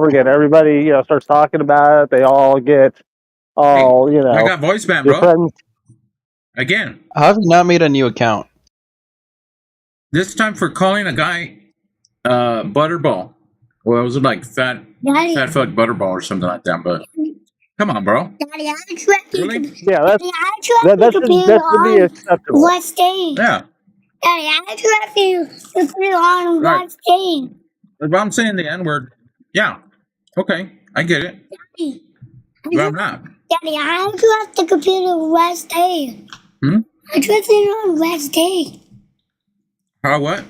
over again. Everybody, starts talking about it. They all get all, I got voice ban, your bro. friends. Again. How have you not made a new account? This time for calling a guy Butterball. Well, it was like fat fuck Butterball or something like that, but come on, bro. Daddy, I tracked you. Really? Yeah, That should be acceptable. What's day? Yeah. Daddy, I tracked you to put it on Right. what's day. If I'm saying the N-word, yeah. Okay, I get it. Daddy, But I'm not. Daddy, I tracked the computer West Day. I tracked it on West Day. How what?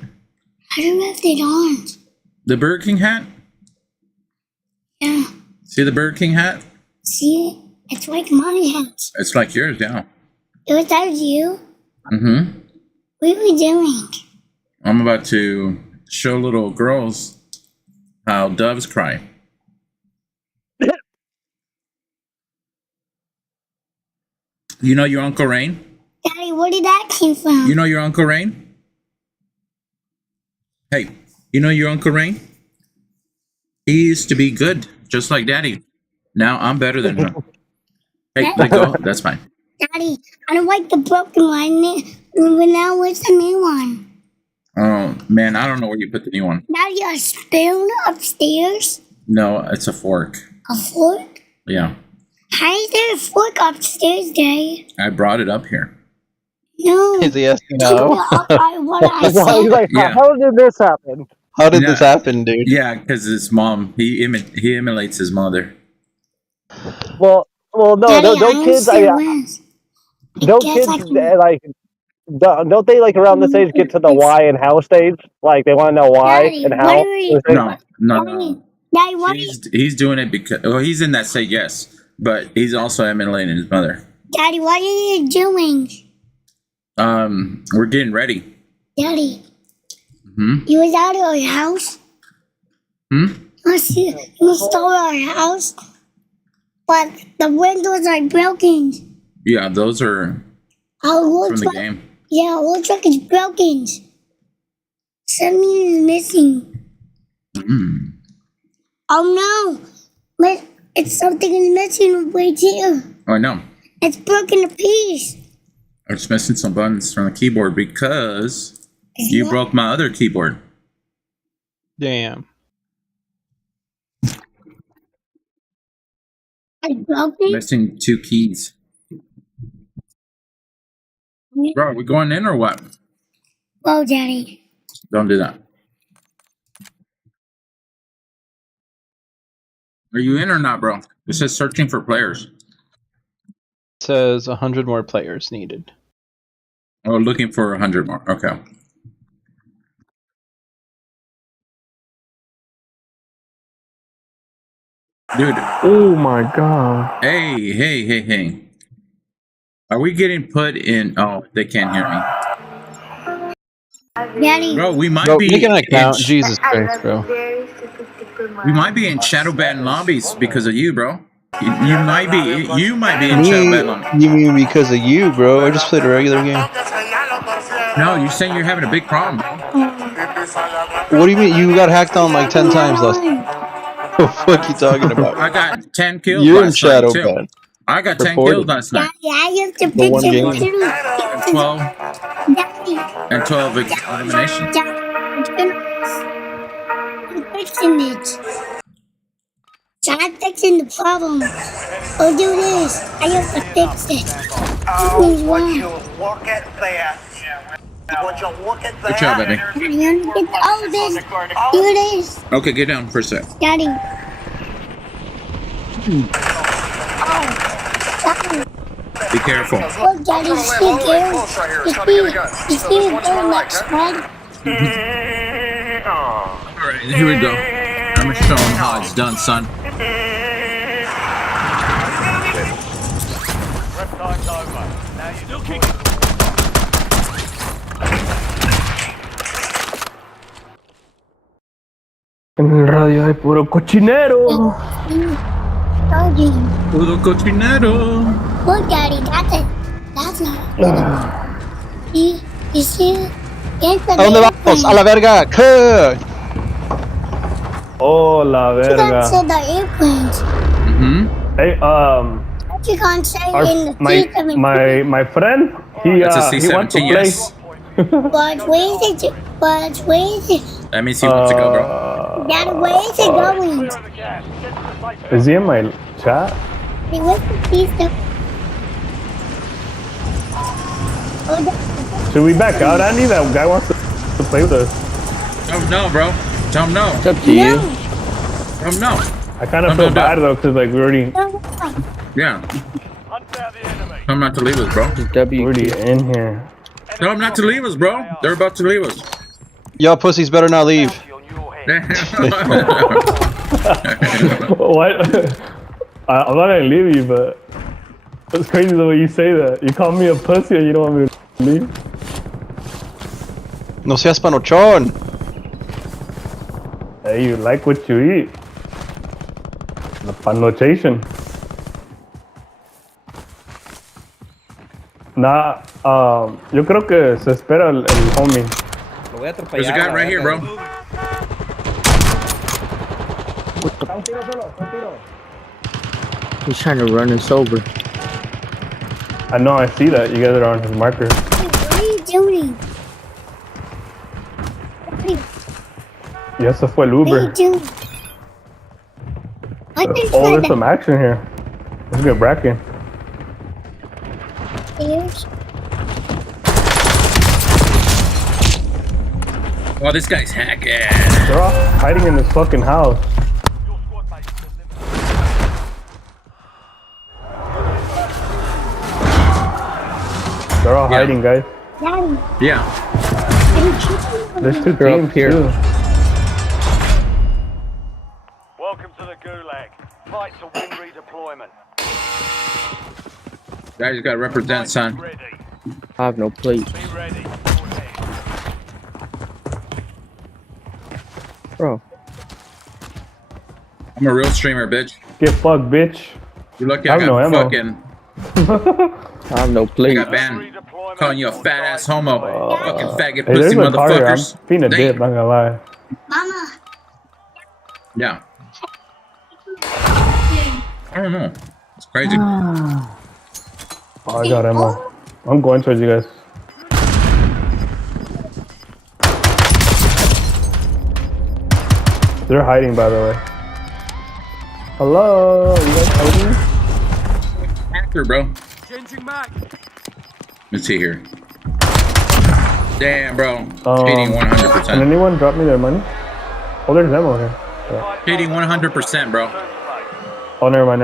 I left it on. The Burger King hat? Yeah. See the Burger King hat? See? It's like my hat. It's like yours, yeah. Was that you? Mm-hmm. What are we doing? I'm about to show little girls how doves cry. You know your Uncle Rain? Daddy, where did that come from? You know your Uncle Rain? Hey, you know your Uncle Rain? He used to be good, just like Daddy. Now I'm better than him. Hey, let go. That's fine. Daddy, I don't like the broken one. Now where's the new one? Oh, man, I don't know where you put the new one. Daddy, a spoon upstairs? No, it's a fork. A fork? Yeah. How is there a fork upstairs, Daddy? I brought it up here. No. Is he asking no? What I He's said. like, Yeah. how did this happen? How did this happen, dude? Yeah, because his mom, he emulates his mother. Well, no, Daddy, don't kids, don't they like around this age get to the why and how stage? Like they want to know why Daddy, and how? No. Daddy, what He's doing it because he's in that say yes, but he's also emulating his mother. Daddy, what are you doing? We're getting ready. Daddy, you was out of our house? You stole our house? But the windows are broken. Yeah, those are Our from the game. Yeah, our truck is broken. Something is missing. Oh no! But it's something is missing right here. Oh, I know. It's broken to piece. It's missing some buttons from the keyboard because you broke my other keyboard. Damn. I broke it? Missing 2 keys. Bro, are we going in or what? Oh, Daddy. Don't do that. Are you in or not, bro? It says searching for players. It says 100 more players needed. Oh, looking for 100 more. Okay. Dude. Oh my god. Hey. Are we getting put in? Oh, they can't hear me. Daddy. Bro, we might Bro, be make an account. Jesus Christ, bro. We might be in shadow ban lobbies because of you, bro. You might be in shadow ban lobbies. You mean because of you, bro? I just played a regular game. No, you're saying you're having a big problem. What do you mean? You got hacked on like 10 times last time. What the fuck you talking about? I got 10 kills You're in last shadow night, too. ban. I got 10 Reported. kills last night. Daddy, I have to The fix one it game. too. And 12. Daddy. And 12 eliminations. I'm fixing it. So I'm fixing the problem. I'll do this. I have to fix it. Would you look at that? Would you look at that? Good job, baby. Daddy, I'm gonna get all of this. Do this. Okay, get down for a sec. Daddy. Be careful. Look, Daddy, see there. You see there next red? Alright, here we go. I'm gonna show them how it's done, son. En el radio hay puro cochinero. Daddy. Puro cochinero. Look, Daddy, that's not. You see? ¿A dónde vamos? ¡A la verga! ¿Qué? Oh, la You can't verga. say the airplanes. Hey, You can't say in the C-17. my friend, he That's a he wants to C-17, play. yes. But where is it? But where is it? That means he wants to go, bro. Dad, where is it going? Is he in my chat? Hey, what's the piece of... Oh, Should we back out, Andy? That guy wants to play with us. Tell him no, bro. Tell him no. It's up to you. Tell him no. I kind of feel bad though, cause like we already Yeah. Tell him not to leave us, bro. already in here. Tell him not to leave us, bro. They're about to leave us. Y'all pussies better not leave. What? I'm not gonna leave you, but it's crazy the way you say that. You call me a pussy and you don't want me to leave. No seas panochón. Hey, you like what you eat. The panochation. Nah, yo creo que se espera el homie. There's a guy right here, bro. He's trying to run us over. I know, I see that. You guys are on his marker. what are you doing? Ya se fue el What are you Uber. doing? I can Oh, try there's some action here. Let's get bracking. the Oh, this guy's hacking. They're all hiding in this fucking house. They're all hiding, guys. Daddy, Yeah. There's two They're up teams here. too. Welcome to the Gulag. Fight to win redeployment. Guys got to represent, son. Ready. I have no plate. Be ready. Bro, I'm a real streamer, bitch. Get fucked, bitch. You're lucky I I have no got ammo. fucking I have no I plate. got banned. Calling you a fat ass homo. Fucking faggot Hey, pussy there's a car here. I'm motherfuckers. being a Damn. dip, not gonna lie. Mama. Yeah. I don't know. It's crazy. Oh, I got ammo. I'm going towards you guys. They're hiding, by the way. Hello, you guys hiding? Hacker, bro. Let's see here. Damn, bro. Cheating Can 100%. anyone drop me their money? Oh, there's ammo here. Cheating 100%, bro. Oh, never mind.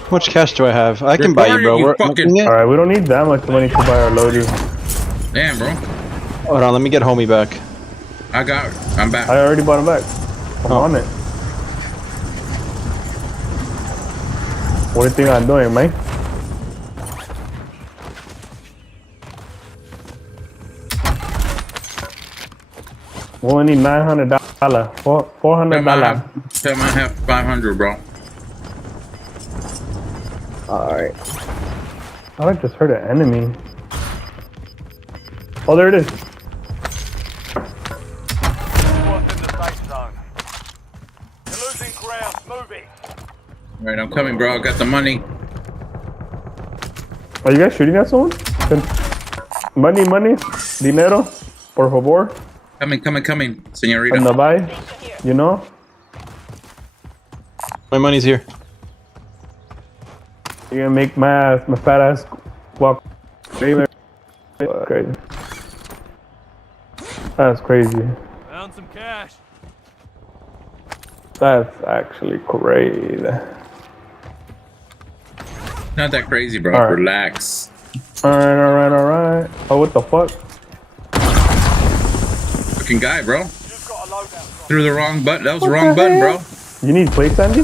How much cash do I have? I can buy you, bro. You We're fucking- looking at- All right, we don't need that much money to buy our loadie. Damn, bro. Hold on, let me get homie back. I'm back. I already bought him back. I'm on it. What do you think I'm doing, man? We only need $900. $400. Tell him I have 500, bro. Alright. I just heard an enemy. Oh, there it is. Squad's in the safe zone. You're losing ground. Move it. Alright, I'm coming, bro. I got the money. Are you guys shooting at someone? Money, dinero, por favor, Coming, señorita. and bye. You know? My money's here. You're gonna make my fat ass walk. Crazy. That's crazy. Found some cash. That's actually great. Not that crazy, bro. All right. Relax. Alright. Oh, what the fuck? Fucking guy, bro. You've got a loadout. Threw the wrong button. That was the wrong button, bro. You need plates, Andy?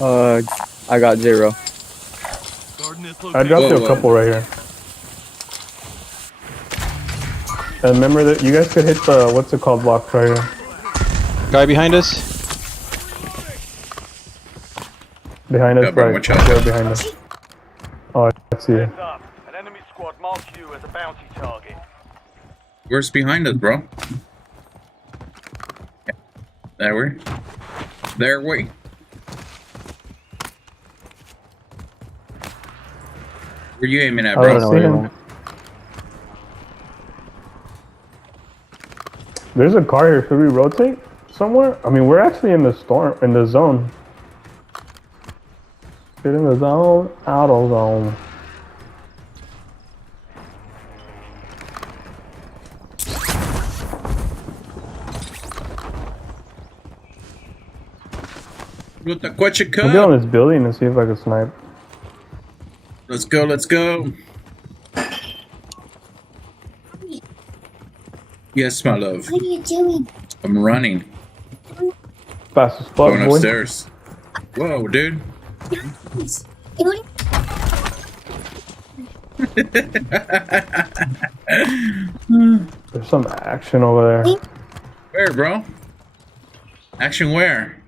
I got 0. I dropped you Whoa. a couple right here. And remember that you guys could hit the, what's it called, box right here. Guy behind us. Behind us, Yeah, bro, right? watch out. Yeah, behind us. Oh, I see you. Heads up. An enemy squad marks you as a bounty target. Where's behind us, bro? There we. There we. Where you aiming at, I bro? don't see him. There's a car here. Should we rotate somewhere? I mean, we're actually in the storm, in the zone. Get in the zone, out of zone. What you I'll get on this building and see if I can snipe. Let's go, let's go. Yes, my love. What are you doing? I'm running. Fastest fuck, Going boy. upstairs. Whoa, dude. There's some action over there. Where, bro? Action where?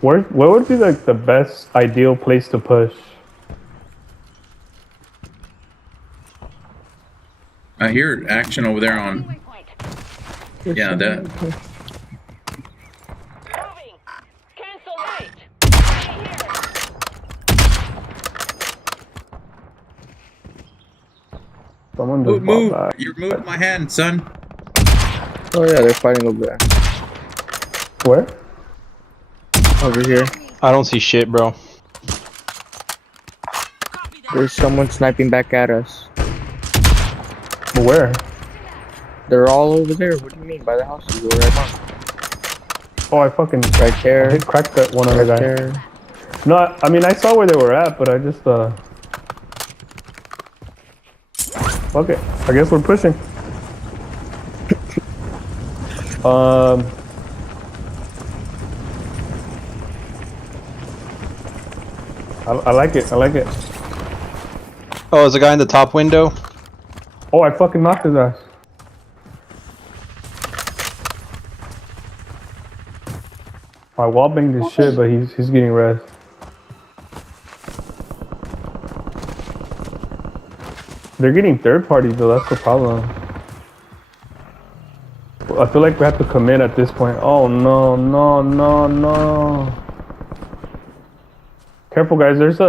Where would be like the best ideal place to push? I hear action over there on. Yeah, that. Moving. Cancel rate. Someone Move, just move. bought that. You're moving my hand, son. Oh yeah, they're fighting over there. Where? Over here. I don't see shit, bro. There's someone sniping back at us. Where? They're all over there. What do you mean? By the houses over right Oh, I fucking Right I there. hit cracked that one other Right guy. there. No, I mean I saw where they were at, but I just fuck it. I guess we're pushing. I like it. I like it. Oh, there's a guy in the top window. Oh, I fucking knocked his ass. I wall banged his shit, but he's getting res. They're getting third parties though. That's the problem. I feel like we have to commit at this point. Oh no, no, no, no. Careful guys, there's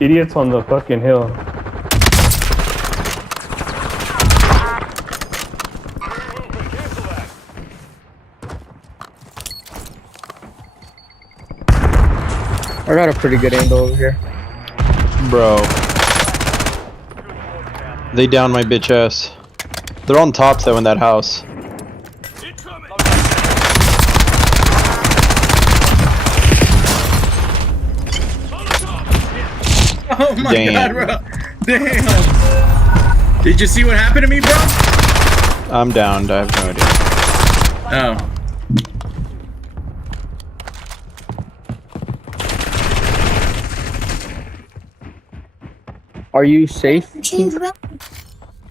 idiots on the fucking hill. I got a pretty good angle over here. Bro. They downed my bitch ass. They're on top though in that house. Oh my Damn. god, bro. Damn. Did you see what happened to me, bro? I'm downed. I have no idea. Oh. Are you safe? Change route.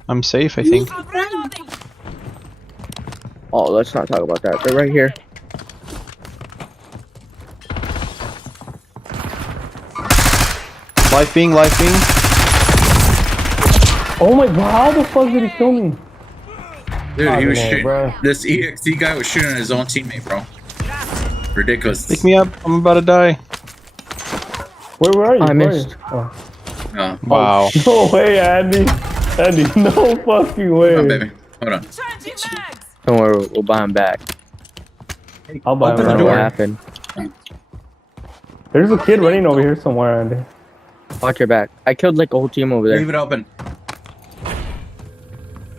I'm safe, I think. Oh, let's not talk about that. They're right here. Life being. Oh my god, how the fuck did he kill me? Dude, he was know, shooting. bro. This EXE guy was shooting at his own teammate, bro. Ridiculous. Pick me up. I'm about to die. Where are you? I Where are missed. you? Oh. Oh, Wow. No way, Andy. Andy, no fucking way. hold on, baby. Hold on. Don't worry, we'll buy him back. I'll buy Open him. I the don't know door. what happened. There's a kid running over here somewhere, Andy. Watch your back. I killed like a whole team over there. Leave it open.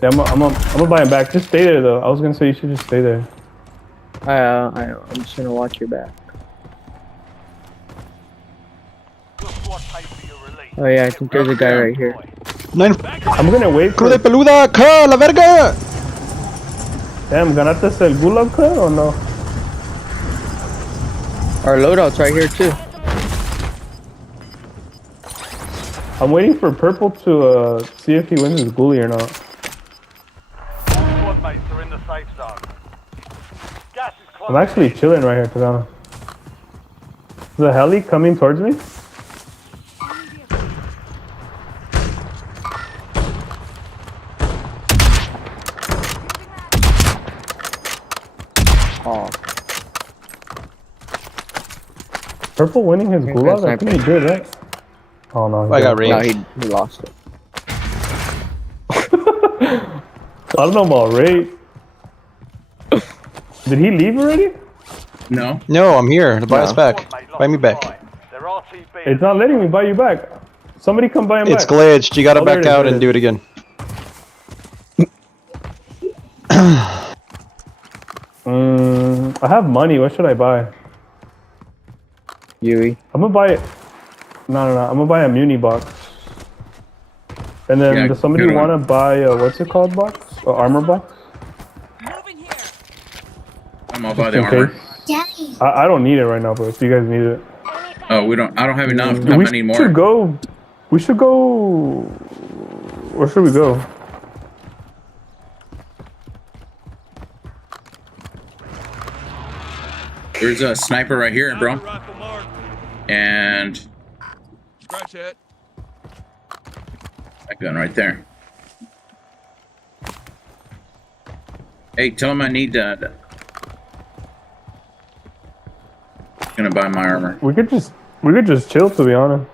Yeah, I'm gonna buy him back. Just stay there though. I was gonna say you should just stay there. I'm just gonna watch your back. Oh yeah, I think there's a guy right here. I'm gonna wait for. ¡Cruz de peluda! ¡Ca! ¡La verga! Damn, ¿ganaste el gulag card or no? Our loadout's right here too. I'm waiting for Purple to see if he wins his ghoulie or not. Squad mates are in the safe zone. Gas is close. I'm actually chilling right here, to be honest. Is a heli coming towards me? Oh, Purple winning his Okay, gulag? I sniper. think he did, right? Oh no. I got no, range. he lost it. I don't know about rate. Did he leave already? No. No, I'm here to buy us No. back. Buy me back. They're RTB. It's not letting me buy you back. Somebody come buy him It's back. glitched. You gotta Oh, there back it is, out there it and do it again. I have money. What should I buy? Yui. I'm gonna buy it. No. I'm gonna buy a muni box. And then Yeah, does somebody good one. want to buy a what's it called box? Or armor box? I'm gonna buy the In armor. case. Daddy, I don't need it right now, but if you guys need it, Oh, we don't. I don't have enough. How we many should more? go. We should go. Where should we go? There's a sniper right here, bro. And Scratch it. that gun right there. Hey, tell him I need that. Gonna buy my armor. We could just chill, to be honest.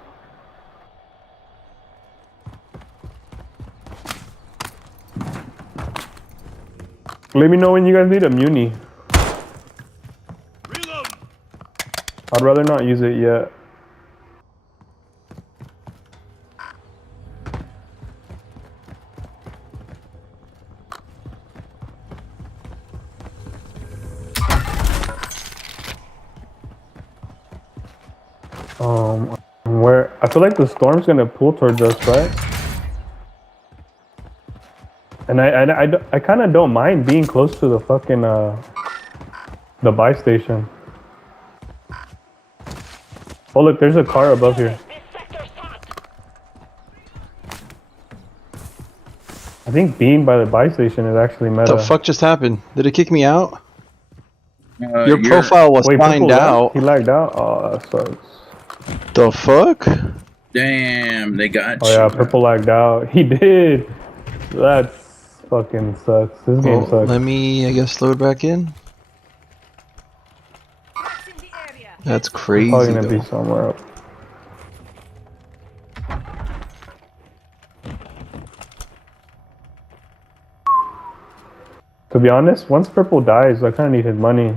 Let me know when you guys need a muni. Reload. I'd rather not use it yet. Where I feel like the storm's gonna pull towards us, right? And I kind of don't mind being close to the fucking the buy station. Oh look, there's a car above here. This sector's hot. I think being by the buy station is actually meta. The fuck just happened? Did it kick me out? Your You're- profile was Wait, signed Purple lagged? out. He lagged out. Oh, that sucks. The fuck? Damn, they got Oh you. yeah, Purple lagged out. He did. That fucking sucks. This game Well, sucks. let me, I guess, load back in. That's crazy. Probably gonna be Though. somewhere up. To be honest, once Purple dies, I kind of need his money.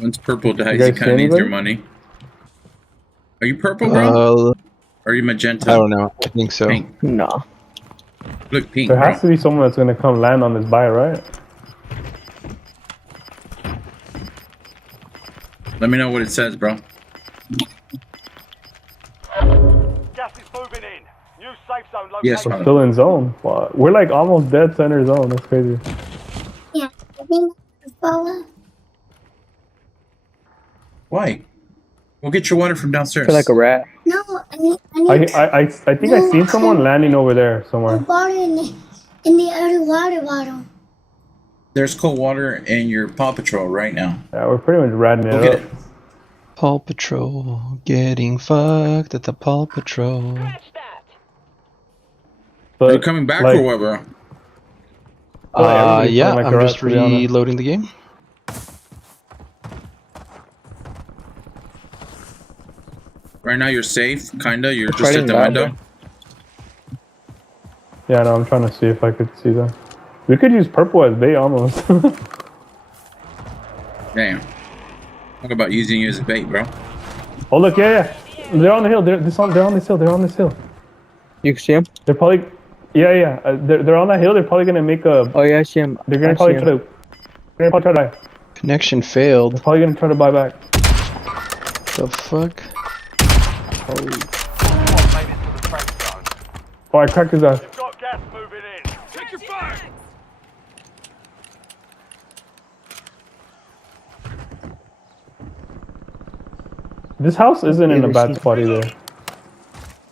Once purple dies, guys he kind of see needs your anybody? money. Are you purple, bro? Uh, Or are you magenta? I don't know. I think so. Pink. Nah. Look, pink, There bro. has to be someone that's gonna come land on this buy, right? Let me know what it says, bro. Gas is moving in. New safe zone located. Yes, We're brother. still in zone. Wow. We're like almost dead center zone. That's crazy. yeah, I think Paula. Why? We'll get your water from downstairs. I feel like a rat. No, I need I think I seen someone landing over there somewhere. water in the other water bottle. There's cold water in your Paw Patrol right now. Yeah, we're pretty much ratting Go it get up. it. Paw Patrol, getting fucked at the Paw Patrol. Scratch that. But Are you coming back like, or what, bro? everybody's Yeah, playing like I'm a rat, just to be honest. reloading the game. Right now you're safe, kinda. You're just Right at in the that window. way. Yeah, no, I'm trying to see if I could see them. We could use purple as bait almost. Damn. Talk about using you as a bait, bro. Oh look, yeah. They're on the hill. They're on this hill. They're on this hill. You can see him? They're probably, yeah. They're on that hill. They're probably gonna make a. Oh yeah, I see him. They're gonna I probably see try him. to. They're gonna probably try to die. Connection failed. They're probably gonna try to buy back. The fuck? Squad made it to the safe zone. Oh, I cracked his ass. Got gas moving in. Take your fire. This house isn't in a Yeah, bad this- spot either.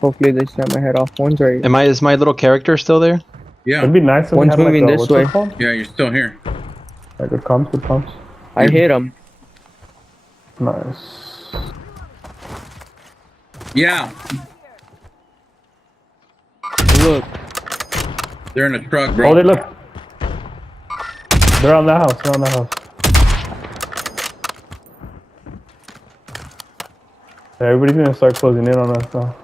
Hopefully they snap my head off. One's right. Is my little character still there? Yeah. It'd be nice if we One's had like moving a, this what's way. it called? Yeah, you're still here. Like good comms, good comms. I hit him. Nice. Yeah. Look. They're in a truck, Oh, bro. they look. They're on that house. They're on that house. Yeah, everybody's gonna start closing in on us now.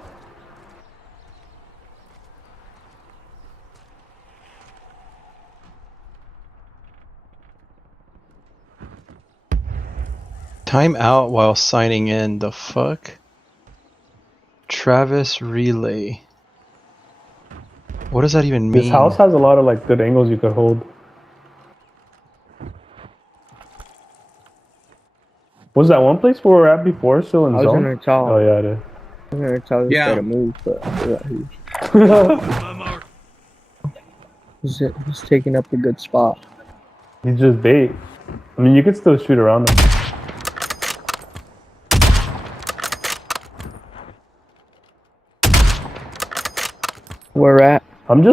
Time out while signing in. The fuck? Travis Relay. What does that even mean? This house has a lot of like good angles you could hold. Was that one place where we were at before still in I was zone? gonna tell. Oh yeah, it is. I was gonna tell this Yeah. guy to move, but I forgot he's taking up a good spot. He's just bait. I mean, you could still shoot around him. Where at? I'm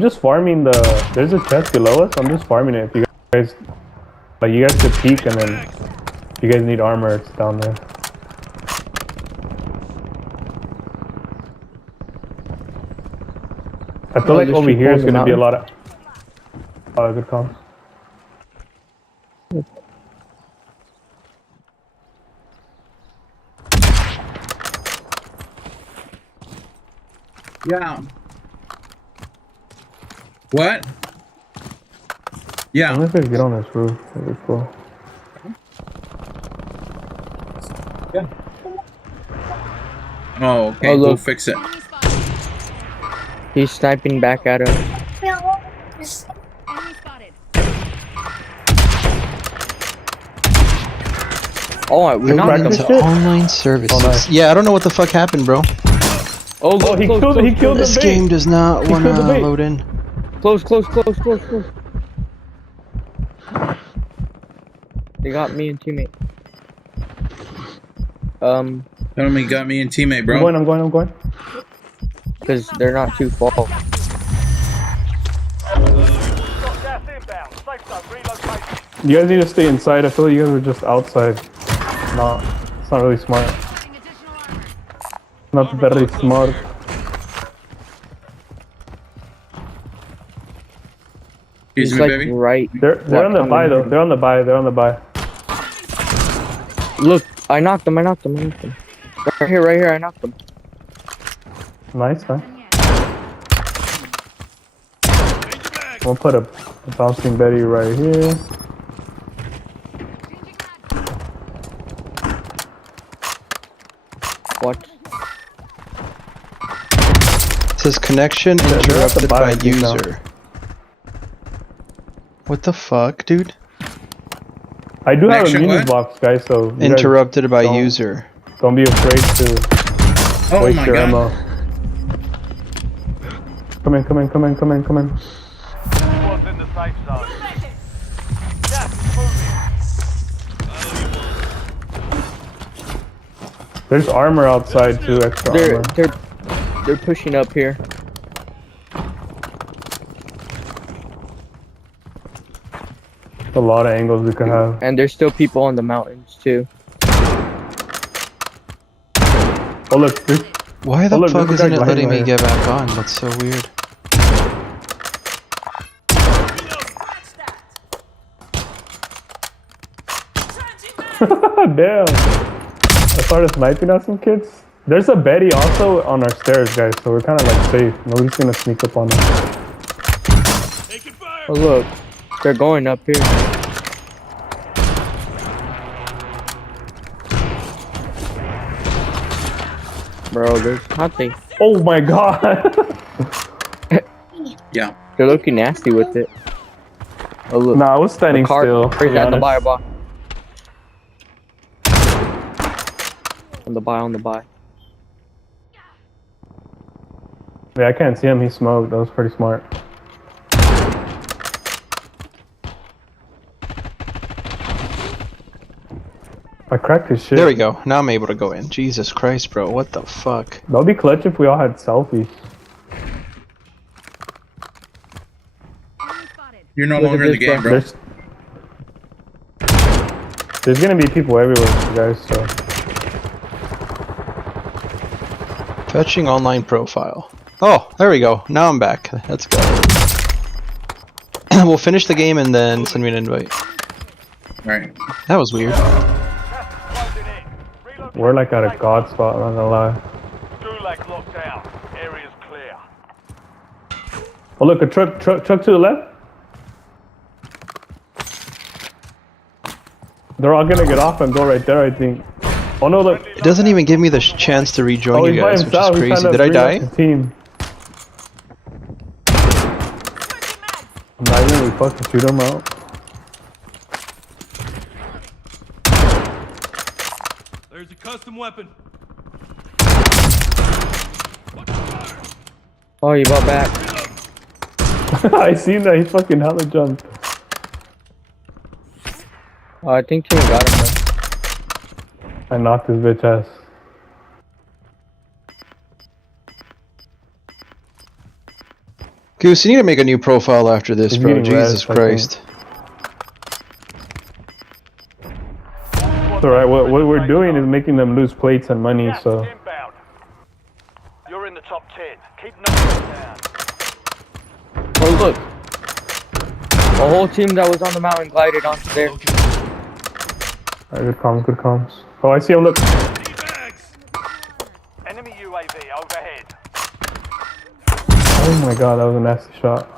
just farming the. There's a chest below us. I'm just farming it. If you guys, like, you guys could peek, and then if you guys need armor, it's down there. I feel like just over shoot here is down the gonna be a mountain. lot of good comps. Yeah. What? Yeah. I'm gonna get on this roof. That'd be cool. Oh, okay. Oh, We'll look. fix it. He's sniping back at us. Enemy spotted. Oh, we You're knocked running him. practice to it? online services. Oh, nice. Yeah, I don't know what the fuck happened, bro. Oh, look, he close, killed close, he killed This the bait. game does not He want killed to the bait. load in. close. They got me and teammate. Tell me, got me and teammate, bro. I'm going. Because they're not too far. Got gas inbound. Safe zone relocation. You guys need to stay inside. I feel like you guys were just outside. It's not really smart. Not very smart. Excuse He's me, like baby. right. They're on the buy though. They're on the buy. Look, I knocked him. Right here, I knocked him. Nice, huh? We'll put a bouncing Betty right here. What? It says connection They're at the interrupted buy, by I think, now. user. What the fuck, dude? I do have a Connection, muni what? box, guys, so you guys Interrupted by don't- user. don't be afraid to Oh waste my your god. ammo. Come in. Squad's in the safe zone. Gas is moving. There's armor outside too, extra armor. They're pushing up here. A lot of angles we could have. And there's still people on the mountains too. Oh look, there's Why the Oh, look, fuck there's a isn't guy it letting me right get back on? That's so weird. damn. I started sniping at some kids. There's a Betty also on our stairs, guys, so we're kind of like safe. Nobody's gonna sneak up on us. Taking fire. Oh look, they're going up here. Bro, there's nothing. Oh my god. Yeah. They're looking nasty with it. Oh look, Nah, I was standing still. to be At the honest. buy box. On the buy. Yeah, I can't see him. He smoked. That was pretty smart. I cracked his shit. There we go. Now I'm able to go in. Jesus Christ, bro. What the fuck? That would be clutch if we all had selfies. Enemy spotted. You're no Look at longer in the this, game, bro. bro. There's gonna be people everywhere, you guys, so. Fetching online profile. Oh, there we go. Now I'm back. Let's go. We'll finish the game and then send me an invite. Alright. That was weird. Closing in. Reload. We're like at a god spot, I'm not gonna lie. Gulag locked down. Area's clear. Oh look, a truck to the left. They're all gonna get off and go right there, I think. Oh no, look. It doesn't even give me the chance to rejoin Oh, you he's by guys, which is himself. He's crazy. trying to Did I bring die? up the team. I'm not even gonna fucking shoot him out. There's a custom weapon. Oh, you brought back. I seen that. He fucking hella jumped. Oh, I think Timmy got him though. I knocked his bitch ass. Goose, you need to make a new profile after this, He's bro. getting red, Jesus I Christ. It's alright. What we're doing is making them lose plates and money, Gas so. inbound. You're in the top 10. Keep knocking it down. Oh, look. The whole team that was on the mountain glided onto there. Alright, good comms, good comms. Oh, I see him, look. Enemy UAV overhead. Oh my god, that was a nasty shot.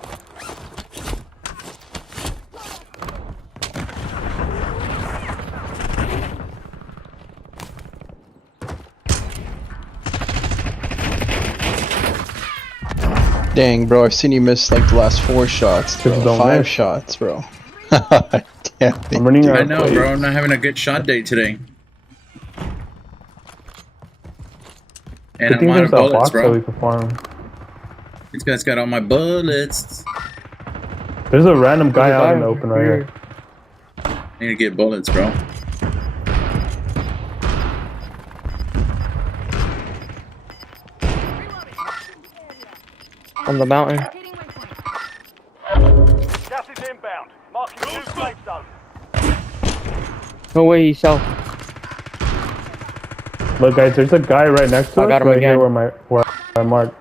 Dang, bro, I've seen you miss like the last 4 shots, bro. Just don't 5 miss. shots, bro. Damn, I'm running out I of know, plates. bro. I'm not having a good shot day today. And Good I'm thing out there's of that bullets, box that we bro. can farm. This guy's got all my bullets. There's a random guy There's a out in guy the open right here. I need to get bullets, bro. On the mountain. Locating waypoint. Gas is inbound. Marking new safe zone. No way he's south. Look, guys, there's a guy right next to I us, got him right here again. where I marked.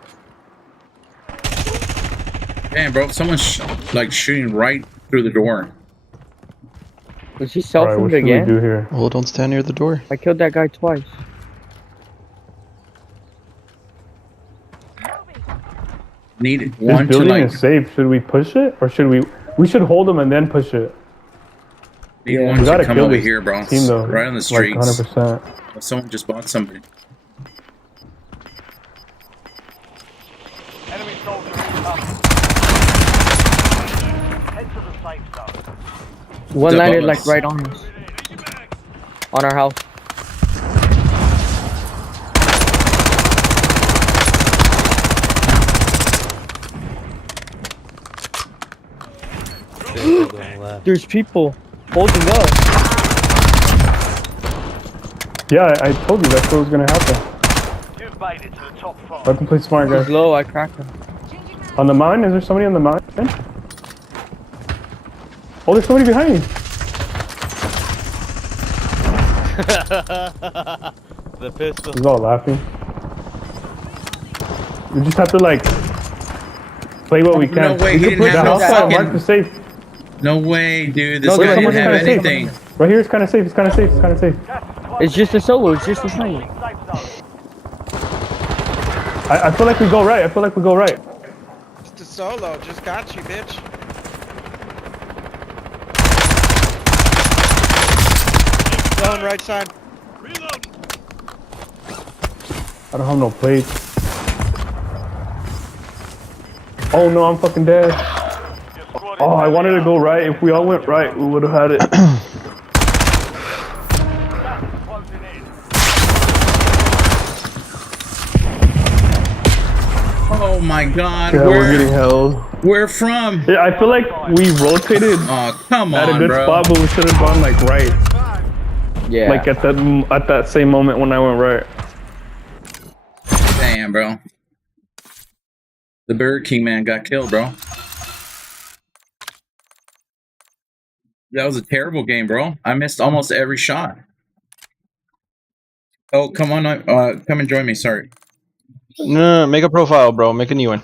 Damn, bro. Someone's like shooting right through the door. Was he Alright, selfing what should we again? do here? Well, don't stand near the door. I killed that guy twice. Need This one to building like. is safe. Should we push it, or should we? We should hold them and then push it. Need Yeah. one We to gotta come kill over this here, bro. team though. Right on the Like streets. 100%. Someone just bought something. Enemy soldier incoming. Head to the safe zone. One The landed bullets. like right on us. On our house. There's people holding up. Yeah, I told you that's what was gonna happen. You've made it to the top 5. Let them play smart, He's guys. low, I cracked him. On the mountain? Is there somebody on the mountain? Oh, there's somebody behind me. The pistol. He's all laughing. We just have to like play what we can. No way, We he can didn't push have the no house side, mark fucking- the safe. No way, dude. This No, guy there's didn't someone have kinda safe. anything. Right here, it's kind of safe. It's kind of safe. It's kind of safe. Gas is close. It's just a solo, it's just a solo. Safe zone. I feel like we go right. I feel like we go right. Just a solo. Just got you, bitch. Zone right side. Reload. I don't have no plates. Oh no, I'm fucking dead. Your squad is Oh, I moving wanted to out. go right. If we all went right, we would have had it. Gas is closing in. Oh my god. Yeah, we're getting held. Where from? Yeah, I feel like we rotated Oh, come at a on, good bro. spot, but we should have gone like right. Yeah. Like at that same moment when I went right. Damn, bro. The Burger King man got killed, bro. That was a terrible game, bro. I missed almost every shot. Oh, come on, come and join me. Sorry. No, make a profile, bro. Make a new one.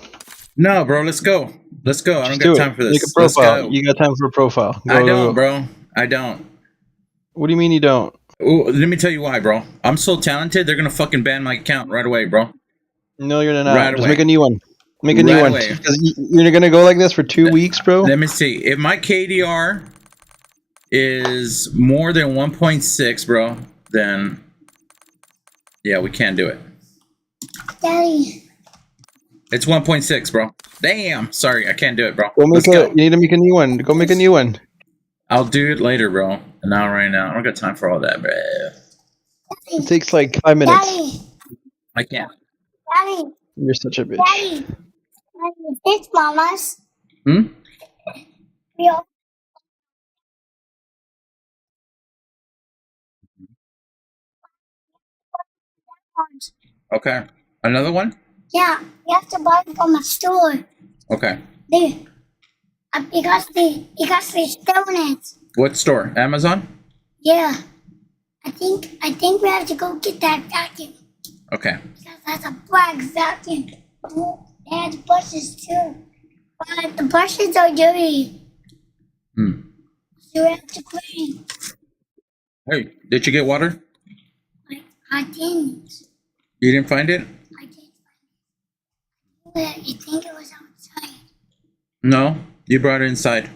No, bro. Let's go. Let's go. I don't Just got do time it. for this. Make a Let's profile. go. You got time for a profile. Go, I go, don't, go. bro. I don't. What do you mean you don't? Ooh, let me tell you why, bro. I'm so talented. They're gonna fucking ban my account right away, bro. No, you're not. Right Just away. make a new one. Make a new Right one. away. Because you're gonna go like this for 2 weeks, bro. Let me see. If my KDR is more than 1.6, bro, then yeah, we can't do it. Daddy. It's 1.6, bro. Damn. Sorry, I can't do it, bro. Go make Let's a. go. You need to make a new one. Go make a new one. I'll do it later, bro. Not right now. I don't got time for all that, bro. It takes like 5 minutes. Daddy. I can't. Daddy. You're such a bitch. Daddy. Daddy. It's Mama's. Hmm? Real. Okay. Another one? Yeah, you have to buy it from a store. Okay. There. Because they stolen it. What store? Amazon? Yeah. I think we have to go get that vacuum. Okay. Because that's a black vacuum. They had brushes too. But the brushes are dirty. Hmm. So we have to clean. Hey, did you get water? I didn't. You didn't find it? I didn't. But I think it was outside. No. You brought it inside.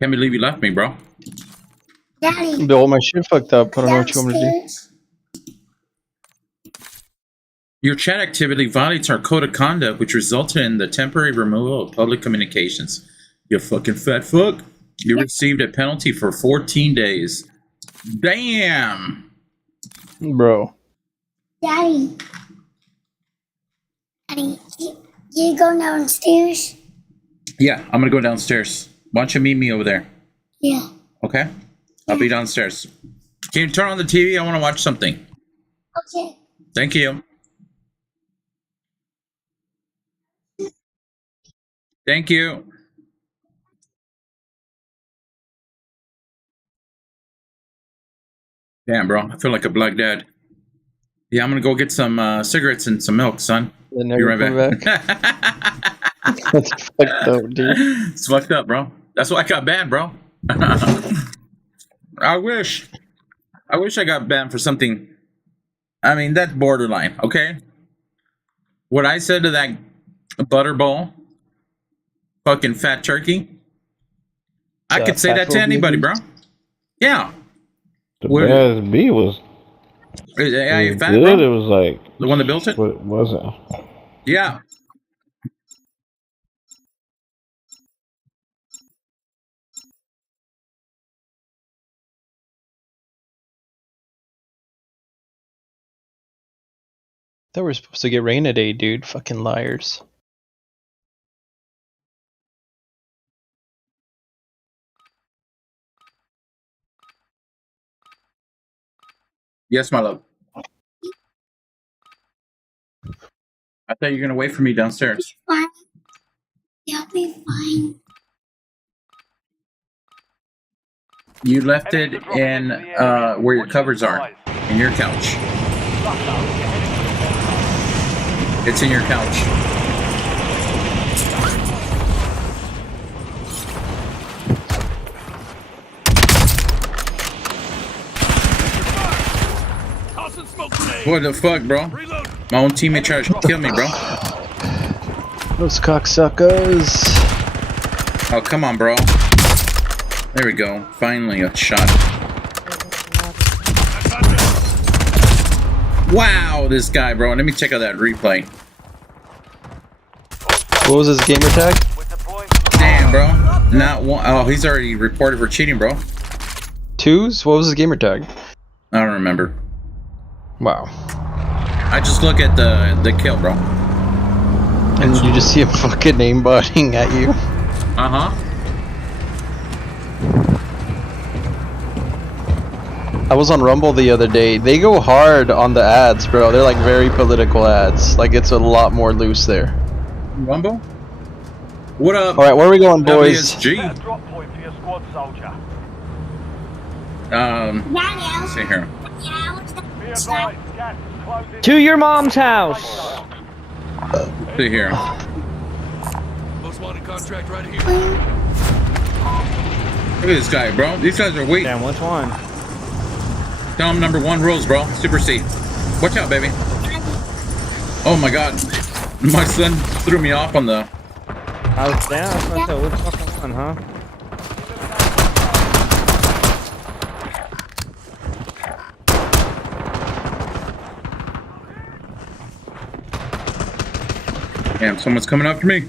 Can't believe you left me, bro. Daddy. All my shit fucked up. I don't know what you want me to do. Downstairs. Your chat activity violates our code of conduct, which resulted in the temporary removal of public communications. You fucking fat fuck. You received a penalty for 14 days. Damn. Bro. Daddy. Daddy, you go downstairs? Yeah, I'm gonna go downstairs. Why don't you meet me over there? Yeah. Okay? I'll be downstairs. Can you turn on the TV? I want to watch something. Okay. Thank you. Thank you. Damn, bro. I feel like a black dad. Yeah, I'm gonna go get some cigarettes and some milk, son. Then Be never right come back. That's fucked up, dude. It's fucked up, bro. That's why I got banned, bro. I wish I got banned for something. I mean, that's borderline, okay? What I said to that butterball, fucking fat turkey, I could say that to anybody, bro. Yeah. The Where- Baz B was, Yeah, it you was fat, good. bro? It was like, The one that built it? but it wasn't. Yeah. Thought we were supposed to get rain today, dude. Fucking liars. Yes, my love. I thought you were gonna wait for me downstairs. Fine. You'll be fine. You left it in where your covers are, in your couch. It's in your couch. Tossing smoke grenade. What the fuck, bro? Reload. My own teammate tried to kill me, bro. Those cocksuckers. Oh, come on, bro. There we go. Finally, a shot. Wow, this guy, bro. Let me check out that replay. What was his gamer tag? Damn, bro. Not one. Oh, he's already reported for cheating, bro. Twos? What was his gamer tag? I don't remember. Wow. I just look at the kill, bro. And you just see him fucking aimbotting at you. Uh-huh. I was on Rumble the other day. They go hard on the ads, bro. They're like very political ads. Like it's a lot more loose there. Rumble? What up? All right, where are we going, boys? WSG. Drop point for your squad soldier. Let's see here. Be advised, gas is closing. To your mom's house. Let's see here. Most wanted contract right here. Look at this guy, bro. These guys are weak. Damn, which one? Tell him number 1 rules, bro. Super C. Watch out, baby. Oh my god. My son threw me off on the... I was down. I was gonna say, which fucking one, huh? Damn, someone's coming after me.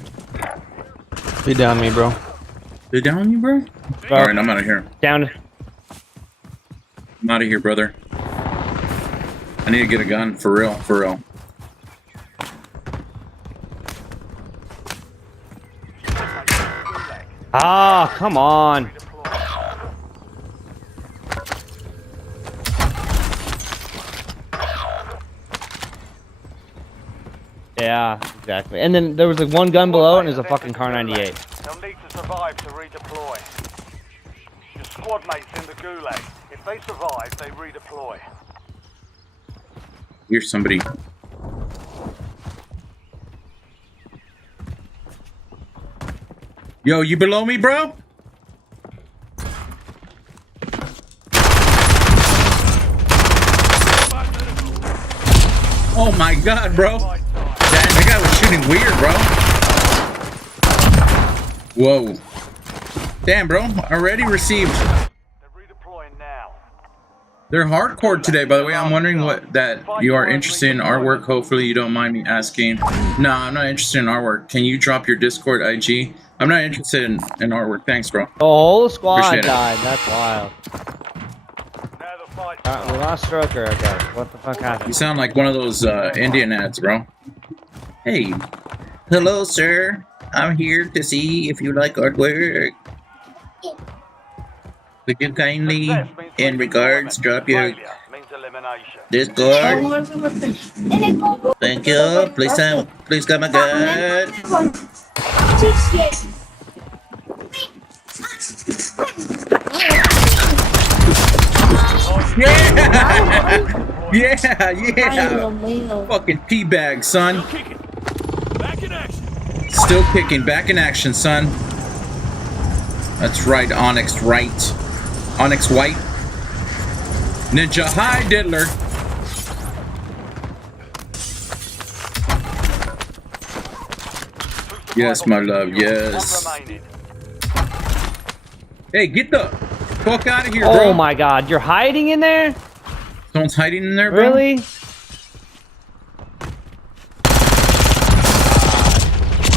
Be down me, bro. They down on you, bro? Alright, I'm out of here. Down. I'm out of here, brother. I need to get a gun. For real. For real. Ah, come on. Yeah, exactly. And then there was like one gun below, and there's a fucking car 98. They'll need to survive to redeploy. Your squad mates in the gulag. If they survive, they redeploy. Here's somebody. Yo, you below me, bro? Oh my god, bro. That guy was shooting weird, bro. Whoa. Damn, bro. Already received. They're redeploying now. They're hardcore today, by the way. I'm wondering what that you are interested in artwork. Hopefully you don't mind me asking. No, I'm not interested in artwork. Can you drop your Discord IG? I'm not interested in artwork. Thanks, bro. The whole squad Appreciate it. died. That's wild. Now the fight's We lost Stroker, I guess. What the fuck You happened? sound like one of those Indian ads, bro. Hey. Hello, sir. I'm here to see if you like artwork. Could you kindly, in regards, drop your failure means elimination. Discord? Thank you. Please come again. Yeah! Yeah! Fucking teabag, son. Kicking. Back in action. Still kicking. Back in action, son. That's right, Onyx right. Onyx white. Ninja hi, diddler. Yes, my love, yes. One remaining. Hey, get the fuck out of here, bro. Oh my god, you're hiding in there? Someone's hiding in there, bro? Really?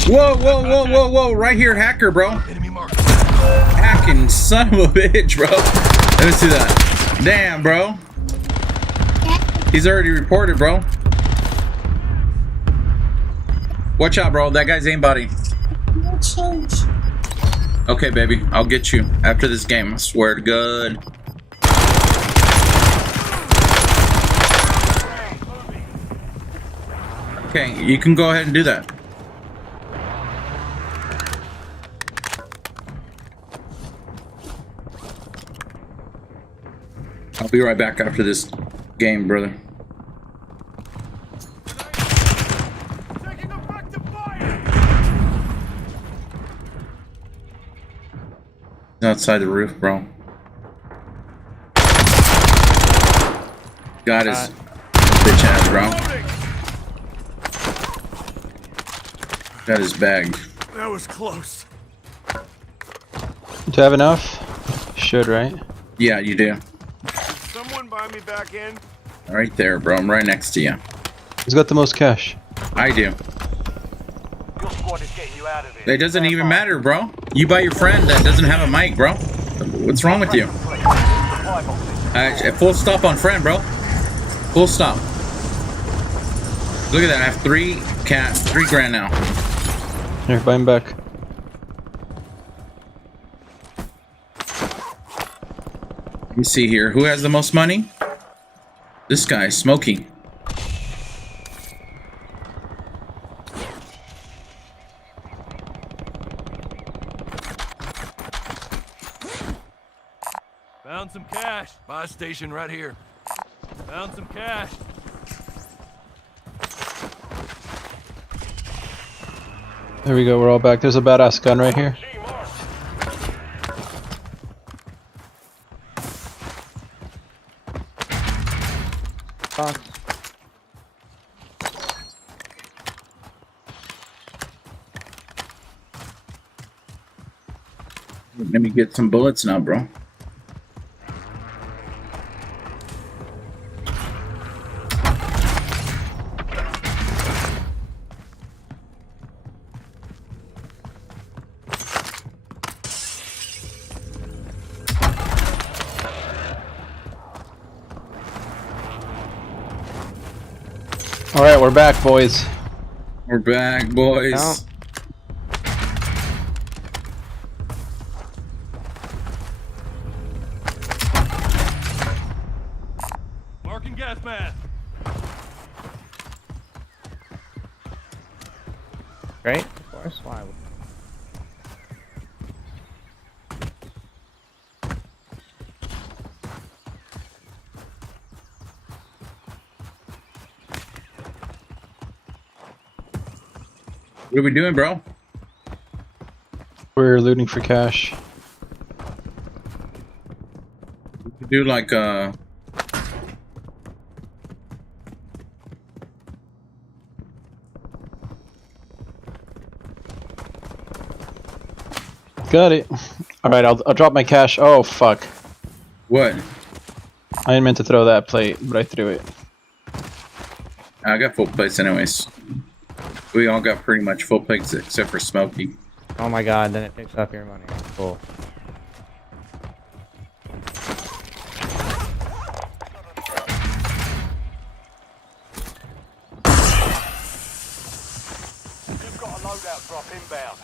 Whoa, whoa, whoa, whoa, whoa. Right here, hacker, bro. Enemy mark. Hacking son of a bitch, bro. Let me see that. Damn, bro. He's already reported, bro. Watch out, bro. That guy's aimbotting. No change. Okay, baby. I'll get you after this game. I swear to God. Okay, you can go ahead and do that. I'll be right back after this game, brother. Taking effective fire. He's outside the roof, bro. Got his bitch ass, bro. Got his bag. That was close. Do you have enough? Should, right? Yeah, you do. Someone buy me back in. Right there, bro. I'm right next to you. Who's got the most cash? I do. Your squad is getting you out of here. It doesn't even matter, bro. You buy your friend that doesn't have a mic, bro. What's wrong with you? Full stop on friend, bro. Full stop. Look at that. I have $3 grand now. Here, buy him back. Let me see here. Who has the most money? This guy, Smokey. Found some cash. Buy station right here. Found some cash. There we go. We're all back. There's a badass gun right here. Box. Let me get some bullets now, bro. All right, we're back, boys. We're back, boys. No. Marking gas mask. Great. Of course. Why? What are we doing, bro? We're looting for cash. We could do like Got it. All right, I'll drop my cash. Oh fuck! what? I didn't meant to throw that plate, but I threw it. I got full plates anyways. We all got pretty much full plates except for Smokey. Oh my god, then it picks up your money. Cool. You've got a loadout drop inbound.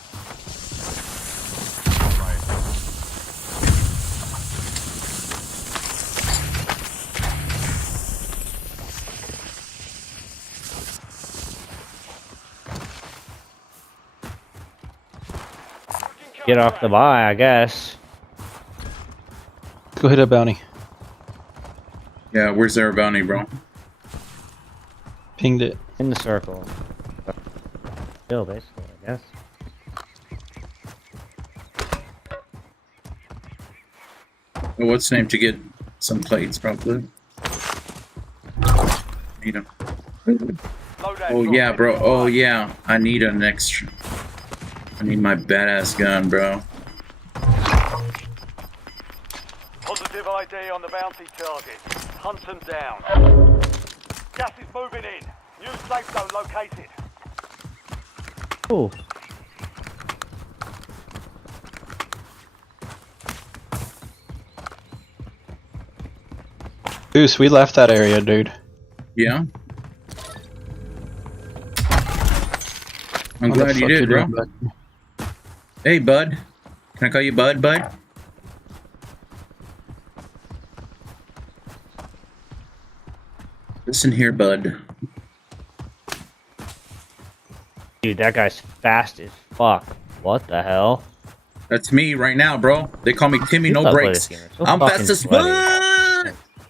Get off the buy, I guess. Go hit a bounty. Yeah, where's their bounty, bro? Pinged it. In the circle. Still, basically, I guess. Well, what's the name to get some plates, probably? Need 'em. Loadout Oh drop yeah, bro. heading Oh your way. yeah. I need an extra. I need my badass gun, bro. Positive ID on the bounty target. Hunt them down. Gas is moving in. New safe zone located. Ooh. Goose, we left that area, dude. Yeah. I'm What the glad you fuck did, bro. doing back there? Hey, bud. Can I call you bud, bud? Listen here, bud. Dude, that guy's fast as fuck. What the hell? That's me right now, bro. They call me Timmy You No suck, Brakes. ladies and gentlemen. So I'm fucking fast as sweaty.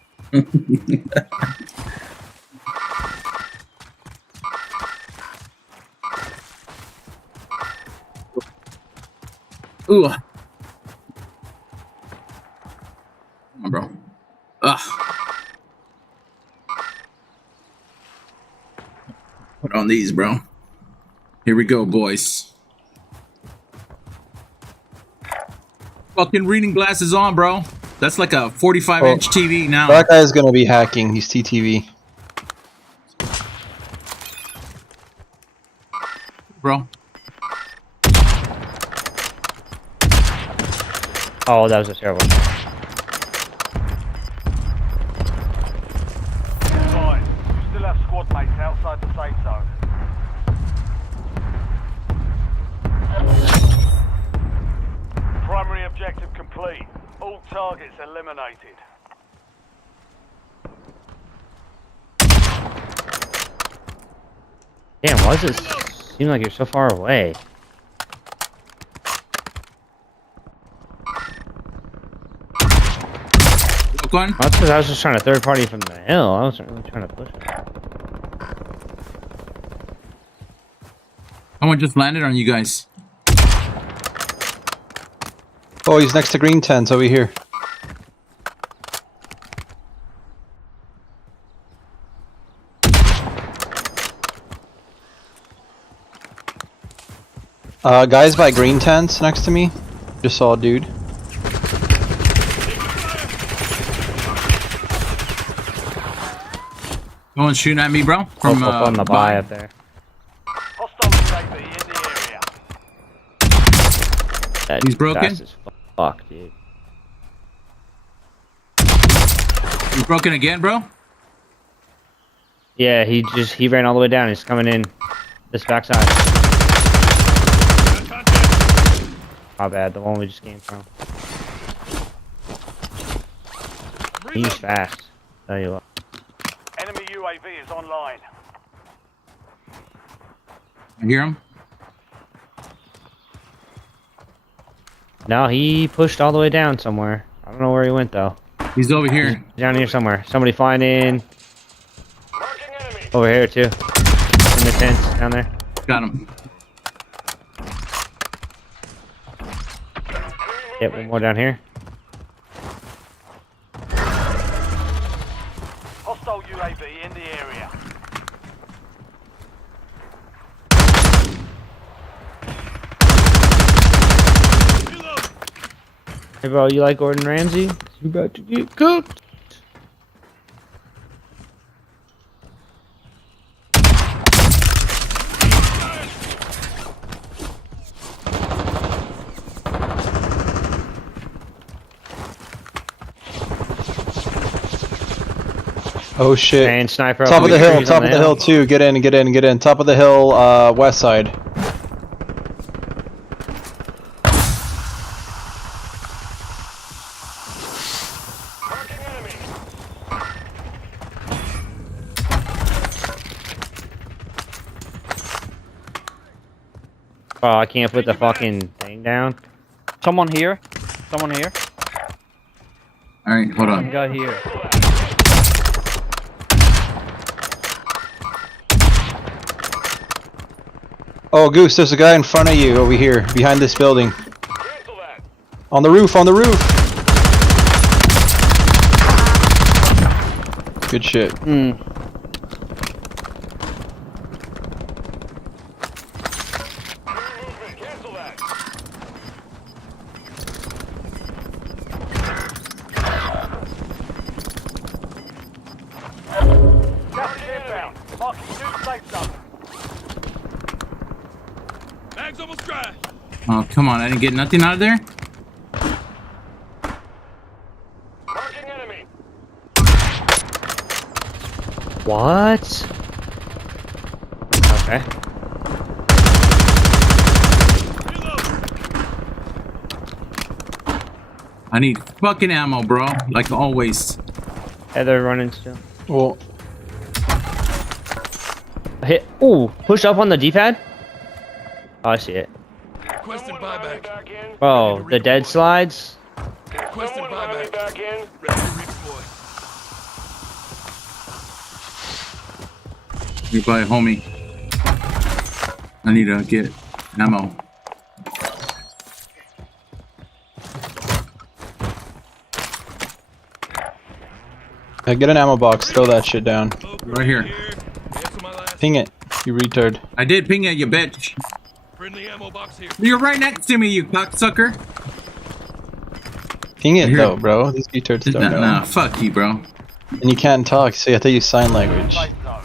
Ooh. Come on, bro. Ugh. Put on these, bro. Here we go, boys. Fucking reading glasses on, bro. That's like a 45-inch TV now. That guy's gonna be hacking. He's TTV. Bro. Oh, that was a terrible. Fine. You still have squad mates outside the safe zone. Primary objective complete. complete. All targets eliminated. Damn, why does it seem like you're so far away? Broke one. Well, that's because I was just trying to third party from the hill. I wasn't really trying to push it. Someone just landed on you guys. Oh, he's next to green tents over here. Guys by green tents next to me. Just saw a dude. Someone's shooting at me, bro. From Up on the buy up there. Hostile UAV in the area. That He's broken? fast as fuck, dude. You broken again, bro? Yeah, he ran all the way down. He's coming in this backside. My bad, the one we just came from. He's fast. Tell you what. Enemy UAV is online. I hear him. No, he pushed all the way down somewhere. I don't know where he went though. He's over here. Down here somewhere. Somebody flying in. Over here too. In the tents down there. Got him. Yep, one more down here. Hostile UAV in the area. Hey bro, you like Gordon Ramsay? You about to get cooked. Oh shit. And sniper. Top up of the trees hill, on top of the hill too. Get in, get in, get in. Top of the hill, west side. Oh, I can't put the fucking thing down. Someone here. Someone here. Alright, hold Some on. guy here. Oh, Goose, there's a guy in front of you over here, behind this building. On the roof, on the roof! Good shit. Gas is inbound. Marking new safe zone. Bag's almost dry. Oh, come on. I didn't get nothing out of there? Marking enemy. What? Okay. I need fucking ammo, bro. Like always. Yeah, they're running still. Well, Hit. Ooh, push up on the D-pad. Oh, I see it. Requested buyback. Oh, the dead slides. Requested buyback. Ready to redeploy. Goodbye, homie. I need to get ammo. get an ammo box, throw that shit down. Right here. Cancel my last. Ping it, you retard. I did ping at you, bitch. Friendly ammo box here. You're right next to me, you cocksucker. Ping it Here. though, bro. These retards don't know. Nah, fuck you, bro. And you can't talk, so you have to use sign language. Safe zone.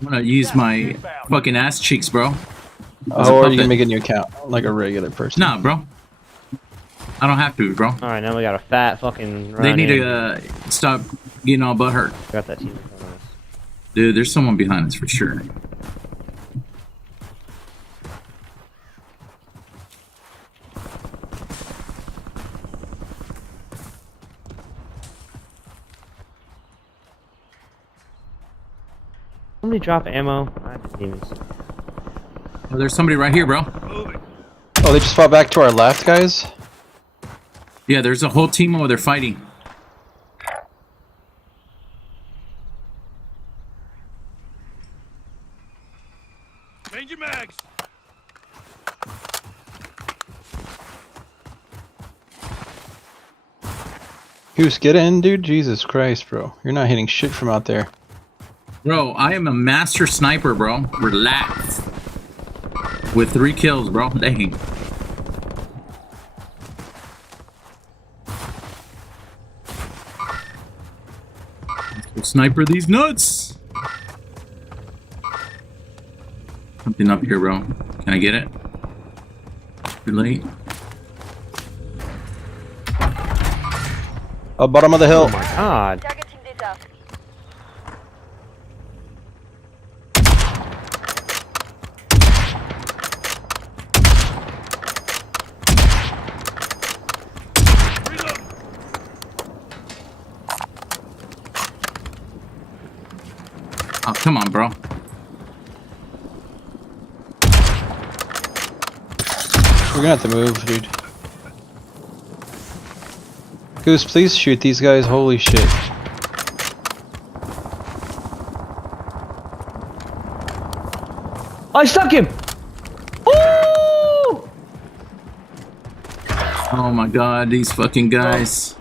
I'm gonna use my fucking ass cheeks, bro. Oh, or you puppet. can make a new account, like a regular person. Nah, bro. I don't have to, bro. Alright, now we got a fat fucking run They need in. to stop getting all butthurt. Got that team in front of us. Dude, there's someone behind us for sure. somebody drop ammo? I didn't even see. Oh, there's somebody right here, bro. Oh, they just fought back to our left, guys? Yeah, there's a whole team over there fighting. Change your mags. Goose, get in, dude. Jesus Christ, bro. You're not hitting shit from out there. Bro, I am a master sniper, bro. Relax. With 3 kills, bro. Dang. Let's sniper these nuts. Something up here, bro. Can I get it? Too late. Bottom of the hill. Oh my god. Targeting data. Oh, come on, bro. We're gonna have to move, dude. Goose, please shoot these guys. Holy shit. I stuck him! Ooh! Oh my god, these fucking guys.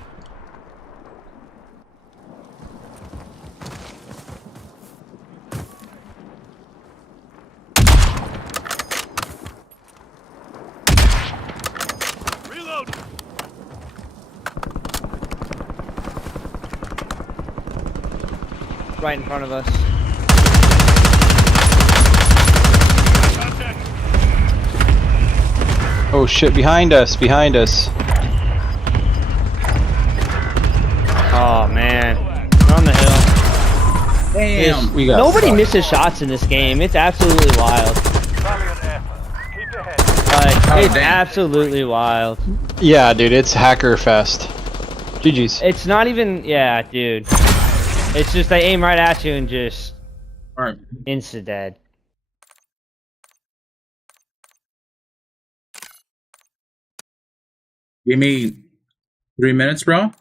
Reload. Right in front of us. Contact. Oh shit, behind us, behind us. Oh man. We're on the hill. Damn. We got Nobody fucked. misses shots in this game. It's absolutely wild. Valiant effort. Keep your head. Like, Oh, it's damn. absolutely wild. Yeah, dude, it's hacker fest. GG's. It's not even, yeah, dude. It's just they aim right at you and just Alright. insta dead. Give me 3 minutes, bro.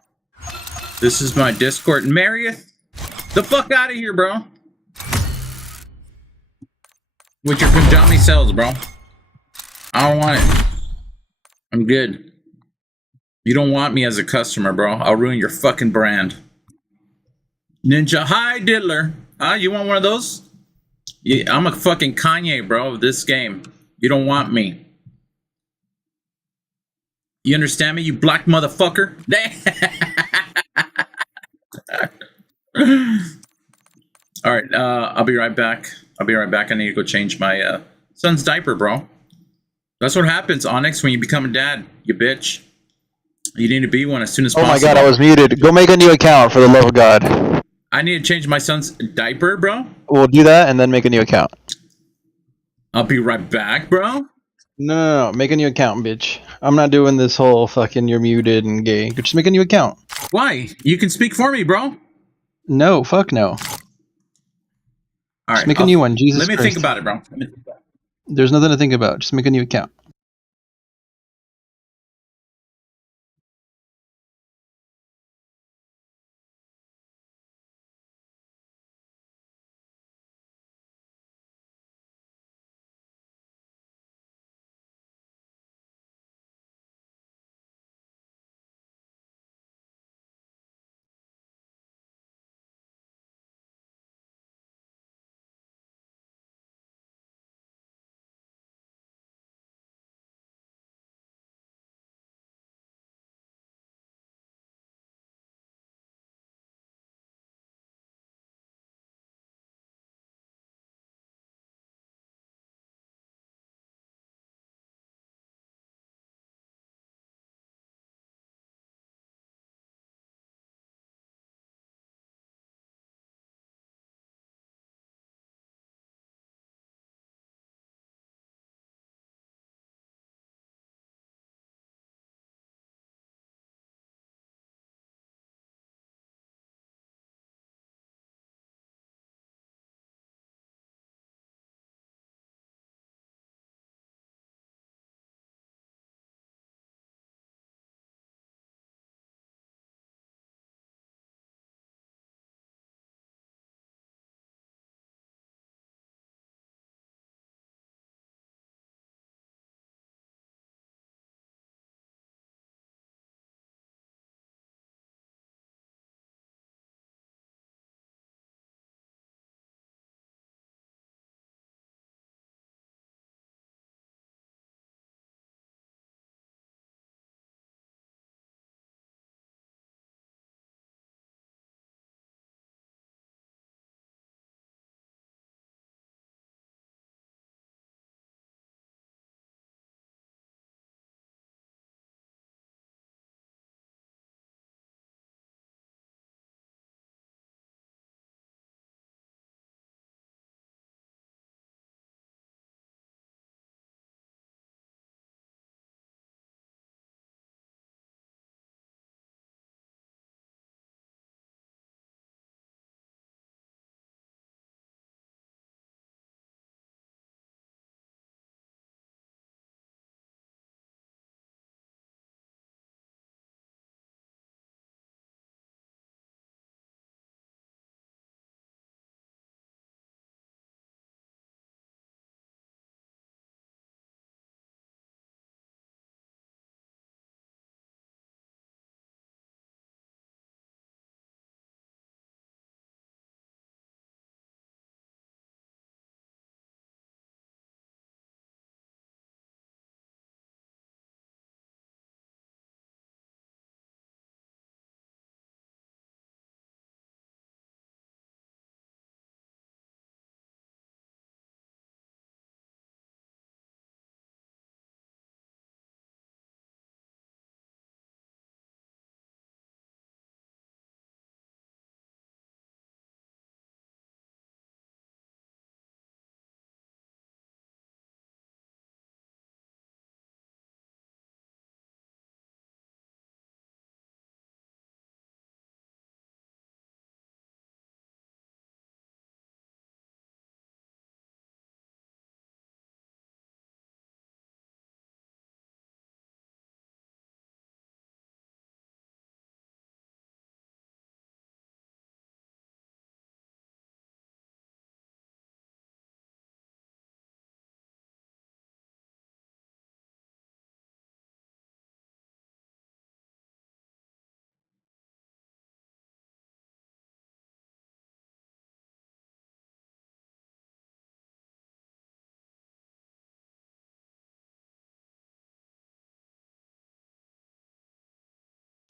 This is my Discord. Marius, the fuck out of here, bro. With your Punjabi cells, bro. I don't want it. I'm good. You don't want me as a customer, bro. I'll ruin your fucking brand. Ninja, hi, Diddler. You want one of those? Yeah, I'm a fucking Kanye, bro, of this game. You don't want me. You understand me, you black motherfucker? Alright, I'll be right back. I need to go change my son's diaper, bro. That's what happens, Onyx, when you become a dad, you bitch. You need to be one as soon as Oh possible. my god, I was muted. Go make a new account for the love of God. I need to change my son's diaper, bro. We'll do that and then make a new account. I'll be right back, bro. No, make a new account, bitch. I'm not doing this whole fucking you're muted and gay. Just make a new account. Why? You can speak for me, bro. No, fuck no. All right, Just make a new one, Jesus Let me Christ. think about it, bro. There's nothing to think about. Just make a new account.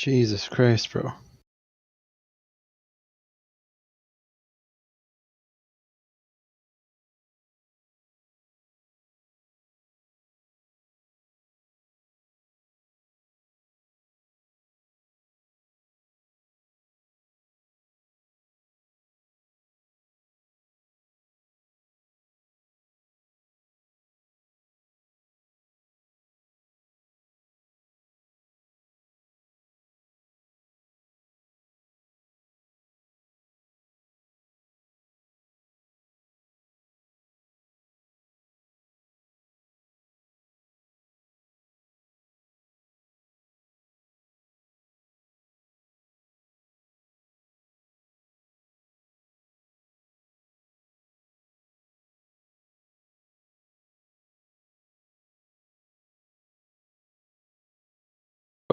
Jesus Christ, bro.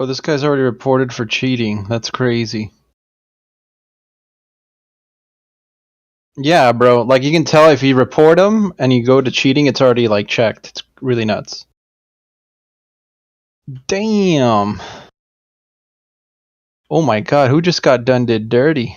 Oh, this guy's already reported for cheating. That's crazy. Yeah, bro. Like, you can tell if you report him and you go to cheating, it's already, like, checked. It's really nuts. Damn. Oh my god, who just got done did dirty?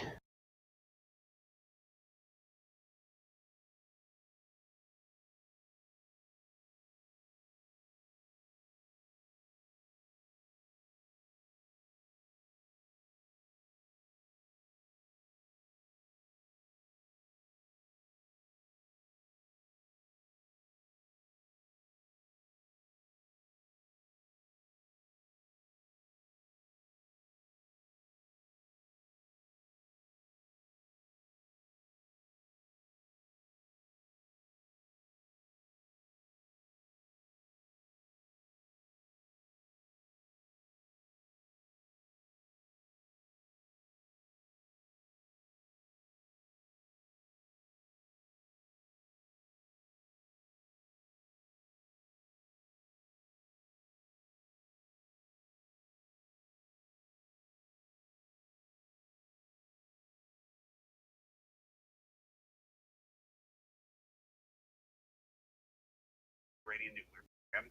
Iranian nuclear program.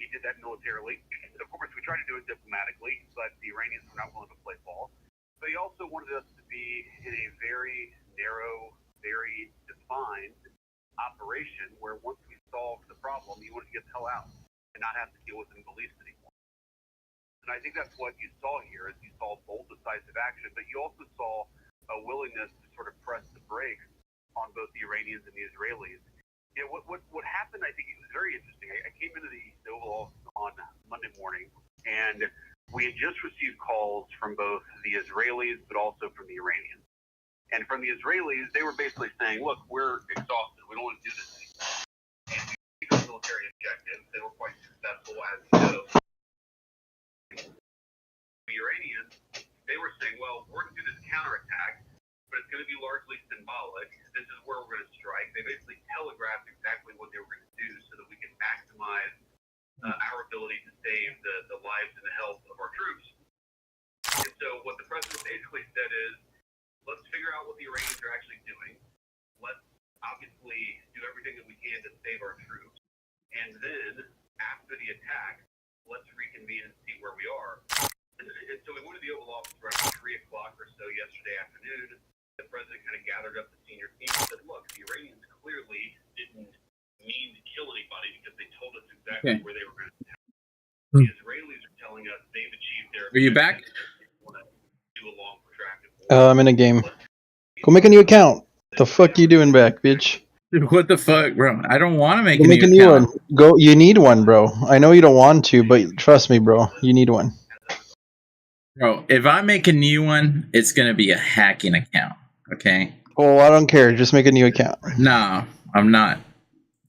He did that militarily. Of course, we tried to do it diplomatically, but the Iranians were not willing to play ball. But he also wanted us to be in a very narrow, very defined operation where once we solved the problem, you wanted to get the hell out and not have to deal with any beliefs anymore. And I think that's what you saw here, is you saw bold, decisive action, but you also saw a willingness to sort of press the brakes on both the Iranians and the Israelis. You know, what happened, I think it was very interesting. I came into the Oval Office on Monday morning, and we had just received calls from both the Israelis, but also from the Iranians. And from the Israelis, they were basically saying, look, we're exhausted. We don't want to do this anymore. And we took military objectives. They were quite successful, as you know. The Iranians, they were saying, well, we're going to do this counterattack, but it's going to be largely symbolic. This is where we're going to strike. They basically telegraphed exactly what they were going to do so that we can maximize our ability to save the lives and the health of our troops. And so what the president basically said is, let's figure out what the Iranians are actually doing. Let's obviously do everything that we can to save our troops. And then, after the attack, let's reconvene and see where we are. And so we went to the Oval Office around 3 o'clock or so yesterday afternoon. The president kind of gathered up the senior team and said, look, the Iranians clearly didn't mean to kill anybody because they told us exactly where they were going to attack. The Israelis are telling us they've achieved their... Are you back? Do a long, protracted war. I'm in a game. Go make a new account. The fuck you doing back, bitch? Dude, what the fuck, bro? I don't want to make Go a make a new new account. one. Go. You need one, bro. I know you don't want to, but trust me, bro. You need one. Bro, if I make a new one, it's going to be a hacking account, okay? Oh, I don't care. Just make a new account. No, I'm not.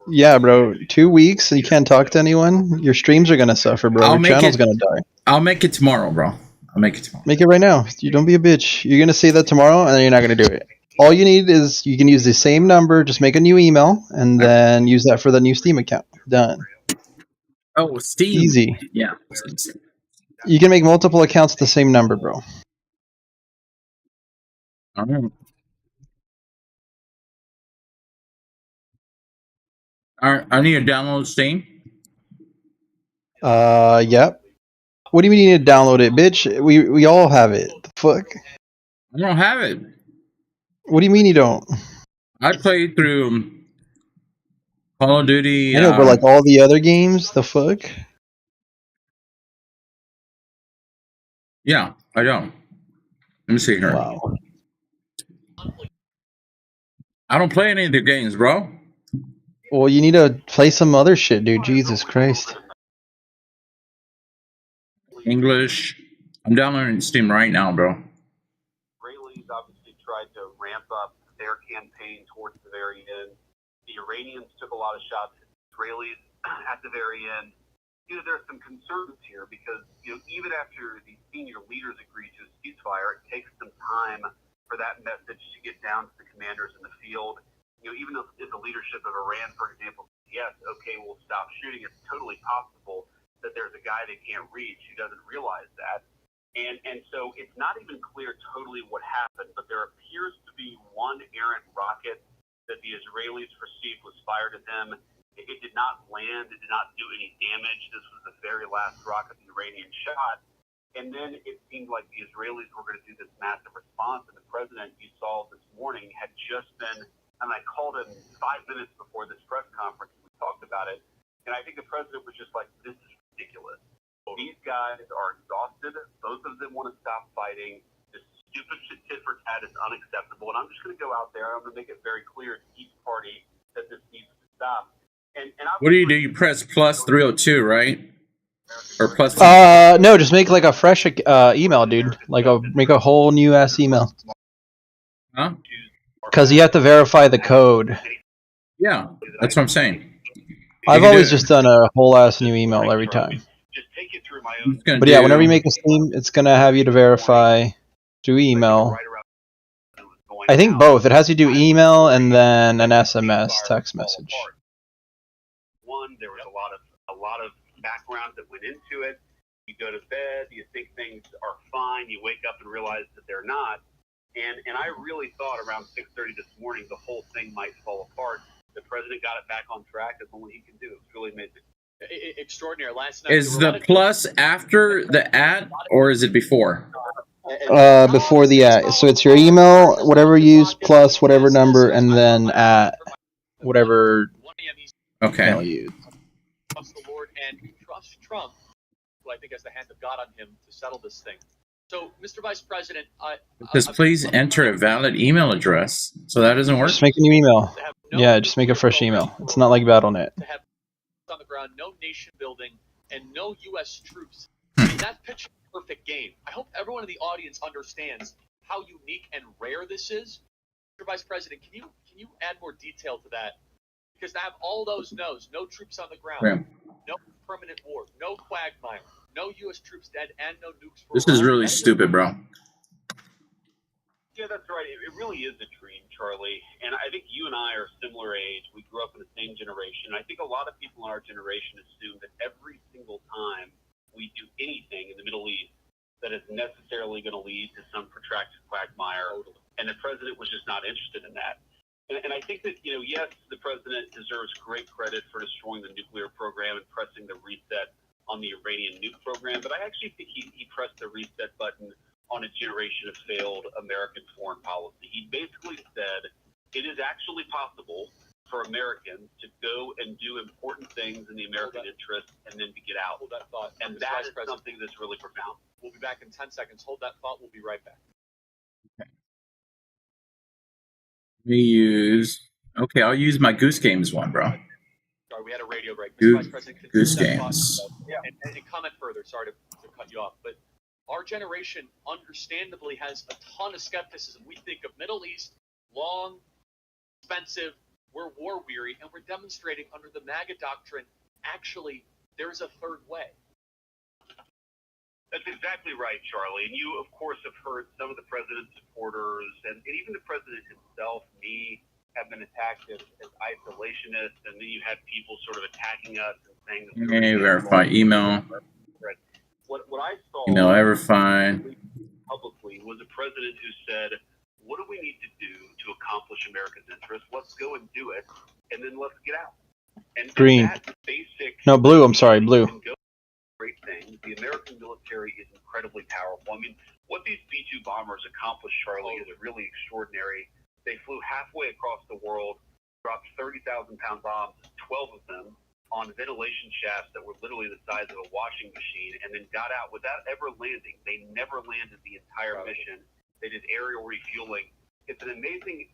Yeah, bro. 2 weeks and you can't talk to anyone? Your streams are gonna suffer, bro. Your channel's gonna die. I'll make it tomorrow, bro. I'll make it tomorrow. Make it right now. You don't be a bitch. You're gonna say that tomorrow and then you're not gonna do it. All you need is you can use the same number, just make a new email, and then use that for the new Steam account. Done. Oh, Steam. Easy. Yeah. You can make multiple accounts with the same number, bro. All right. I need to download Steam. Yep. What do you mean you need to download it, bitch? We all have it. The fuck? I don't have it. What do you mean you don't? I played through Call of Duty. I know, but like all the other games, the fuck? Yeah, I don't. Let me see here. Wow. I don't play any of their games, bro. Well, you need to play some other shit, dude. Jesus Christ. English. I'm downloading Steam right now, bro. Israelis obviously tried to ramp up their campaign towards the very end. The Iranians took a lot of shots at the Israelis at the very end. You know, there's some concerns here because, you know, even after the senior leaders agreed to a ceasefire, it takes some time for that message to get down to the commanders in the field. You know, even if the leadership of Iran, for example, yes, okay, we'll stop shooting, it's totally possible that there's a guy they can't reach who doesn't realize that. And so it's not even clear totally what happened, but there appears to be one errant rocket that the Israelis perceived was fired at them. It did not land. It did not do any damage. This was the very last rocket the Iranian shot. And then it seemed like the Israelis were going to do this massive response. And the president you saw this morning had just been, and I called him 5 minutes before this press conference. We talked about it. And I think the president was just like, this is ridiculous. These guys are exhausted. Both of them want to stop fighting. This stupid shit tit for tat is unacceptable. And I'm just going to go out there. I'm going to make it very clear to each party that this needs to stop. What do? You press plus 302, right? Or plus. No, just make like a fresh email, dude. Like make a whole new ass email. Huh? Because you have to verify the code. Yeah, that's what I'm saying. I've always just done a whole ass new email every time. But yeah, whenever you make a Steam, it's gonna have you to verify through email. I think both. It has you do email and then an SMS text message. One, there was a lot of background that went into it. You go to bed, you think things are fine, you wake up and realize that they're not. And I really thought around 6:30 this morning the whole thing might fall apart. The president got it back on track. That's only he can do. It's really amazing. Extraordinary. Last night, is the plus after the at or is it before? Before the at. So it's your email, whatever you use, plus whatever number, and then at whatever email you use. Trust the Lord and trust Trump, who I think has the hand of God on him to settle this thing. So, Mr. Vice President, Please enter a valid email address. So that doesn't work? Just make a new email. Yeah, just make a fresh email. It's not like BattleNet. To have on the ground, no nation building, and no U.S. troops. I mean, that picture perfect game. I hope everyone in the audience understands how unique and rare this is. Mr. Vice President, can you add more detail to that? Because to have all those no's, no troops on the ground, no permanent war, no quagmire, no U.S. troops dead, and no nukes for This is really stupid, bro. Yeah, that's right. It really is a dream, Charlie. And I think you and I are similar age. We grew up in the same generation. I think a lot of people in our generation assume that every single time we do anything in the Middle East that is necessarily going to lead to some protracted quagmire. And the president was just not interested in that. And I think that, you know, yes, the president deserves great credit for destroying the nuclear program and pressing the reset on the Iranian nuke program. But I actually think he pressed the reset button on a generation of failed American foreign policy. He basically said it is actually possible for Americans to go and do important things in the American interest and then to get out. Hold that thought. And that is something that's really profound. We'll be back in 10 seconds. Hold that thought. We'll be right back. We use... Okay, I'll use my Goose Games one, bro. Sorry, we had a radio break. Goose, Vice President, Goose Games. Yeah, and comment further. Sorry to cut you off, but our generation understandably has a ton of skepticism. We think of Middle East, long, expensive, we're war weary, and we're demonstrating under the MAGA doctrine, actually, there's a third way. That's exactly right, Charlie. And you, of course, have heard some of the president's supporters and even the president himself, me, have been attacked as isolationists, and then you had people sort of attacking us and saying that Okay, verify email. What I saw Email verified. publicly was a president who said, what do we need to do to accomplish America's interests? Let's go and do it, and then let's get out. And Green. that basic No, blue. I'm sorry, blue. great thing. The American military military is incredibly powerful. I mean, what these B-2 bombers accomplished, Charlie, is really extraordinary. They flew halfway across the world, dropped 30,000-pound bombs, 12 of them, on ventilation shafts that were literally the size of a washing machine, and then got out without ever landing. They never landed the entire mission. They did aerial refueling. It's an amazing,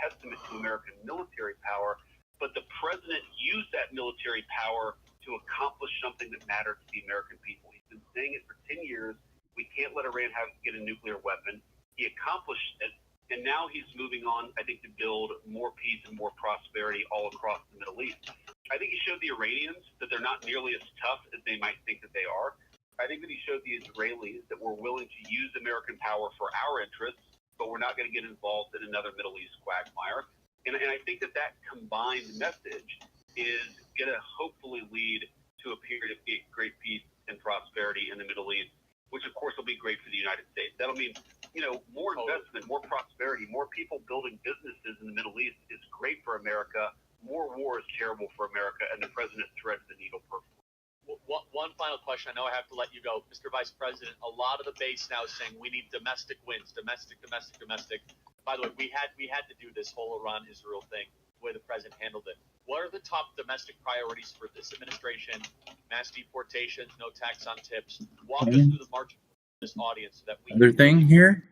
testament to American military power, but the president used that military power to accomplish something that mattered to the American people. He's been saying it for 10 years. We can't let Iran get a nuclear weapon. He accomplished it, and now he's moving on, I think, to build more peace and more prosperity all across the Middle East. I think he showed the Iranians that they're not nearly as tough as they might think that they are. I think that he showed the Israelis that we're willing to use American power for our interests, but we're not going to get involved in another Middle East quagmire. And I think that combined message is going to hopefully lead to a period of great peace and prosperity in the Middle East, which of course will be great for the United States. That'll mean, more investment, more prosperity, more people building businesses in the Middle East is great for America. More war is terrible for America, and the president threads the needle perfectly. One final question. I know I have to let you go. Mr. Vice President, a lot of the base now is saying we need domestic wins, domestic. By the way, we had to do this whole Iran-Israel thing, the way the president handled it. What are the top domestic priorities for this administration? Mass deportations, no tax on tips. Walk us through the march of this audience so that we Other thing here?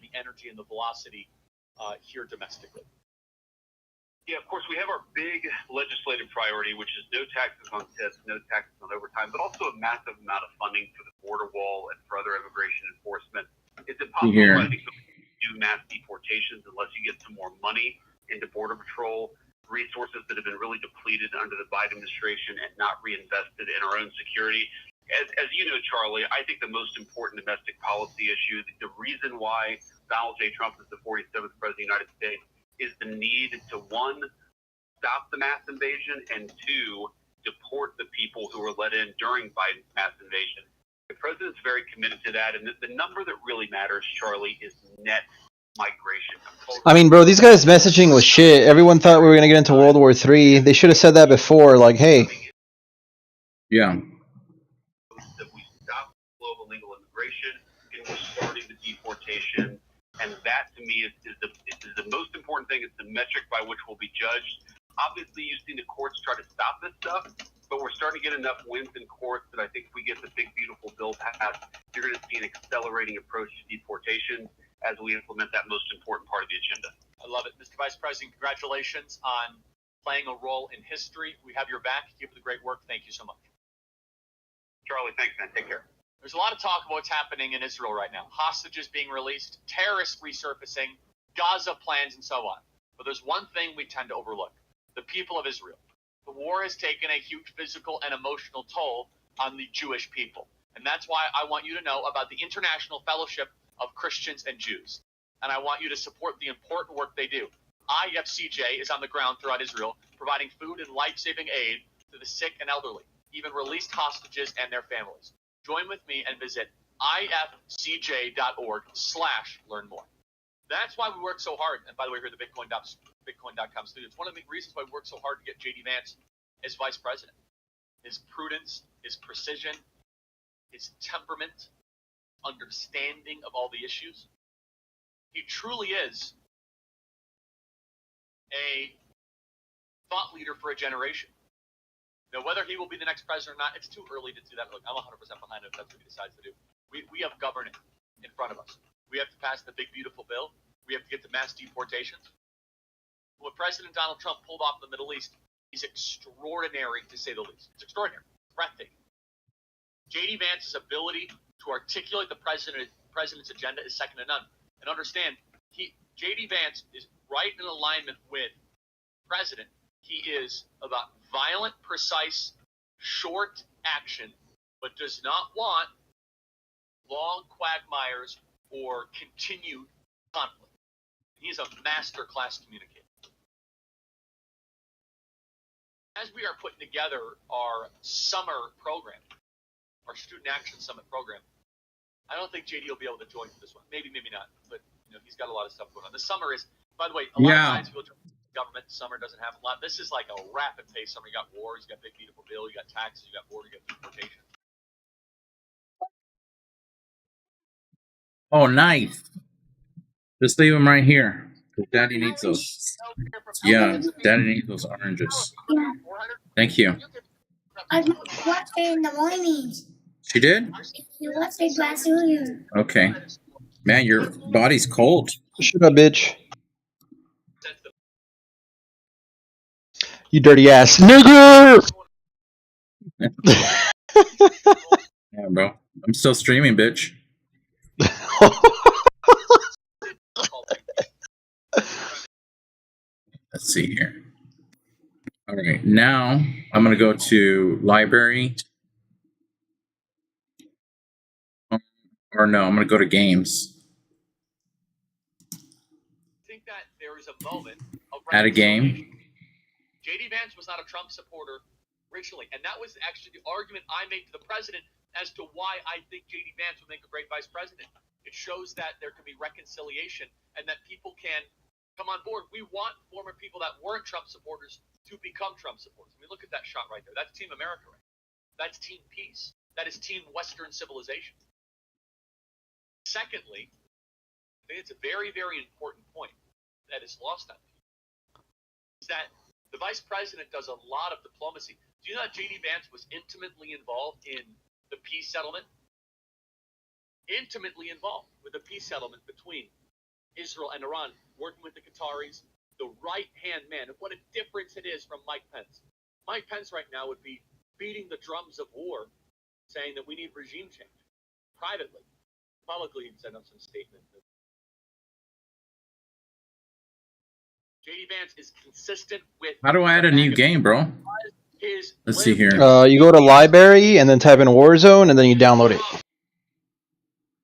The energy and the velocity here domestically. Yeah, of course, we have our big legislative priority, which is no taxes on tips, no taxes on overtime, but also a massive amount of funding for the border wall and for other immigration enforcement. It's impossible, I think, to do mass deportations unless you get some more money into Border Patrol, resources that have been really depleted under the Biden administration and not reinvested in our own security. As you know, Charlie, I think the most important domestic policy issue, the reason why Donald J. Trump is the 47th president of the United States, is the need to, one, stop the mass invasion, and two, deport the people who were let in during Biden's mass invasion. The president's very committed to that, and the number that really matters, Charlie, is net migration. I mean, bro, these guys' messaging was shit. Everyone thought we were going to get into World War III. They should have said that before, like, hey. Yeah. That we stop the flow of illegal immigration, and we're starting the deportation. And that, to me, is the most important thing. It's the metric by which we'll be judged. Obviously, you've seen the courts try to stop this stuff, but we're starting to get enough wins in courts that I think if we get the big, beautiful bill passed, you're going to see an accelerating approach to deportation as we implement that most important part of the agenda. I love it. Mr. Vice President, congratulations on playing a role in history. We have your back. Keep up the great work. Thank you so much. Charlie, thanks, man. Take care. There's a lot of talk about what's happening in Israel right now. Hostages being released, terrorists resurfacing, Gaza plans, and so on. But there's one thing we tend to overlook. The people of Israel. The war has taken a huge physical and emotional toll on the Jewish people. And that's why I want you to know about the International Fellowship of Christians and Jews. And I want you to support the important work they do. IFCJ is on the ground throughout Israel, providing food and life-saving aid to the sick and elderly, even released hostages and their families. Join with me and visit ifcj.org/learn more. That's why we work so hard. And by the way, we're the Bitcoin.com studios. One of the reasons why we work so hard to get JD Vance as vice president. His prudence, his precision, his temperament, understanding of all the issues. He truly is a thought leader for a generation. Now, whether he will be the next president or not, it's too early to do that. Look, I'm 100% behind it if that's what he decides to do. We have governance in front of us. We have to pass the big, beautiful bill. We have to get to mass deportations. What President Donald Trump pulled off in the Middle East is extraordinary, to say the least. It's extraordinary. Breathtaking. J.D. Vance's ability to articulate the president's agenda is second to none. And understand, J.D. Vance is right in alignment with the president. He is about violent, precise, short action, but does not want long quagmires or continued conflict. He's a master-class communicator. As we are putting together our summer program, our Student Action Summit program, I don't think JD will be able to join for this one. Maybe, maybe not. But he's got a lot of stuff going on. The summer is, by the way, a lot of times people join government. Summer doesn't have a lot. This is like a rapid pace summer. You got wars, you got big beautiful bill, you got taxes, you got border, you got deportation. Oh, nice. Just leave them right here. Daddy needs those. Yeah, Daddy needs those oranges. Yeah. Thank you. I watched it in the morning. She did? You watched it last earlier. Okay. Man, your body's cold. Shut up, bitch. You dirty ass nigger! Yeah, bro. I'm still streaming, bitch. Let's see here. All right, now I'm gonna go to library. Or no, I'm gonna go to games. I think that there is a moment of Add a game. JD Vance was not a Trump supporter originally, and that was actually the argument I made to the president as to why I think JD Vance would make a great vice president. It shows that there can be reconciliation and that people can come on board. We want former people that weren't Trump supporters to become Trump supporters. I mean, look at that shot right there. That's Team America, right? That's Team Peace. That is Team Western Civilization. Secondly, I think it's a very, very important point that is lost on me, is that the vice president does a lot of diplomacy. Do you know that J.D. Vance was intimately involved in the peace settlement? Intimately involved with the peace settlement between Israel and Iran, working with the Qataris, the right-hand man. And what a difference it is from Mike Pence. Mike Pence right now would be beating the drums of war, saying that we need regime change. Privately. Publicly, he'd send up some statement. JD Vance is consistent with. How do I add a new game, bro? Let's see here. You go to library and then type in Warzone and then you download it.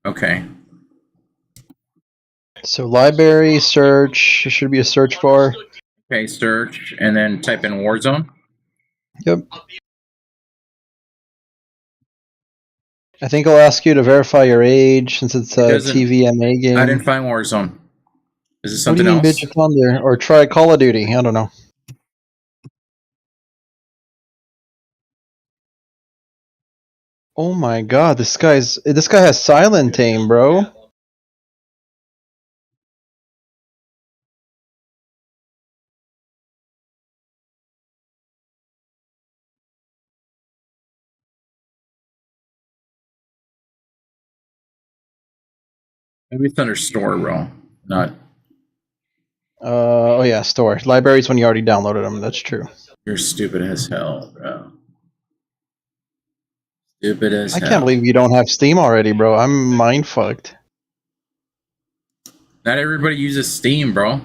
Okay. So library, search, there should be a search bar. Okay, search, and then type in Warzone. Yep. I think I'll ask you to verify your age since it's a TVMA game. I didn't find Warzone. Is it What do something you mean, else? bitch? It's on there. Or try Call of Duty. I don't know. Oh my god, this guy has silent aim, bro. Maybe it's under store, bro. Not. Oh yeah, store. Libraries when you already downloaded them. That's true. You're stupid as hell, bro. Stupid as I hell. can't believe you don't have Steam already, bro. I'm mind fucked. Not everybody uses Steam, bro.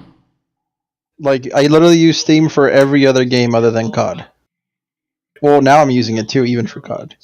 Like, I literally use Steam for every other game other than COD. Well, now I'm using it too, even for COD.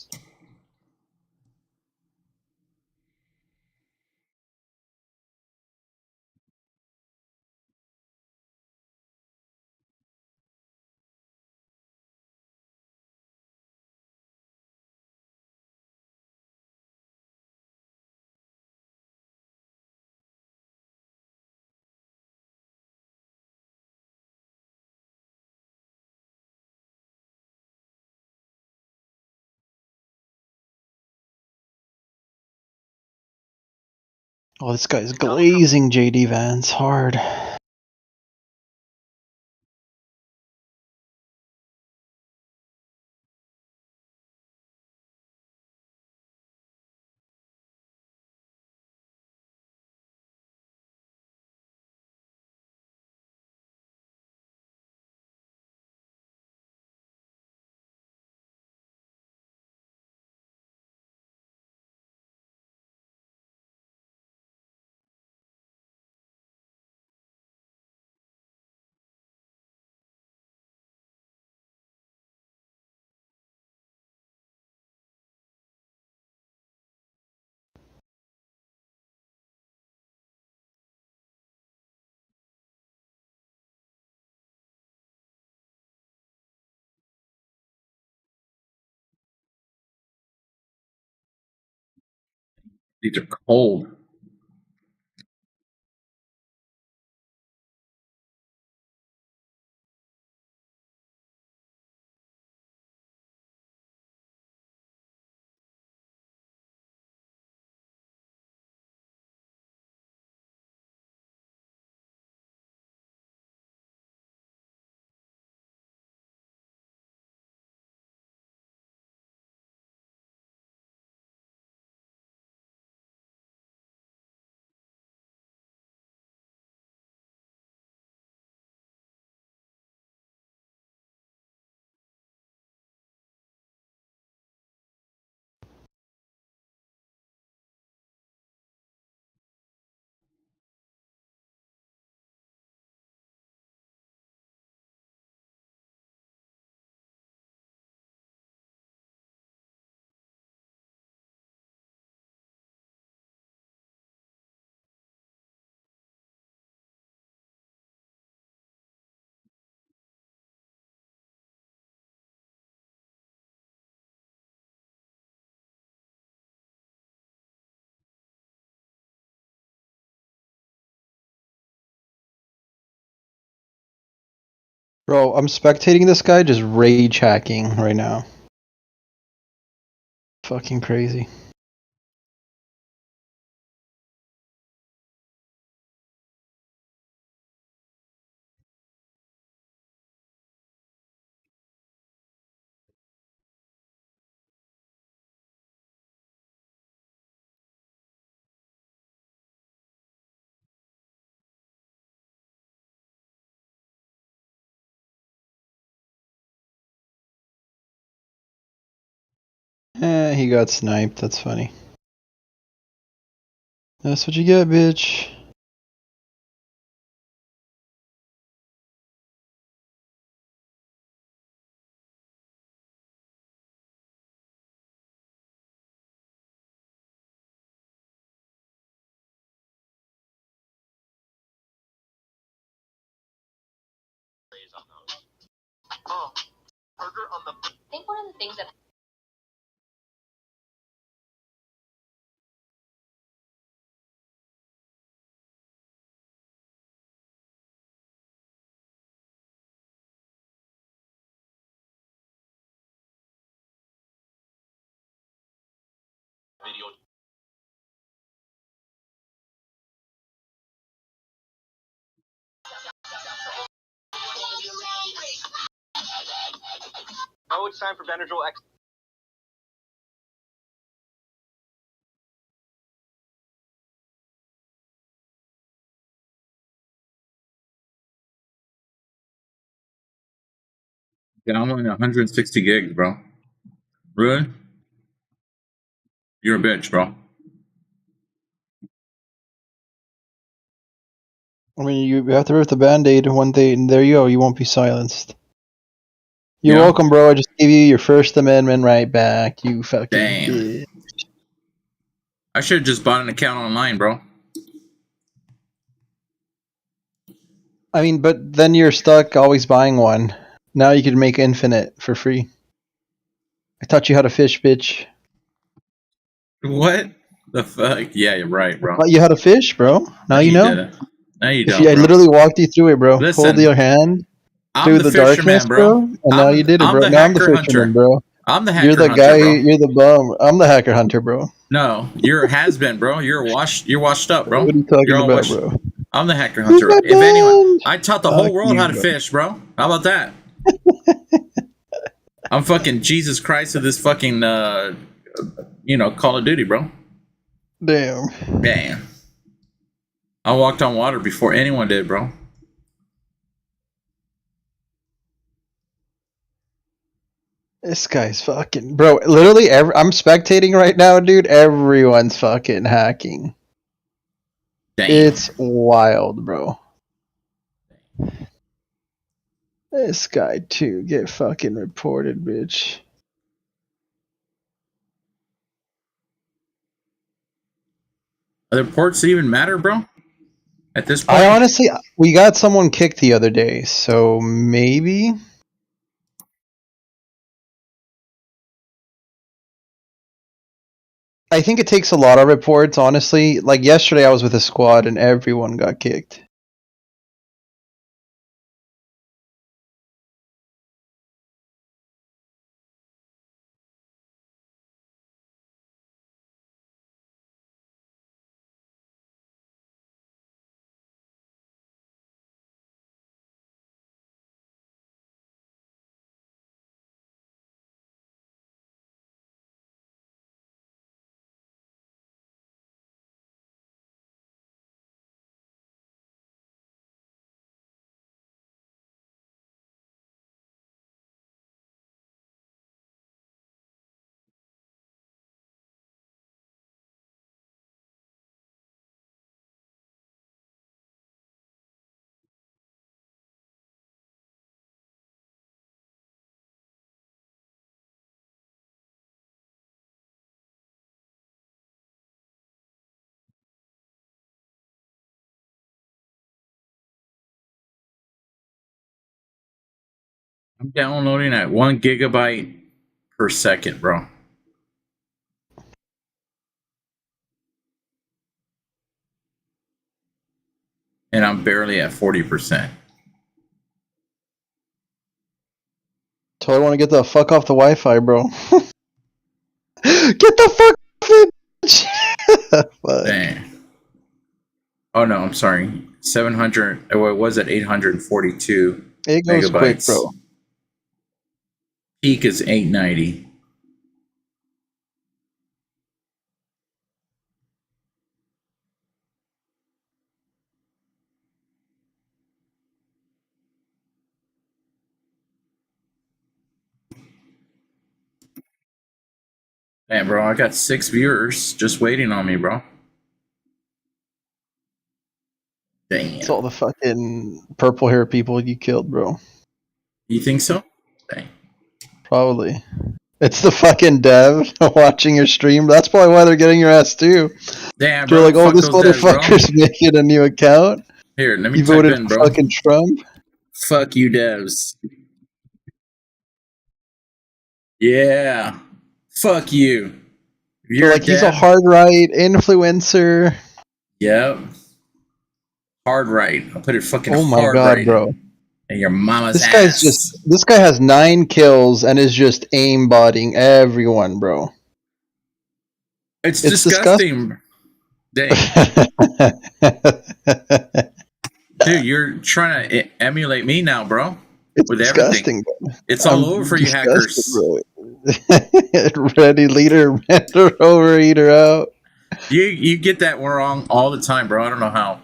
Oh, this guy's glazing JD Vance hard. These are cold. Bro, I'm spectating this guy just rage hacking right now. Fucking crazy. He got sniped. That's funny. That's what you get, bitch. I think one of the things that Oh, it's time for Benadryl X. Downloading 160 gigs, bro. Really? You're a bitch, bro. I mean, you have to rip the band-aid one day, and there you go. You won't be silenced. You're Yeah. welcome, bro. I just gave you your First Amendment right back. You fucking Damn. bitch. I should have just bought an account online, bro. I mean, but then you're stuck always buying one. Now you can make infinite for free. I taught you how to fish, bitch. What the fuck? Yeah, you're right, bro. Taught you how to fish, bro. Now No, you you know. didn't. No, you If don't, I bro. literally walked you through it, bro. Hold Listen, your hand I'm through the the fisherman, darkness, bro. bro. And now you did it, I'm bro. the Now I'm the hacker fisherman, hunter. bro. I'm the You're hacker the hunter, guy. bro. You're the bum. I'm the hacker hunter, bro. No, you're has been, bro. You're washed up, bro. What are you You're talking all about, washed. bro? I'm the hacker Who's hunter. my If anyone, bum? I taught the Fuck whole world you, how to bro. fish, bro. How about that? I'm fucking Jesus Christ of this fucking Call of Duty, bro. Damn. Damn. I walked on water before anyone did, bro. This guy's fucking bro. Literally, I'm spectating right now, dude. Everyone's fucking hacking. Damn. It's wild, bro. This guy too. Get fucking reported, bitch. Are the ports even matter, bro? At this I point? honestly, we got someone kicked the other day, so maybe. I think it takes a lot of reports, honestly. Like yesterday, I was with a squad and everyone got kicked. I'm downloading at 1 gigabyte per second, bro. And I'm barely at 40%. So I want to get the fuck off the Wi-Fi, bro. Get the fuck off it, bitch! Fuck. Dang. Oh no, I'm sorry. 700. Oh, it was at 842 It goes megabytes. quick, bro. Peak is 890. Man, bro, I got 6 viewers just waiting on me, bro. Damn. It's all the fucking purple hair people you killed, bro. You think so? Dang. Probably. It's the fucking dev watching your stream. That's probably why they're getting your ass too. Damn, They're bro. like, oh, fuck this those devs, bro. motherfucker's making a new account. Here, let me You type voted in, for bro. fucking Trump? Fuck you, devs. Yeah. Fuck you. If you're They're like, he's a dev- hard right influencer. Yep. Hard right. I'll put it fucking Oh my hard god, right. bro. And your mama's This ass. guy's just. This guy has 9 kills and is just aimbotting everyone, bro. It's disgusting. Dang. Dude, you're trying to emulate me now, bro. It's with disgusting, everything. bro. It's all I'm over for you disgusted, hackers. bro. Ready leader, mentor over, eater out. You get that wrong all the time, bro. I don't know how.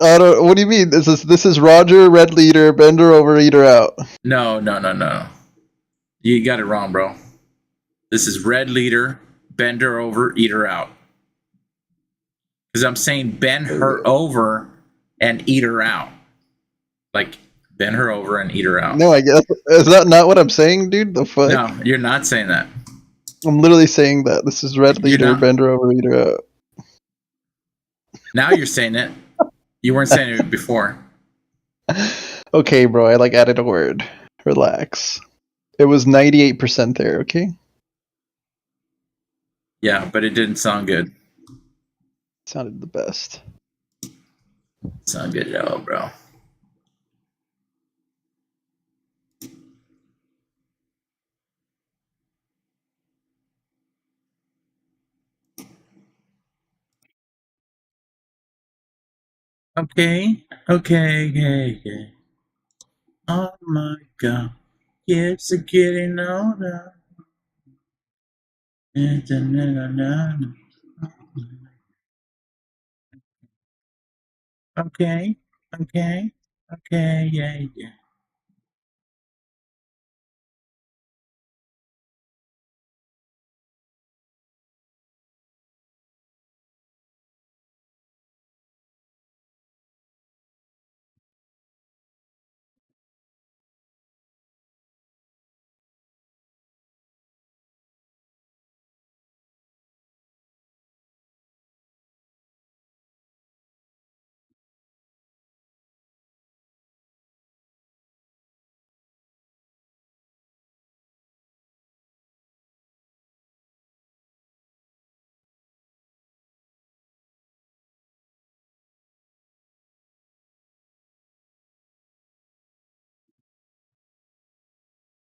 I don't. What do you mean? This is Roger, red leader, bender over, eater out. No. You got it wrong, bro. This is red leader, bend her over, eat her out. Because I'm saying bend her over and eat her out. Like, bend her over and eat her out. No, I guess. Is that not what I'm saying, dude? The fuck? No, you're not saying that. I'm literally saying that. This is red leader, bender over, eater out. Now you're saying it. You weren't saying it before. Okay, bro. I added a word. Relax. It was 98% there. Okay. Yeah, but it didn't sound good. Sounded the best. Sound good at all, bro. Okay. Oh my god. Kids are getting older. Okay, yeah.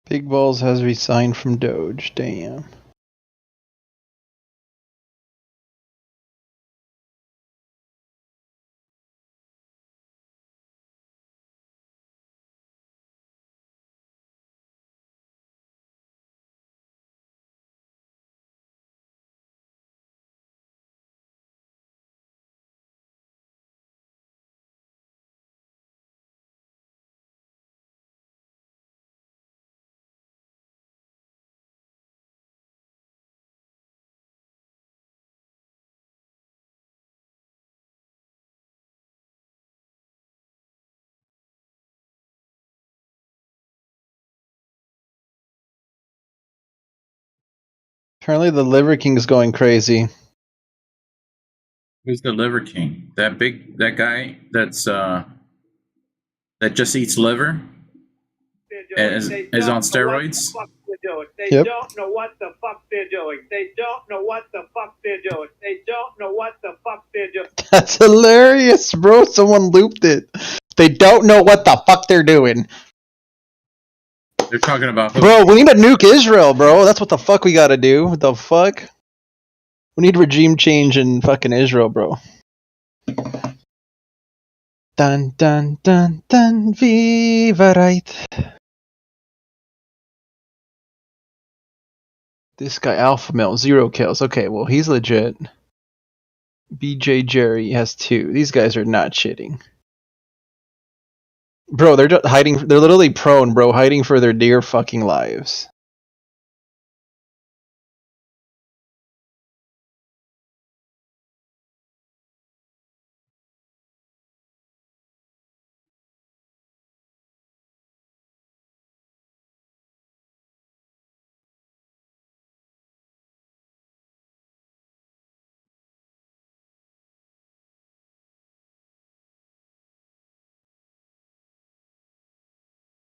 Big Balls has resigned from Doge. Damn. Apparently the Liver King's going crazy. Who's the Liver King? That guy that's that just eats liver? And is on steroids? They Yep. don't know what the fuck they're doing. They don't know what the fuck they're doing. They don't know what the fuck they're doing. That's hilarious, bro. Someone looped it. They don't know what the fuck they're doing. They're talking about who? Bro, we need to nuke Israel, bro. That's what the fuck we gotta do. What the fuck? We need regime change in fucking Israel, bro. Dun dun dun dun, viva right. This guy, Alpha Male, 0 kills. Okay, well, he's legit. BJ Jerry has 2. These guys are not shitting. Bro, they're just hiding. They're literally prone, bro, hiding for their dear fucking lives.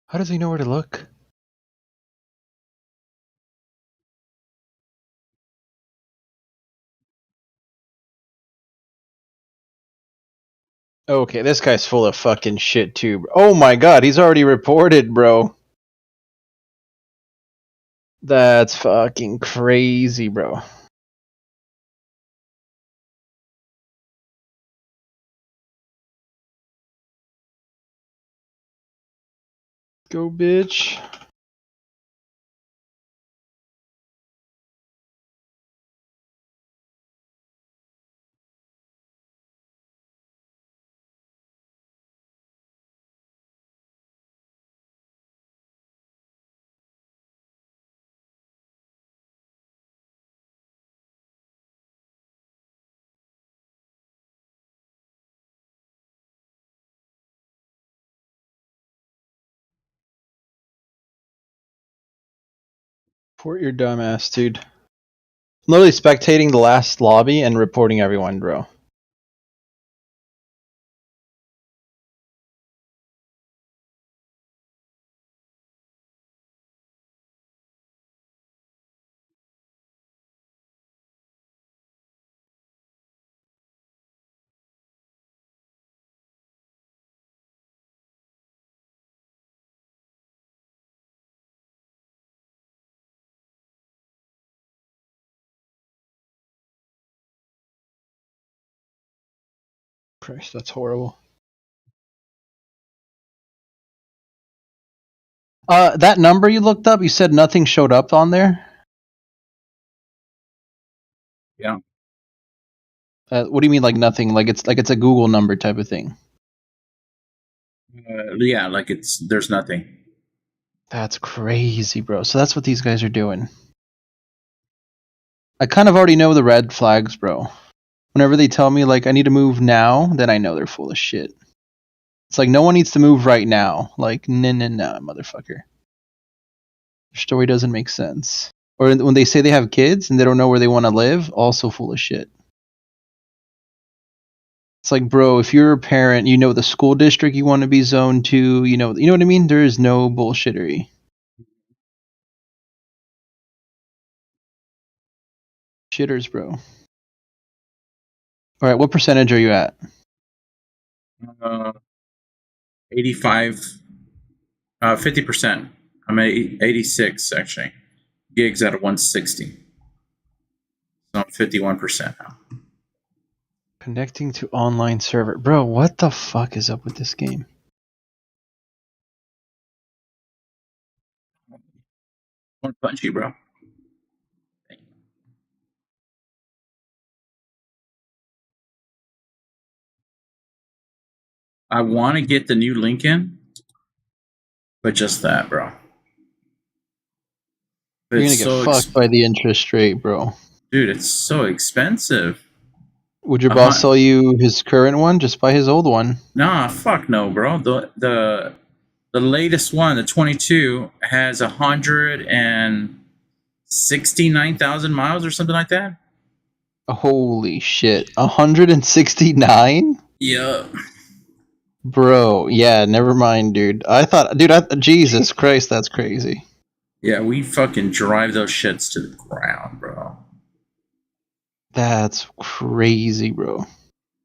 How does he know where to look? Okay, this guy's full of fucking shit too. Bro. Oh my god, he's already reported, bro. That's fucking crazy, bro. Go, bitch. Report your dumbass, dude. I'm literally spectating the last lobby and reporting everyone, bro. Christ, that's horrible. That number you looked up, you said nothing showed up on there? Yeah. What do you mean, like nothing? Like it's a Google number type of thing? Yeah, like there's nothing. That's crazy, bro. So that's what these guys are doing. I kind of already know the red flags, bro. Whenever they tell me, like, I need to move now, then I know they're full of shit. It's like, no one needs to move right now. Like, nah, motherfucker. Your story doesn't make sense. Or when they say they have kids and they don't know where they want to live, also full of shit. It's like, bro, if you're a parent, you know the school district you want to be zoned to, you know what I mean? There is no bullshittery. Shitters, bro. Alright, what percentage are you at? 85, 50%. I'm at 86 actually. Gigs out of 160. So I'm 51% now. Connecting to online server. Bro, what the fuck is up with this game? I want to punch you, bro. I want to get the new Lincoln, but just that, bro. You're gonna get fucked by the interest rate, bro. Dude, it's so expensive. Would your boss sell you his current one? Just buy his old one. Nah, fuck no, bro. The latest one, the 22, has 169,000 miles or something like that. Holy shit. 169? Yeah. Bro, yeah, never mind, dude. I thought, dude, Jesus Christ, that's crazy. Yeah, we fucking drive those shits to the ground, bro. That's crazy, bro.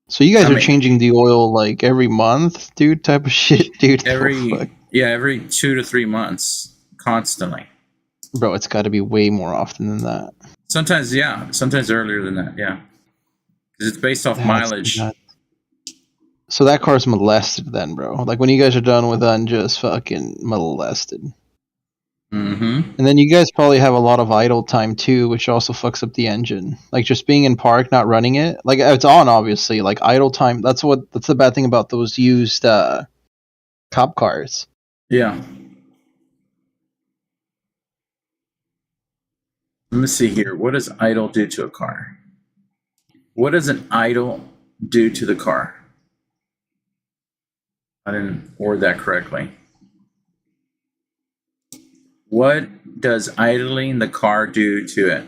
So you guys are changing the oil like every month, dude, type of shit, dude. Every 2 to 3 months. constantly. Bro, it's got to be way more often than that. Sometimes, yeah. Sometimes earlier than that, yeah. Because it's based off mileage. Nuts. So that car's molested then, bro. Like when you guys are done with just fucking molested. Mm-hmm. And then you guys probably have a lot of idle time too, which also fucks up the engine. Like just being in park, not running it. Like it's on, obviously. Like idle time. That's the bad thing about those used cop cars. Yeah. Let me see here. What does idle do to a car? What does an idle do to the car? I didn't word that correctly. What does idling the car do to it?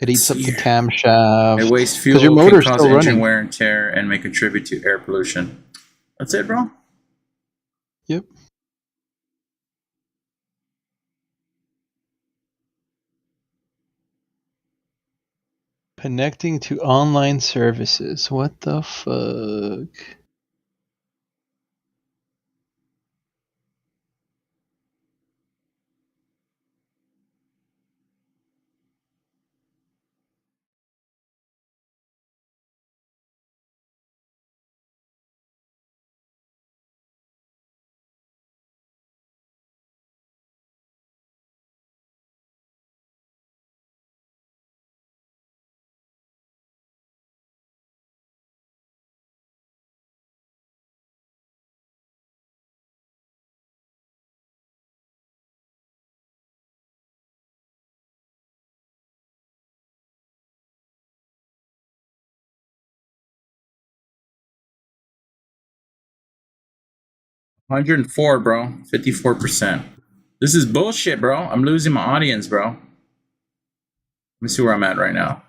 It eats up the camshaft. It wastes Because your fuel, can motor's cause still engine running. wear and tear, and may contribute to air pollution. That's it, bro? Yep. Connecting to online services. What the fuck? $104, bro. 54%. This is bullshit, bro. I'm losing my audience, bro. Let me see where I'm at right now.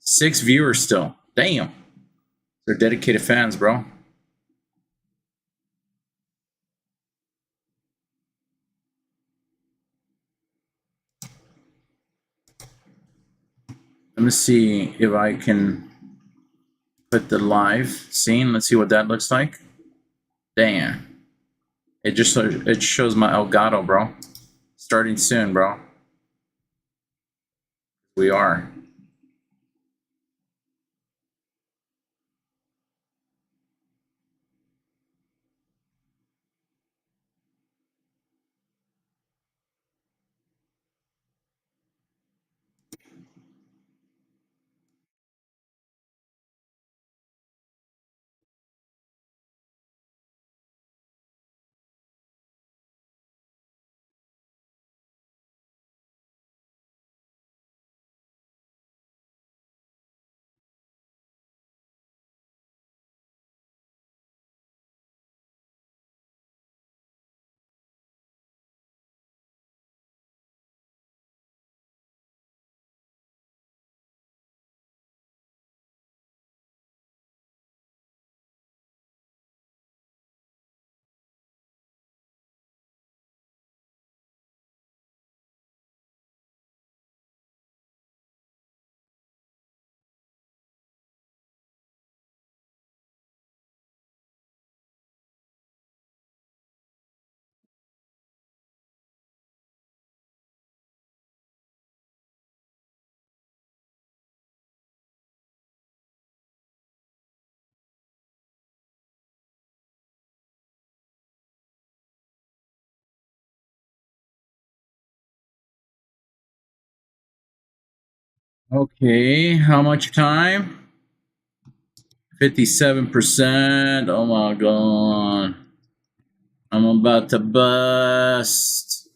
6 viewers still. Damn. They're dedicated fans, bro. Let me see if I can put the live scene. Let's see what that looks like. Damn. It shows my Elgato, bro. Starting soon, bro. We are. Okay, how much time? 57%. Oh my god. I'm about to bust.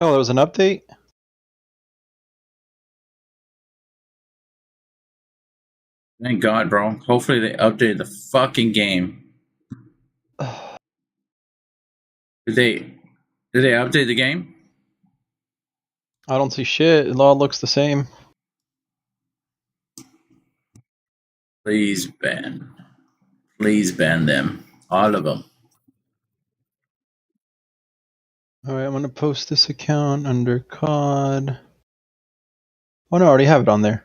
Oh, there was an update? Thank God, bro. Hopefully they updated the fucking game. Did they update the game? I don't see shit. It all looks the same. Please ban. Please ban them. All of them. Alright, I'm gonna post this account under COD. Oh no, I already have it on there.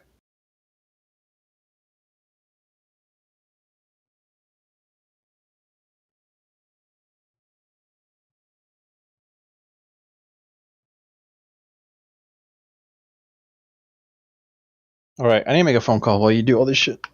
Alright, I need to make a phone call while you do all this shit.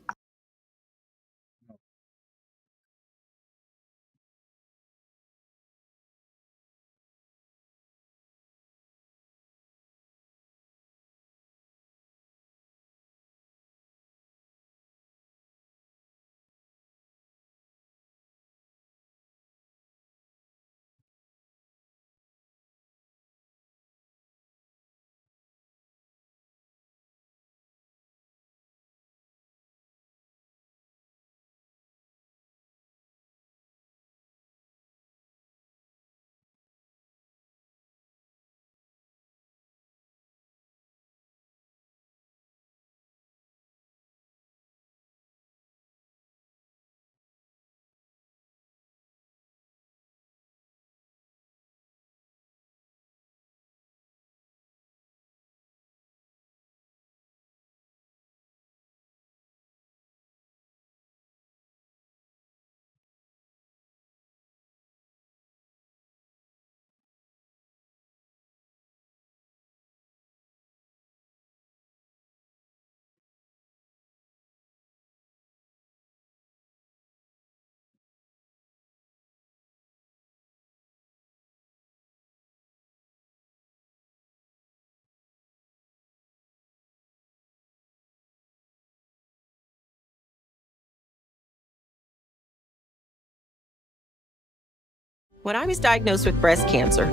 When I was diagnosed with breast cancer,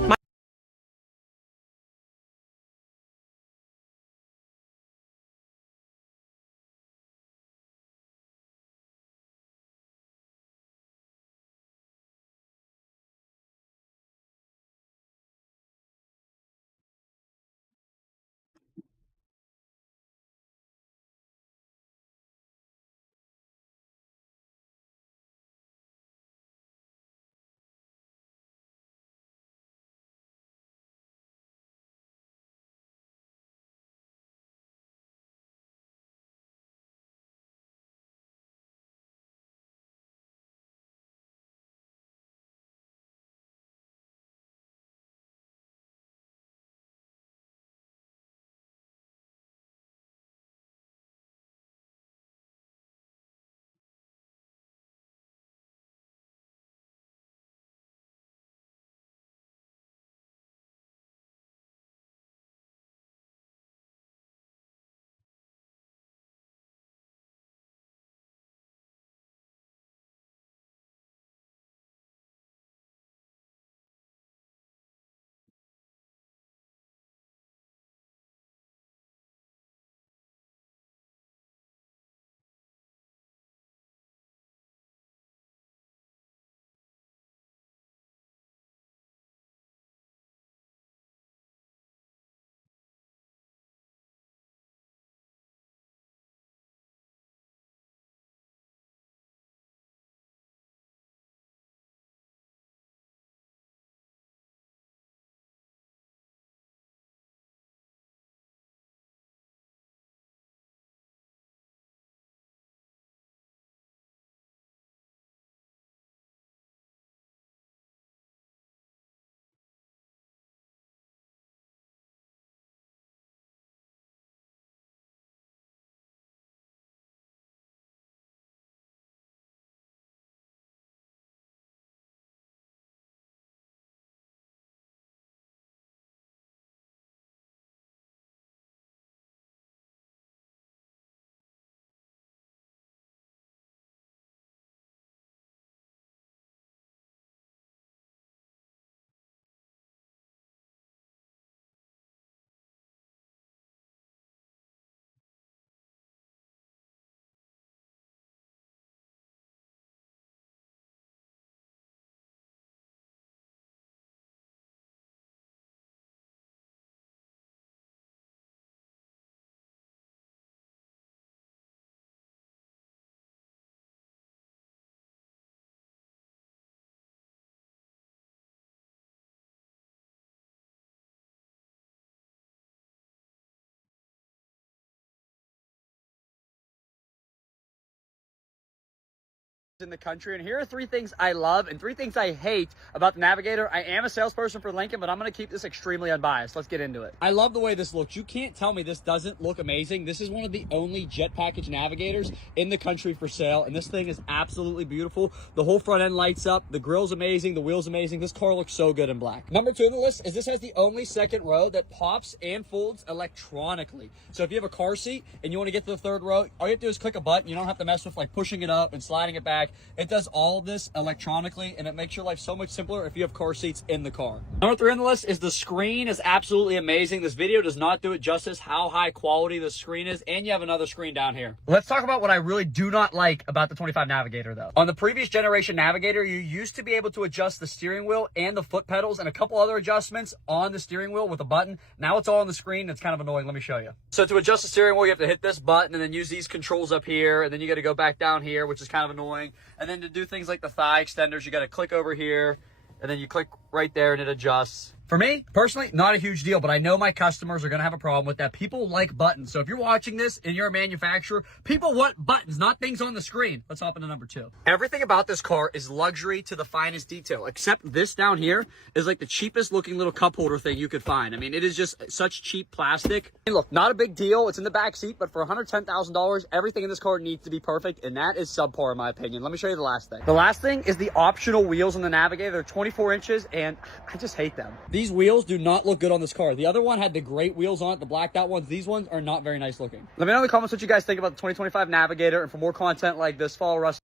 in the country, and here are 3 things I love and 3 things I hate about the Navigator. I am a salesperson for Lincoln, but I'm going to keep this extremely unbiased. Let's get into it. I love the way this looks. You can't tell me this doesn't look amazing. This is one of the only jet package Navigators in the country for sale, and this thing is absolutely beautiful. The whole front end lights up. The grill's amazing. The wheel's amazing. This car looks so good in black. Number 2 on the list is this has the only second row that pops and folds electronically. So if you have a car seat and you want to get to the 3rd row, all you have to do is click a button. You don't have to mess with like pushing it up and sliding it back. It does all of this electronically, and it makes your life so much simpler if you have car seats in the car. Number 3 on the list is the screen is absolutely amazing. This video does not do it justice how high quality the screen is, and you have another screen down here. Let's talk about what I really do not like about the 25 Navigator though. On the previous generation Navigator, you used to be able to adjust the steering wheel and the foot pedals and a couple other adjustments on the steering wheel with a button. Now it's all on the screen. It's kind of annoying. Let me show you. So to adjust the steering wheel, you have to hit this button and then use these controls up here, and then you got to go back down here, which is kind of annoying. And then to do things like the thigh extenders, you got to click over here, and then you click right there and it adjusts. For me, personally, not a huge deal, but I know my customers are going to have a problem with that. People like buttons. So if you're watching this and you're a manufacturer, people want buttons, not things on the screen. Let's hop into number 2. Everything about this car is luxury to the finest detail, except this down here is like the cheapest looking little cup holder thing you could find. I mean, it is just such cheap plastic. And look, not a big deal. It's in the back seat, but for $110,000, everything in this car needs to be perfect, and that is subpar in my opinion. Let me show you the last thing. The last thing is the optional wheels on the Navigator. They're 24 inches, and I just hate them. These wheels do not look good on this car. The other one had the great wheels on it, the blacked out ones. These ones are not very nice looking. Let me know in the comments what you guys think about the 2025 Navigator, and for more content like this, follow Russell.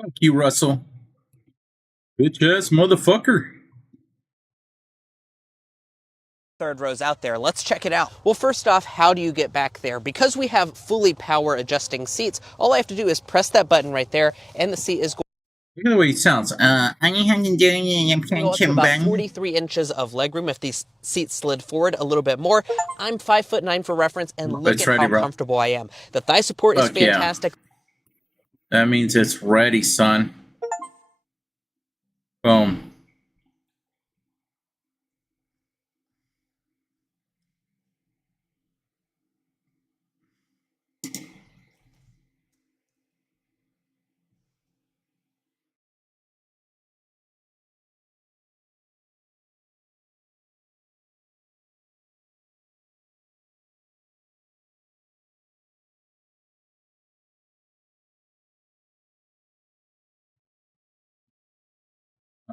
Thank you, Russell. Bitch ass motherfucker. 3rd rows out there. Let's check it out. Well, first off, how do you get back there? Because we have fully power adjusting seats, all I have to do is press that button right there, and the seat is going Look at the way he sounds. I haven't done it. I'm go up to about 43 inches of legroom if these seats slid forward a little bit more. I'm 5'9" for reference, and look at how comfortable I am. The thigh support is fantastic. Yeah. That means it's ready, son. Boom.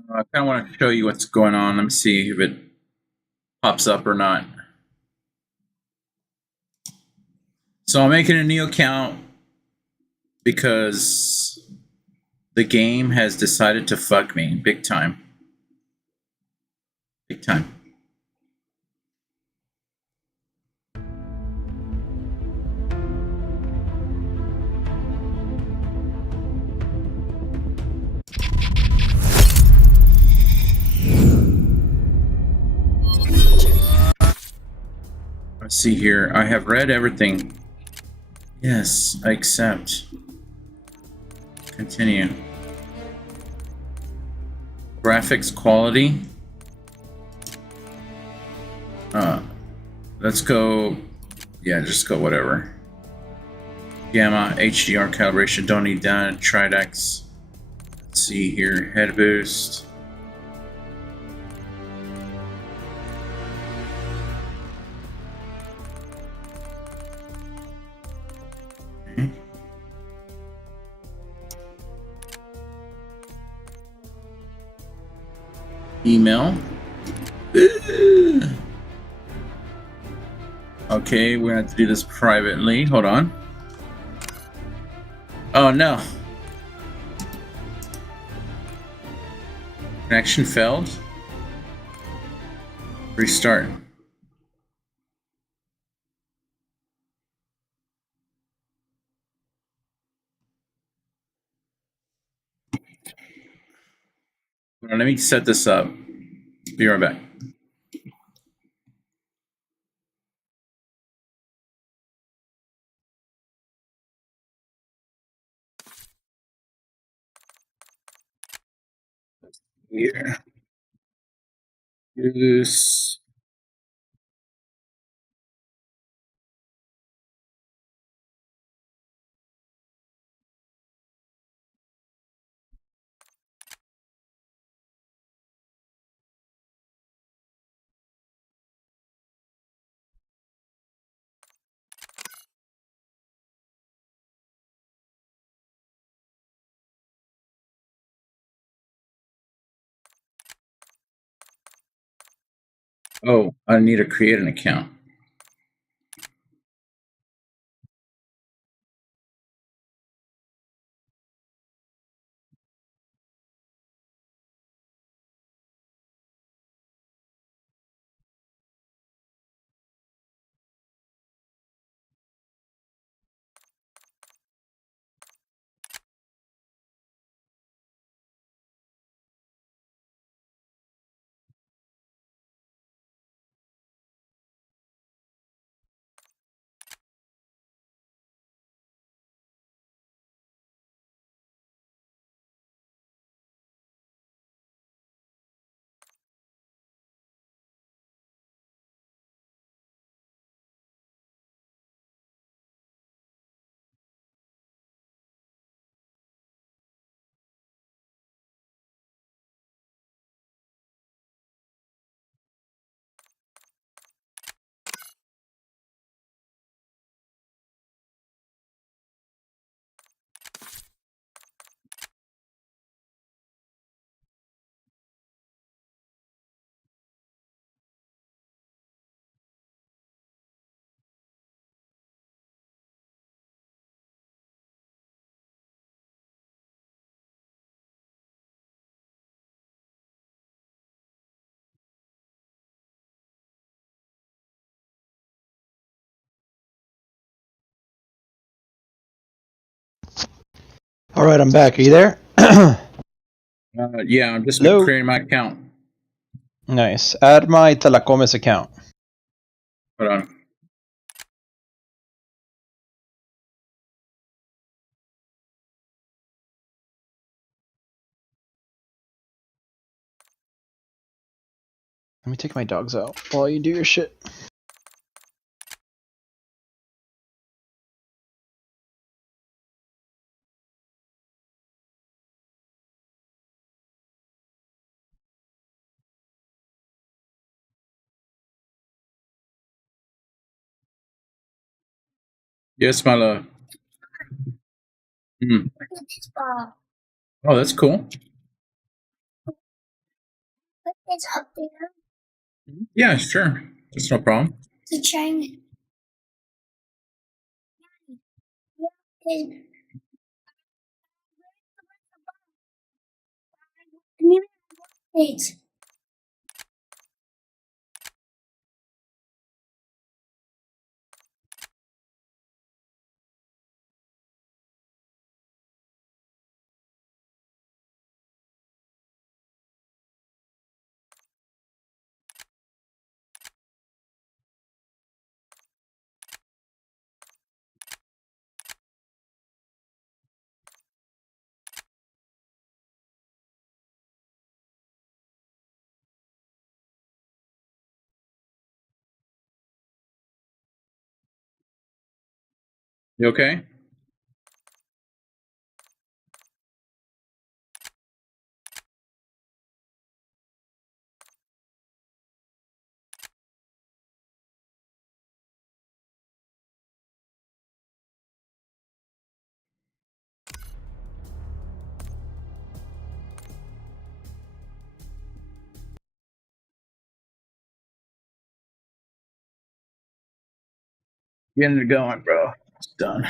I kind of want to show you what's going on. Let me see if it pops up or not. So I'm making a new account because the game has decided to fuck me big time. Big time. Let's see here. I have read everything. Yes, I accept. Continue. Graphics quality. Let's go. Yeah, just go whatever. Gamma, HDR calibration. Don't need that. Tridex. Let's see here. Head boost. Email. Okay, we're gonna have to do this privately. Hold on. Oh no. Connection failed. Restart. Hold on, let me set this up. Be right back. Here. Use. Oh, I need to create an account. All right, I'm back. Are you there? Yeah, I'm just Hello? creating my account. Nice. Add my Telecomes account. Hold on. Let me take my dogs out while you do your shit. Yes, my love. Oh, that's cool. Put this up there. Yeah, sure. That's no problem. To try. Wait. You okay? Getting it going, bro. It's done.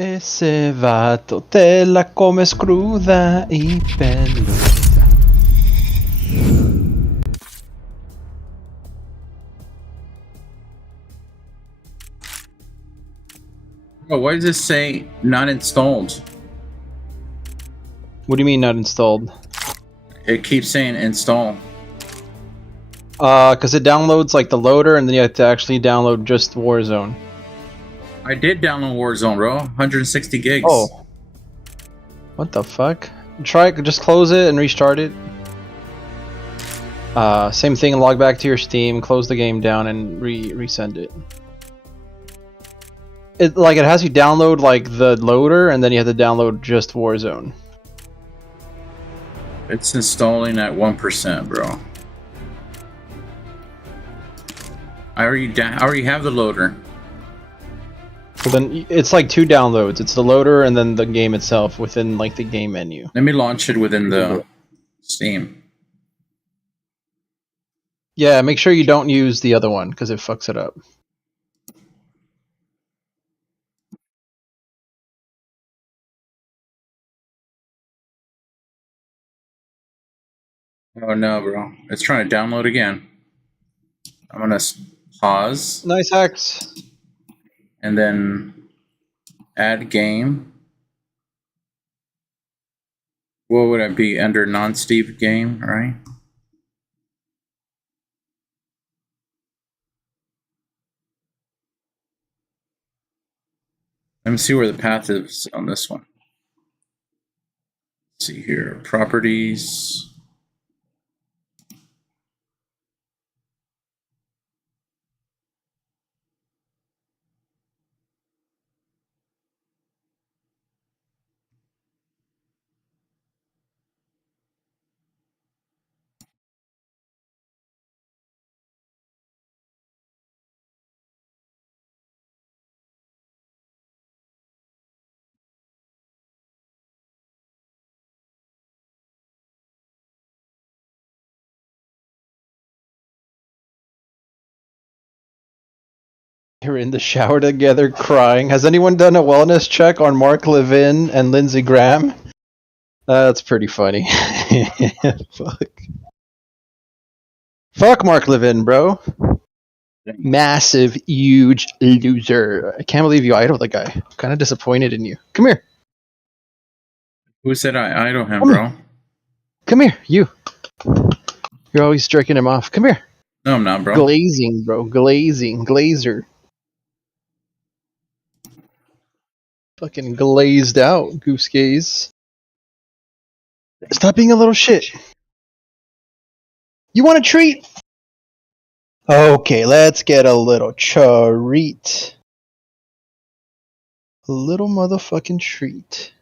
Ese vato te la comes cruda y peluda. Oh, why does this say not installed? What do you mean not installed? It keeps saying install. Because it downloads like the loader, and then you have to actually download just Warzone. I did download Warzone, bro. 160 gigs. Oh. What the fuck? Try it, just close it and restart it. Same thing, log back to your Steam, close the game down, and resend it. It has you download like the loader, and then you have to download just Warzone. It's installing at 1%, bro. I already have the loader. So then it's like 2 downloads. It's the loader and then the game itself within like the game menu. Let me launch it within the Steam. Yeah, make sure you don't use the other one because it fucks it up. Oh no, bro. It's trying to download again. I'm gonna pause. Nice hacks. And then add game. What would it be under non-Steve game, right? Let me see where the path is on this one. Let's see here, properties. You're in the shower together crying. Has anyone done a wellness check on Mark Levin and Lindsey Graham? That's pretty funny. Fuck Mark Levin, bro. Massive, huge loser. I can't believe you idled the guy. I'm kind of disappointed in you. Come here. Who said I idle him, bro? Come here, you. You're always jerking him off. Come here. No, I'm not, bro. Glazing, bro. Glazing. Glazer. Fucking glazed out, goose gaze. Stop being a little shit. You want a treat? Okay, let's get a little treat. A little motherfucking treat.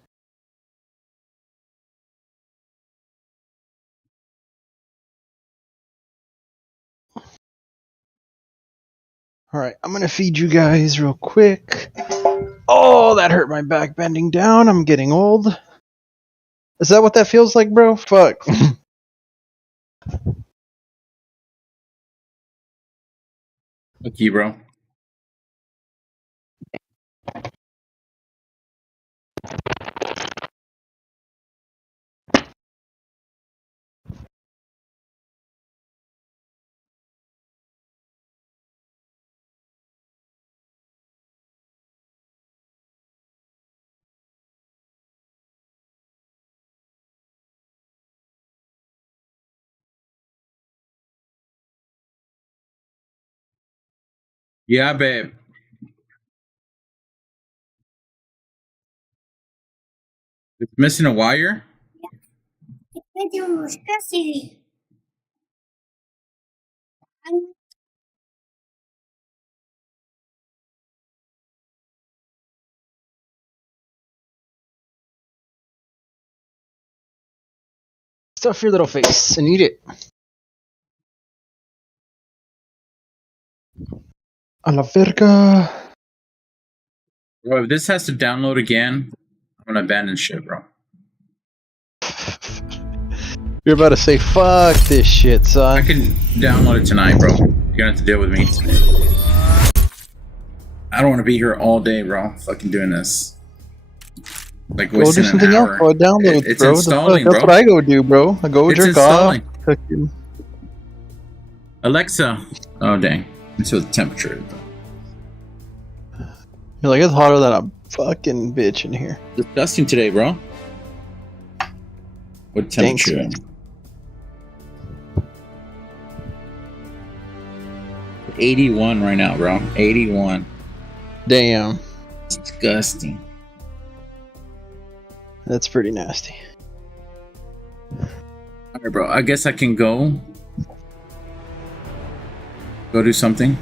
Alright, I'm gonna feed you guys real quick. Oh, that hurt my back bending down. I'm getting old. Is that what that feels like, bro? Fuck. Fuck you, bro. Yeah, babe. It's missing a wire? Stuff your little face and eat it. A la verga. Bro, if this has to download again, I'm gonna abandon shit, bro. You're about to say, fuck this shit, son. I can download it tonight, bro. You're gonna have to deal with me today. I don't want to be here all day, bro. Fucking doing this. Like Go do wasting an something else. hour. Go download, It's bro. installing, That's bro. what I go do, bro. I go It's jerk off. installing. Fucking- Alexa. Oh dang. That's what the temperature is. You're like, it's hotter than a fucking bitch in here. Disgusting today, bro. What temperature? Thanks. 81 right now, bro. 81. Damn. It's disgusting. That's pretty nasty. Alright, bro. I guess I can go. Go do something.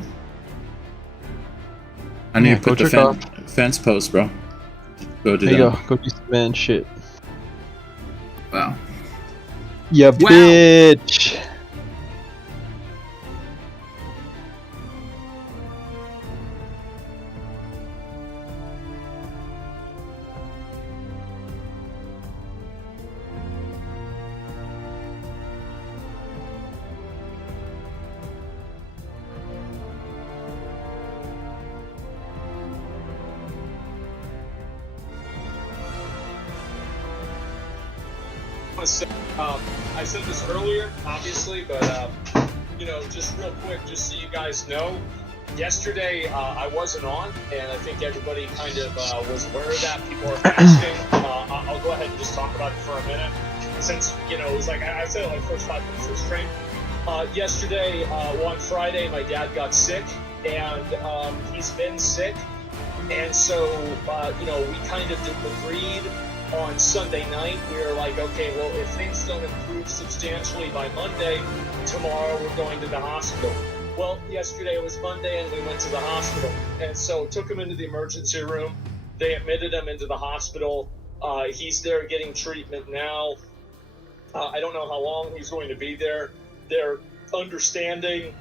I need to put the fence post, bro. Go do There you that. go. Go do some man shit. Wow. Ya bitch. I said this earlier, obviously, but you know, just real quick, just so you guys know, yesterday I wasn't on, and I think everybody kind of was aware of that. People are asking. I'll go ahead and just talk about it for a minute, since you know it was like I said, like first 5 minutes of the stream. Yesterday, on Friday, my dad got sick, and he's been sick, and so you know, we kind of agreed. On Sunday night, we were like, okay, well, if things don't improve substantially by Monday, tomorrow we're going to the hospital. Well, yesterday it was Monday, and we went to the hospital. And so took him into the emergency room. They admitted him into the hospital. He's there getting treatment now. I don't know how long he's going to be there. Their understanding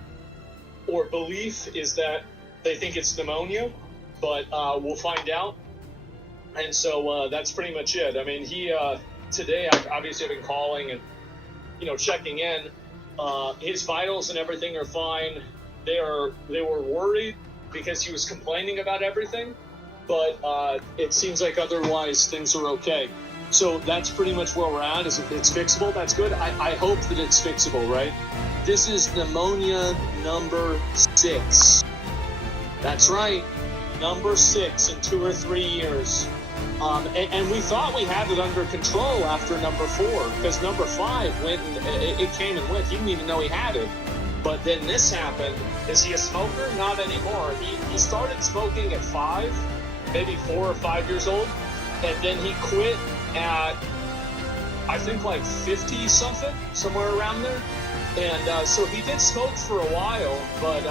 or belief is that they think it's pneumonia, but we'll find out. And so that's pretty much it. I mean, he today I obviously have been calling and you know checking in. His vitals and everything are fine. They were worried because he was complaining about everything, but it seems like otherwise things are okay. So that's pretty much where we're at. Is if it's fixable, that's good. I hope that it's fixable, right? This is pneumonia number 6. That's right, number 6 in 2 or 3 years. And we thought we had it under control after number 4, because number 5 went and it came and went. He didn't even know he had it. But then this happened. Is he a smoker? Not anymore. He started smoking at 5, maybe 4 or 5 years old, and then he quit at I think like 50 something, somewhere around there. And so he did smoke for a while, but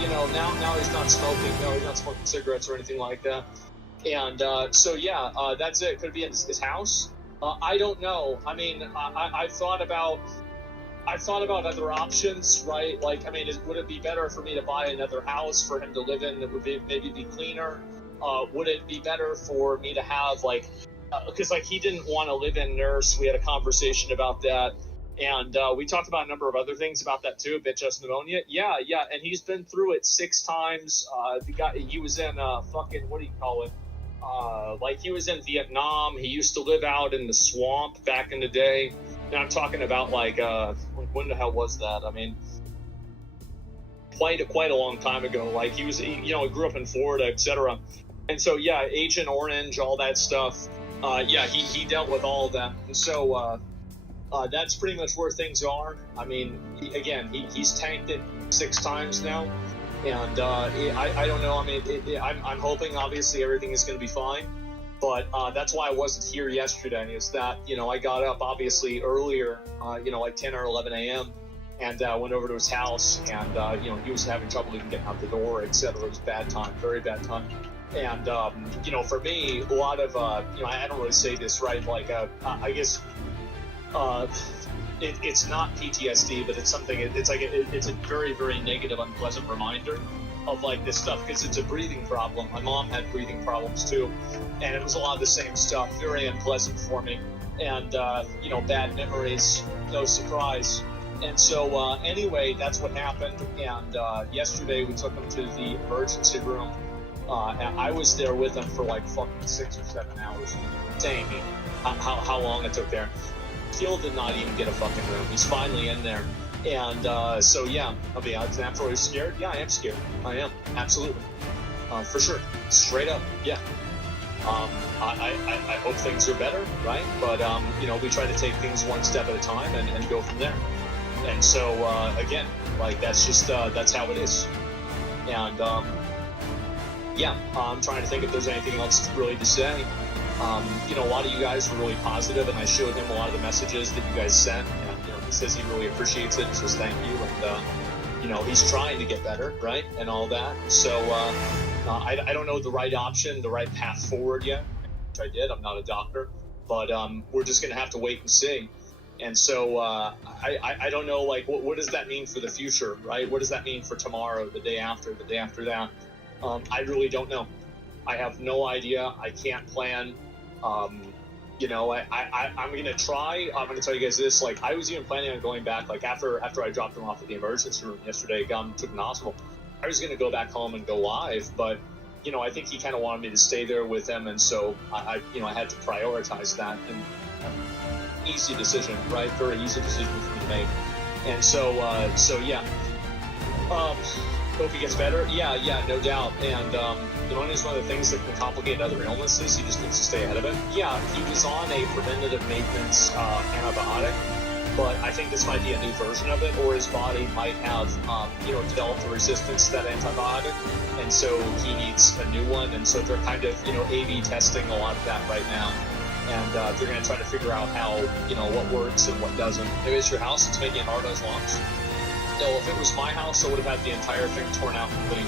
you know, now he's not smoking. No, he's not smoking cigarettes or anything like that. And so yeah, that's it. Could it be in his house? I don't know. I mean, I've thought about other options, right? Like, I mean, would it be better for me to buy another house for him to live in that would maybe be cleaner? Would it be better for me to have like, because like he didn't want to live in nurse. We had a conversation about that. And we talked about a number of other things about that too, bitch ass pneumonia. Yeah, and he's been through it 6 times. He was in fucking, what do you call it? Like he was in Vietnam. He used to live out in the swamp back in the day. And I'm talking about like when the hell was that? I mean, quite a long time ago. Like he grew up in Florida, etc. And so yeah, Agent Orange, all that stuff. Yeah, he dealt with all of them. And so that's pretty much where things are. I mean, he's tanked it 6 times now. And I don't know. I mean, I'm hoping obviously everything is going to be fine, but that's why I wasn't here yesterday. Is that I got up obviously earlier, like 10 or 11 a.m. and went over to his house, and he was having trouble even getting out the door, etc. It was a bad time, very bad time. And for me, a lot of I don't really say this right. Like I guess. It's not PTSD, but it's something. It's a very, very negative, unpleasant reminder of like this stuff because it's a breathing problem. My mom had breathing problems too, and it was a lot of the same stuff. Very unpleasant for me, and bad memories. No surprise. And so anyway, that's what happened. And yesterday we took him to the emergency room, And I was there with him for like fucking 6 or 7 hours, saying how long it took there. Keel did not even get a fucking room. He's finally in there. And so yeah, I'll be honest. After I was scared, yeah, I am scared. I am, absolutely, for sure, straight up, yeah. I hope things are better, right? But you know, we try to take things one step at a time and go from there. And so again, like that's just that's how it is. And yeah, I'm trying to think if there's anything else really to say. You know, a lot of you guys were really positive, and I showed him a lot of the messages that you guys sent, and you know, he says he really appreciates it, and says thank you, and you know, he's trying to get better, right, and all that. So I don't know the right option, the right path forward yet, which I did. I'm not a doctor, but we're just gonna have to wait and see. And so I don't know, like, what does that mean for the future, right? What does that mean for tomorrow, the day after that? I really don't know. I have no idea. I can't plan. You know, I'm going to try. I'm going to tell you guys this. Like, I was even planning on going back, like, after I dropped him off at the emergency room yesterday, took him to the hospital. I was going to go back home and go live, but, you know, I think he kind of wanted me to stay there with him, and so I had to prioritize that. And easy decision, right? Very easy decision for me to make. And so yeah. Hope he gets better. Yeah, no doubt. And pneumonia is one of the things that can complicate other illnesses. He just needs to stay ahead of it. Yeah, he was on a preventative maintenance antibiotic, but I think this might be a new version of it, or his body might have, developed a resistance to that antibiotic, and so he needs a new one. And so they're kind of, A/B testing a lot of that right now. And they're going to try to figure out how, what works and what doesn't. If it's your house, it's making it hard on his lungs. No, if it was my house, I would have had the entire thing torn out and clean.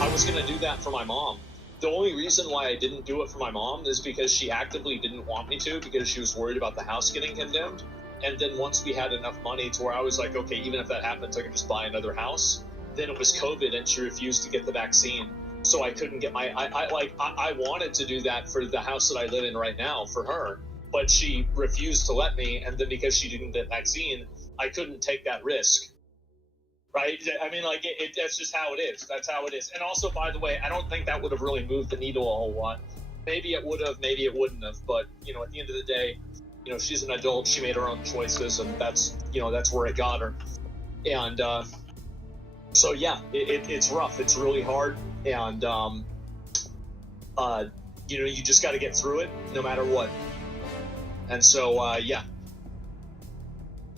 I was going to do that for my mom. The only reason why I didn't do it for my mom is because she actively didn't want me to, because she was worried about the house getting condemned. And then once we had enough money to where I was like, okay, even if that happens, I can just buy another house. Then it was COVID, and she refused to get the vaccine. So I couldn't get I wanted to do that for the house that I live in right now for her, but she refused to let me. And then because she didn't get vaccine, I couldn't take that risk. Right? I mean, like, that's just how it is. That's how it is. And also, by the way, I don't think that would have really moved the needle a whole lot. Maybe it would have, maybe it wouldn't have. But, at the end of the day, she's an adult. She made her own choices, and that's where it got her. And so, yeah, it's rough. It's really hard. And, you just got to get through it no matter what. And so, yeah.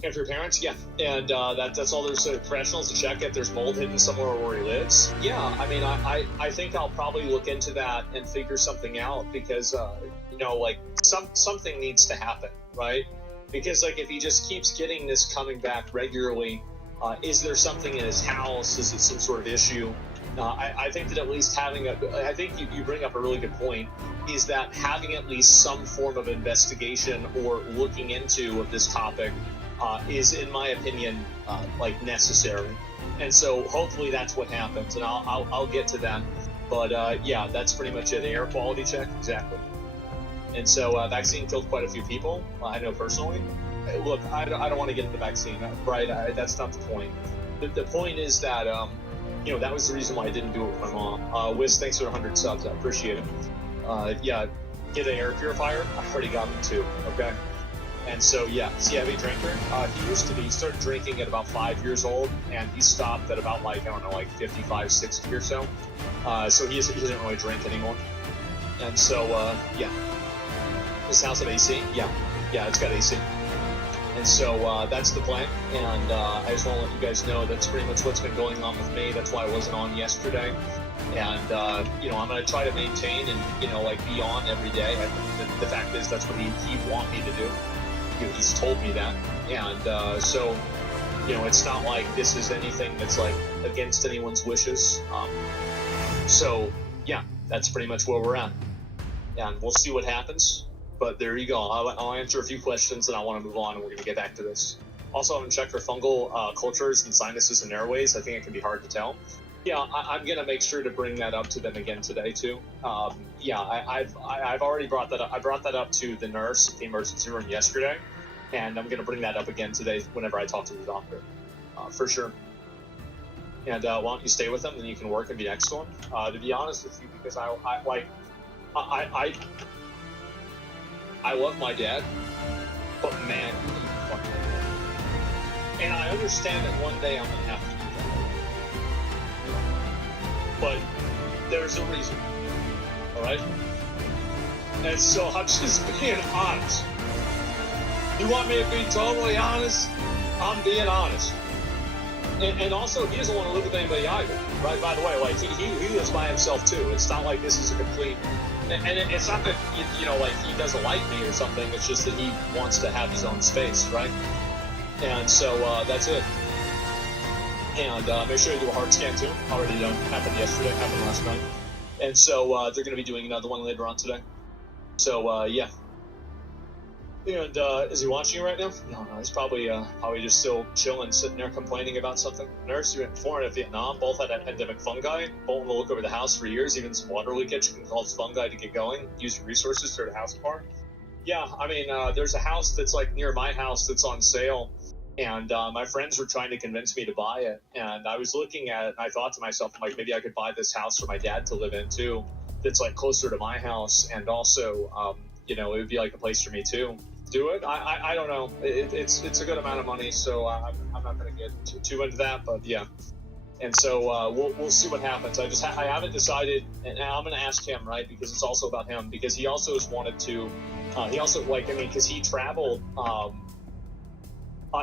And for your parents, yeah. And that's all there's professionals to check if there's mold hidden somewhere where he lives. Yeah, I mean, I think I'll probably look into that and figure something out, because, something needs to happen, right? Because, like, if he just keeps getting this coming back regularly, is there something in his house? Is it some sort of issue? I think that at least I think you bring up a really good point, is that having at least some form of investigation or looking into this topic is, in my opinion, necessary. And so hopefully that's what happens, and I'll get to that. But yeah, that's pretty much it. Air quality check, exactly. And so vaccine killed quite a few people. I know personally. Look, I don't want to get into the vaccine, right? That's not the point. The point is that that was the reason why I didn't do it with my mom. Wiz, thanks for 100 subs. I appreciate it. Yeah, get an air purifier. I already got them too. Okay. And so, yeah, is he a heavy drinker? He used to be. He started drinking at about 5 years old, and he stopped at about, 55, 60 or so. So he doesn't really drink anymore. And so, yeah. His house have AC? Yeah, it's got AC. And so that's the plan. And I just want to let you guys know that's pretty much what's been going on with me. That's why I wasn't on yesterday. And, I'm going to try to maintain and, be on every day. The fact is, that's what he want me to do. He's told me that. And so, it's not like this is anything that's, against anyone's wishes. So, yeah, that's pretty much where we're at. And we'll see what happens. But there you go. I'll answer a few questions, and I want to move on, and we're going to get back to this. Also, I'm going to check for fungal cultures and sinuses and airways. I think it can be hard to tell. Yeah, I'm going to make sure to bring that up to them again today, too. Yeah, I've already brought that up. I brought that up to the nurse at the emergency room yesterday, and I'm going to bring that up again today whenever I talk to the doctor, for sure. and why don't you stay with him, then you can work and be next to him. To be honest with you, because I love my dad, but man, he's fucking. And I understand that one day I'm gonna have to do that, but there's a reason. All right. And so I'm just being honest. You want me to be totally honest? I'm being honest. And also, he doesn't want to live with anybody either, right? By the way, like, he lives by himself, too. It's not like this is a complete... And it's not that, you know, like, he doesn't like me or something. It's just that he wants to have his own space, right? And so, that's it. And make sure you do a heart scan, too. Already done. Happened yesterday. Happened last night. And so, they're going to be doing another one later on today. So, yeah. And is he watching you right now? No, he's probably just still chilling, sitting there complaining about something. Nurse, you went foreign in Vietnam. Both had endemic fungi. Both will look over the house for years. Even some water leakage. You can call fungi to get going. Use your resources to tear the house apart. Yeah, I mean, there's a house that's like near my house that's on sale. And my friends were trying to convince me to buy it. And I was looking at it, and I thought to myself, like, maybe I could buy this house for my dad to live in, too. That's, like, closer to my house. And also, you know, it would be, like, a place for me, too. Do it? I don't know. It's a good amount of money, so I'm not going to get too into that. But, yeah. And so we'll see what happens. I haven't decided, and I'm going to ask him, right, because it's also about him. Because he also has wanted to, because he traveled...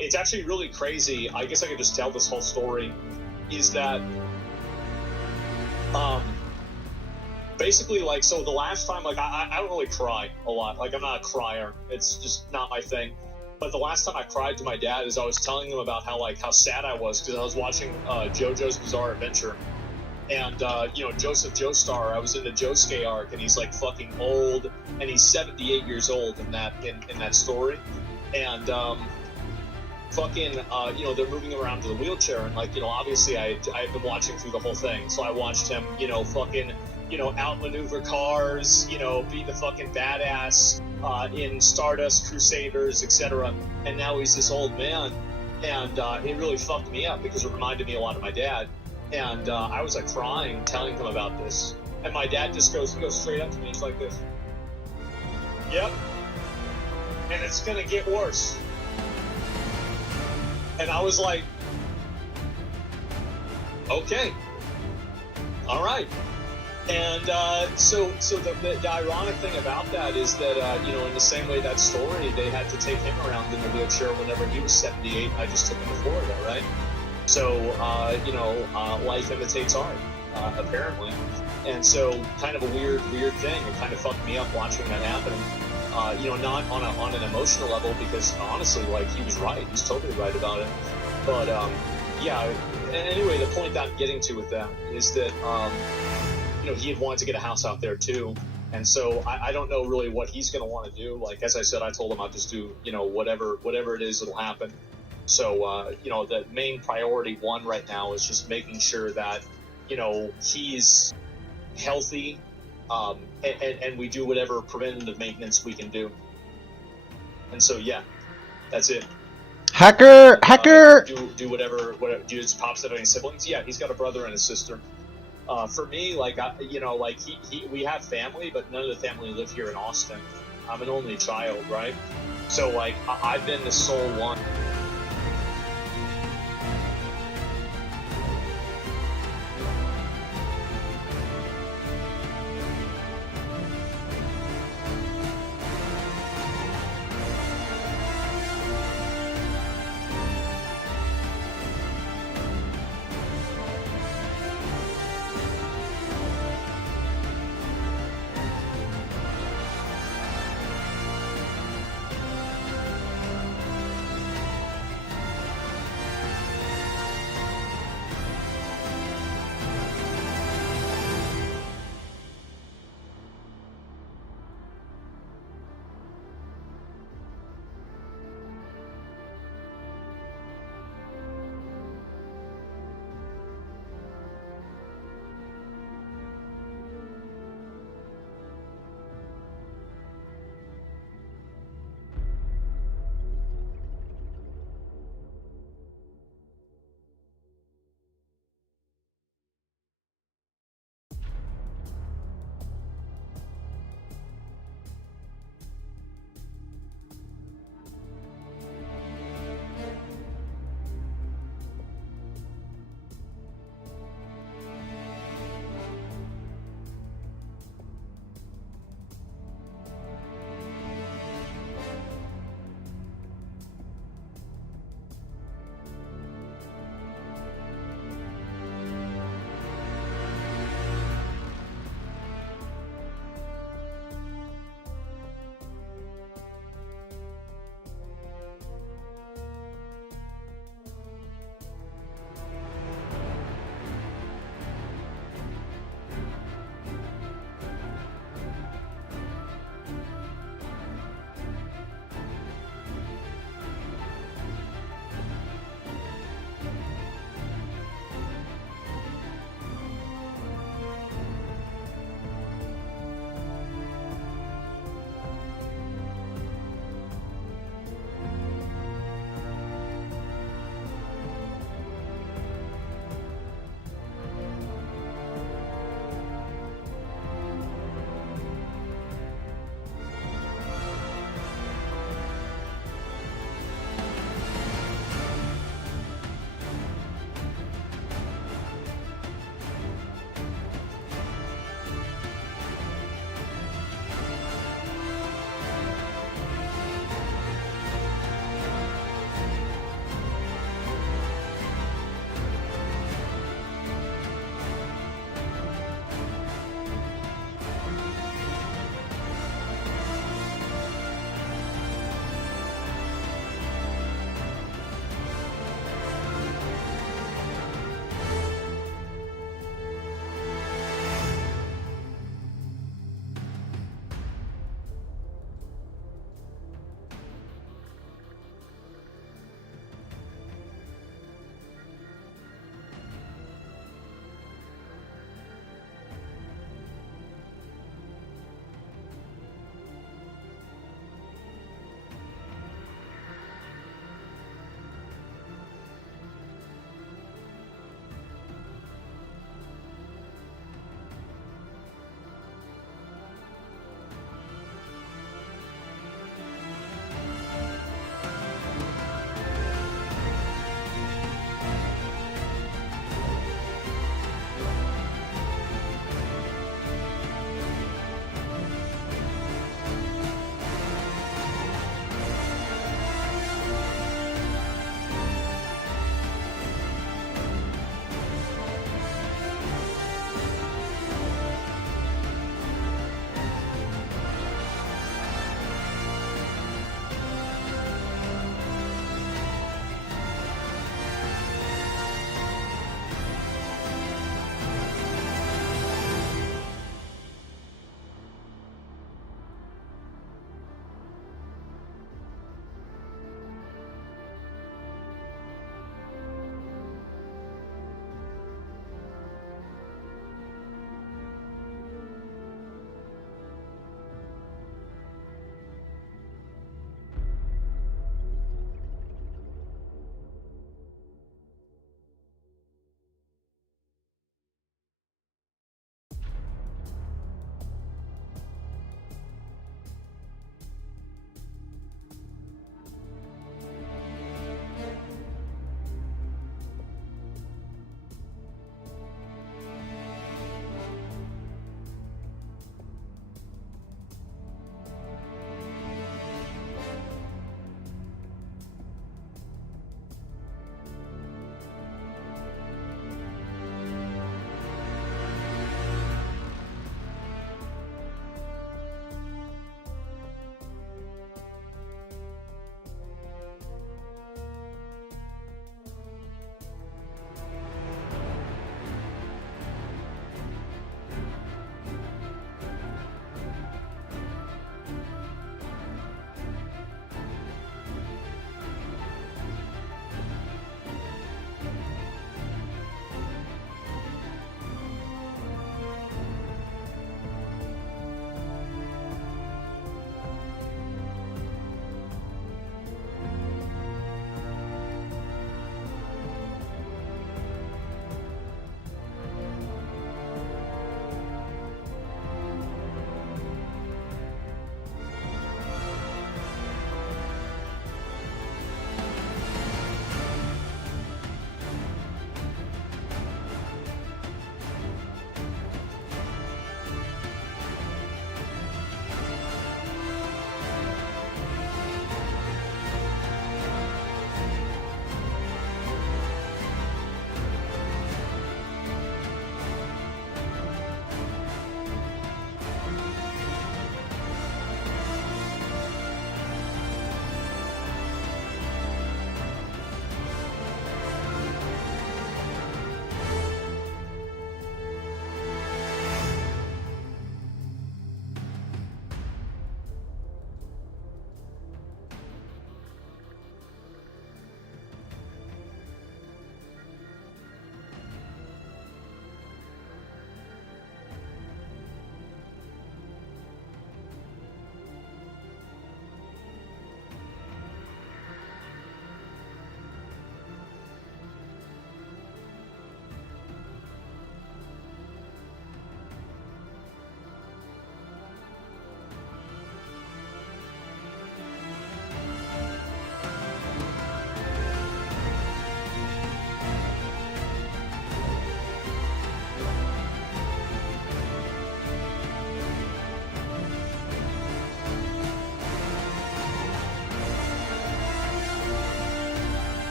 it's actually really crazy. I guess I could just tell this whole story. Is that basically, like, so the last time, like, I don't really cry a lot. Like, I'm not a crier. It's just not my thing. But the last time I cried to my dad is I was telling him about how sad I was because I was watching JoJo's Bizarre Adventure. And, you know, Joseph Joestar, I was in the Josuke arc, and he's, like, fucking old. And he's 78 years old in that story. And, fucking, you know, they're moving him around to the wheelchair, and, like, you know, obviously I've been watching through the whole thing, so I watched him, you know, fucking, you know, outmaneuver cars, you know, be the fucking badass in Stardust, Crusaders, etc., and now he's this old man, and it really fucked me up because it reminded me a lot of my dad, and I was, like, crying, telling him about this, and my dad just goes straight up to me, he's like this, yep, and it's gonna get worse. And I was like, okay, all right. And so the ironic thing about that is that, you know, in the same way that story, they had to take him around in the wheelchair whenever he was 78. I just took him to Florida, right? So, you know, life imitates art, apparently. And so kind of a weird thing. It kind of fucked me up watching that happen. You know, not on an emotional level, because honestly, like, he was right. He was totally right about it. But, yeah, anyway, the point that I'm getting to with that is that, you know, he had wanted to get a house out there, too. And so I don't know really what he's going to want to do. Like, as I said, I told him I'll just do, you know, whatever it is, it'll happen. So, you know, the main priority one right now is just making sure that, you know, he's healthy, and we do whatever preventative maintenance we can do. And so, yeah, that's it. Hacker! Do whatever. Do his pops have any siblings? Yeah, he's got a brother and a sister. For me, like, you know, like, we have family, but none of the family live here in Austin. I'm an only child, right? So, like, I've been the sole one.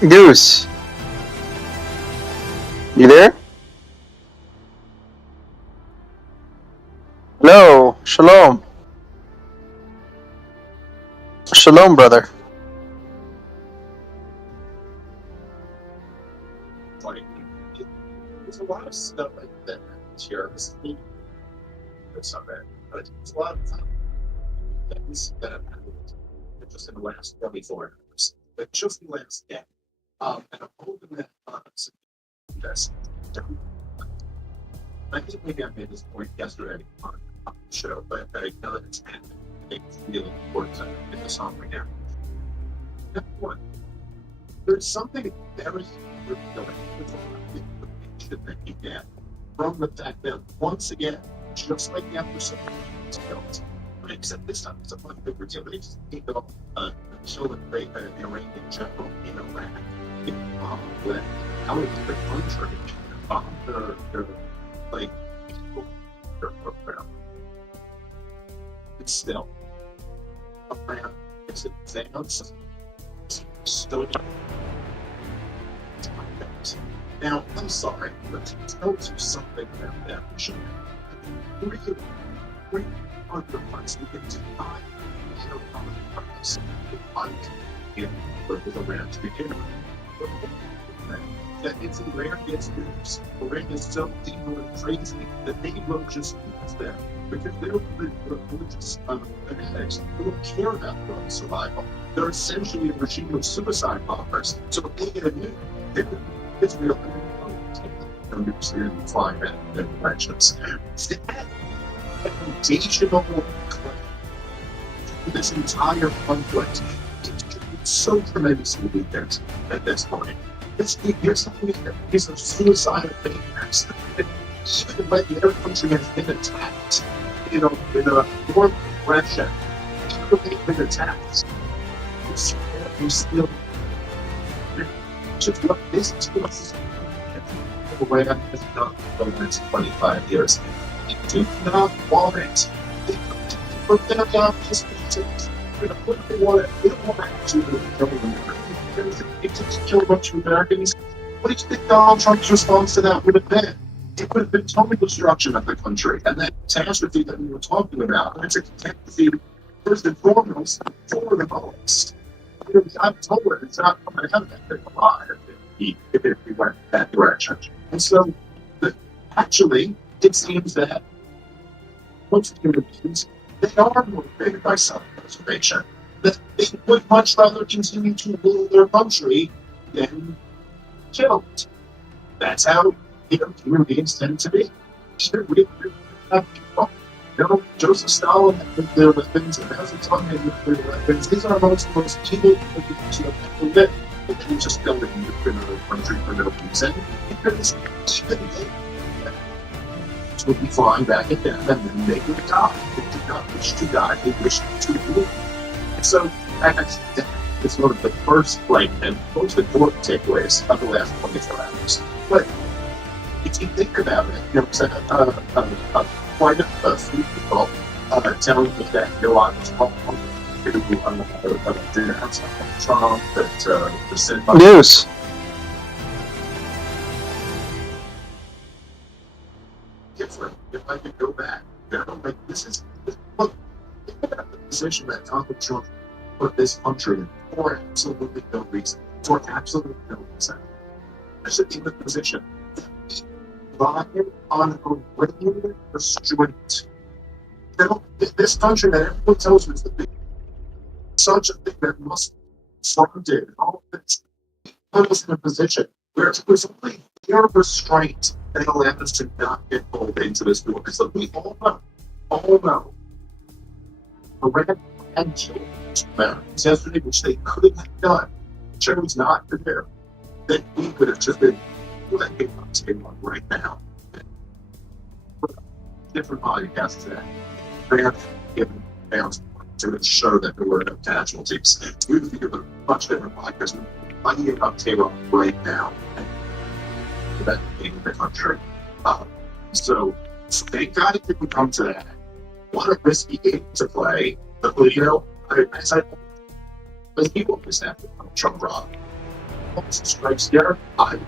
Goose. You there? Hello. Shalom. Shalom, brother. There's a lot of stuff like that here. It's not bad, but it's a lot of time. Things that have happened just in the last 24 hours. But just in the last day. And I'm hoping that that's I think maybe I made this point yesterday on the show, but I know that it's happening. I think it's really important to get this on right now. Number one, there's something very fulfilling that you get from the fact that once again, just like the episode skills, but except this time it's a much bigger deal. They just take off show and break the Iranian general in Iraq. They bombed with out of the country, bombed their like their program. It's still Iran is advanced. Still. Now, I'm sorry, but it tells you something about that machine. Three underparts we get to buy parts with Iran to begin with. That it's Iran gets news. Iran is so evil and crazy that they will just use them because they're religious fanatics who don't care about drug survival. They're essentially a regime of suicide bombers. So if they get a nuke, Israel and flying in their directions. That foundational claim to this entire conflict is so tremendously weakened at this point. You're something that is a suicidal behaviors. Even when their country has been attacked, in a war aggression, even when they've been attacked, you still just what this is. Iran has done for the last 25 years. They do not want it. They put them down just because they don't want to actually kill Americans. If they kill a bunch of Americans, what do you think Donald Trump's response to that would have been? It would have been total destruction of the country. And that catastrophe that we were talking about, it's a catastrophe first and foremost for the most. I'm told it's not coming out of that thing alive if we went that direction. And so, actually, it seems that most Europeans, they are motivated by self-preservation. That they would much rather continue to rule their country than killed. That's how human beings tend to be. We have people. Joseph Stalin had nuclear weapons, and Mao Zedong had nuclear weapons. These are most evil people to have lived. They didn't just build a nuclear country for no reason. Because even they would be flying back at them, and then they would die. They did not wish to die, they wished to live. And so, it's one of the first, and most important takeaways of the last 24 hours. But if you think about it, quite a few people telling me that I was wrong to denounce Trump, that the sin by News. different. If I could go back, this is look, think about the position that Donald Trump put this country in for absolutely no reason. For absolutely no reason. I should be in the position relying on a regular restraint. This country that everyone tells me is the big, such a thing that must be funded and all of this, put us in a position where it was only their restraint that allowed us to not get pulled into this war. Because we all know, Iran had killed Americans yesterday, which they could have done, chose not to do. That we could have just been letting up table right now. Different podcasts that they have given bounds to show that there were no casualties. We would think of a much different podcast. We're letting up table right now. That being the country. So thank God it didn't come to that. What a risky game to play. But as I Because he always have to Trump rock. Strikes here, I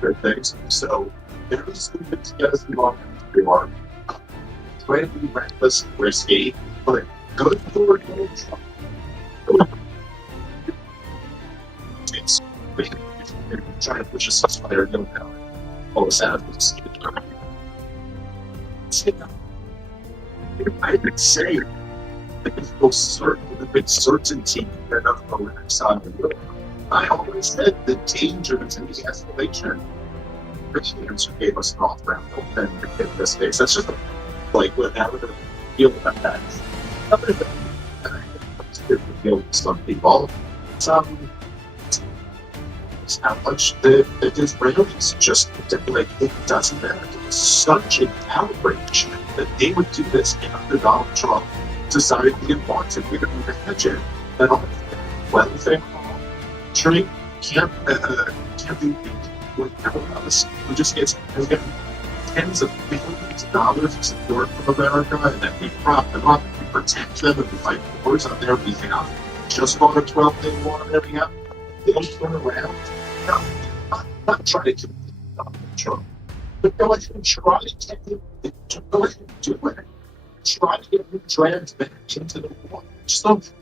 good things. So there's some big together long we are trying to be reckless, risky, but good for Trump. It's trying to push a ceasefire, no power. All the sounds. I would say with certainty that of the left side of the world. I always said the dangers in the escalation. Christians gave us an off-ramp open in this case. That's just like what I would feel about that. Other than that, I feel with some people. How much the Israelis just like it doesn't matter. It's such an outrage that they would do this after Donald Trump decided he didn't want to. We don't even imagine that all welfare trade can't be without us. We just get tens of billions of dollars of support from America, and then we prop them up, we protect them, and we fight wars on their behalf. Just bought a 12-day war and everything else. They don't turn around. No, not try to keep Donald Trump, but go ahead and try to get him. Go ahead and do it. Try to get him dragged back into the war. Just don't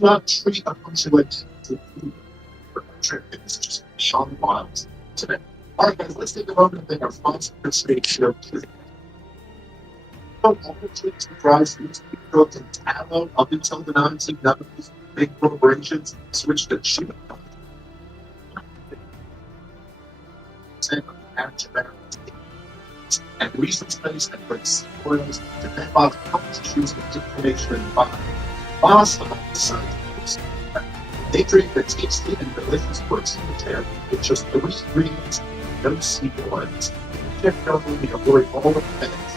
not treat a bunch of it's just beyond wild today. All right, guys, let's take a moment and thank our sponsor for today's show. Surprise, these people in tallow up until the 1990s, big corporations switched to cheap. And recent studies have put oils to metabolic health issues with inflammation and boss scientists. They drink the tasty and delicious protein therapy with just 3 ingredients, no seed oils. Check out the avoid all the things.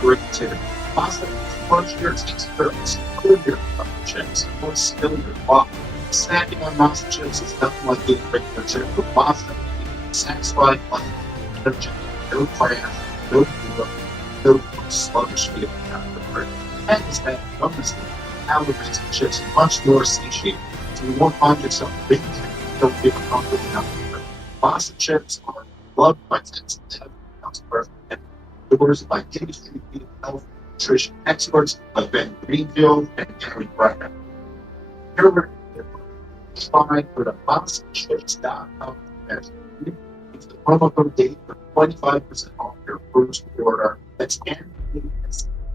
Great tip. Pasta crunch your taste buds, cool your chips, or spill your waffle. Snacking on pasta chips is nothing like getting regular chips with pasta. Satisfied by energy, no crash, no fever, no sluggish feeling after break. And is that bonus calories and chips and much more satiating. So you won't find yourself binging and don't feel comfortable enough. Pasta chips are loved by tens of thousands of person and doors by industry health nutrition experts like Ben Greenfield and Gary Brecker. Here we're try for the pastachips.com. It's the promo code date for 25% off your first order. That's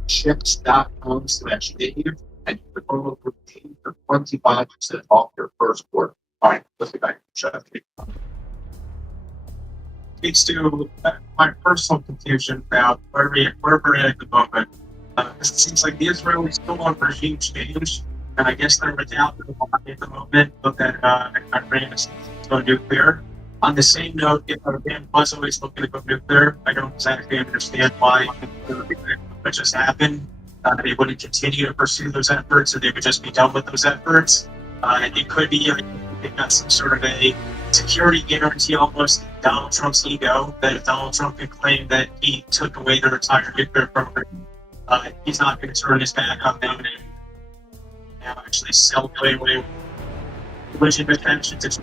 chips.com/Dave, and the promo code date for 25% off your first order. All right, let's get back to the show. Leads to my personal confusion about where we're at the moment. It seems like the Israelis still on regime change, and I guess they're without the body at the moment. Look at Iran is going nuclear. On the same note, if Iran was always looking to go nuclear, I don't exactly understand why what just happened. They wouldn't continue to pursue those efforts, or they would just be done with those efforts. It could be they've got some sort of a security guarantee almost Donald Trump's ego, that if Donald Trump can claim that he took away their entire nuclear program, he's not going to turn his back on them and actually sell away religion attention to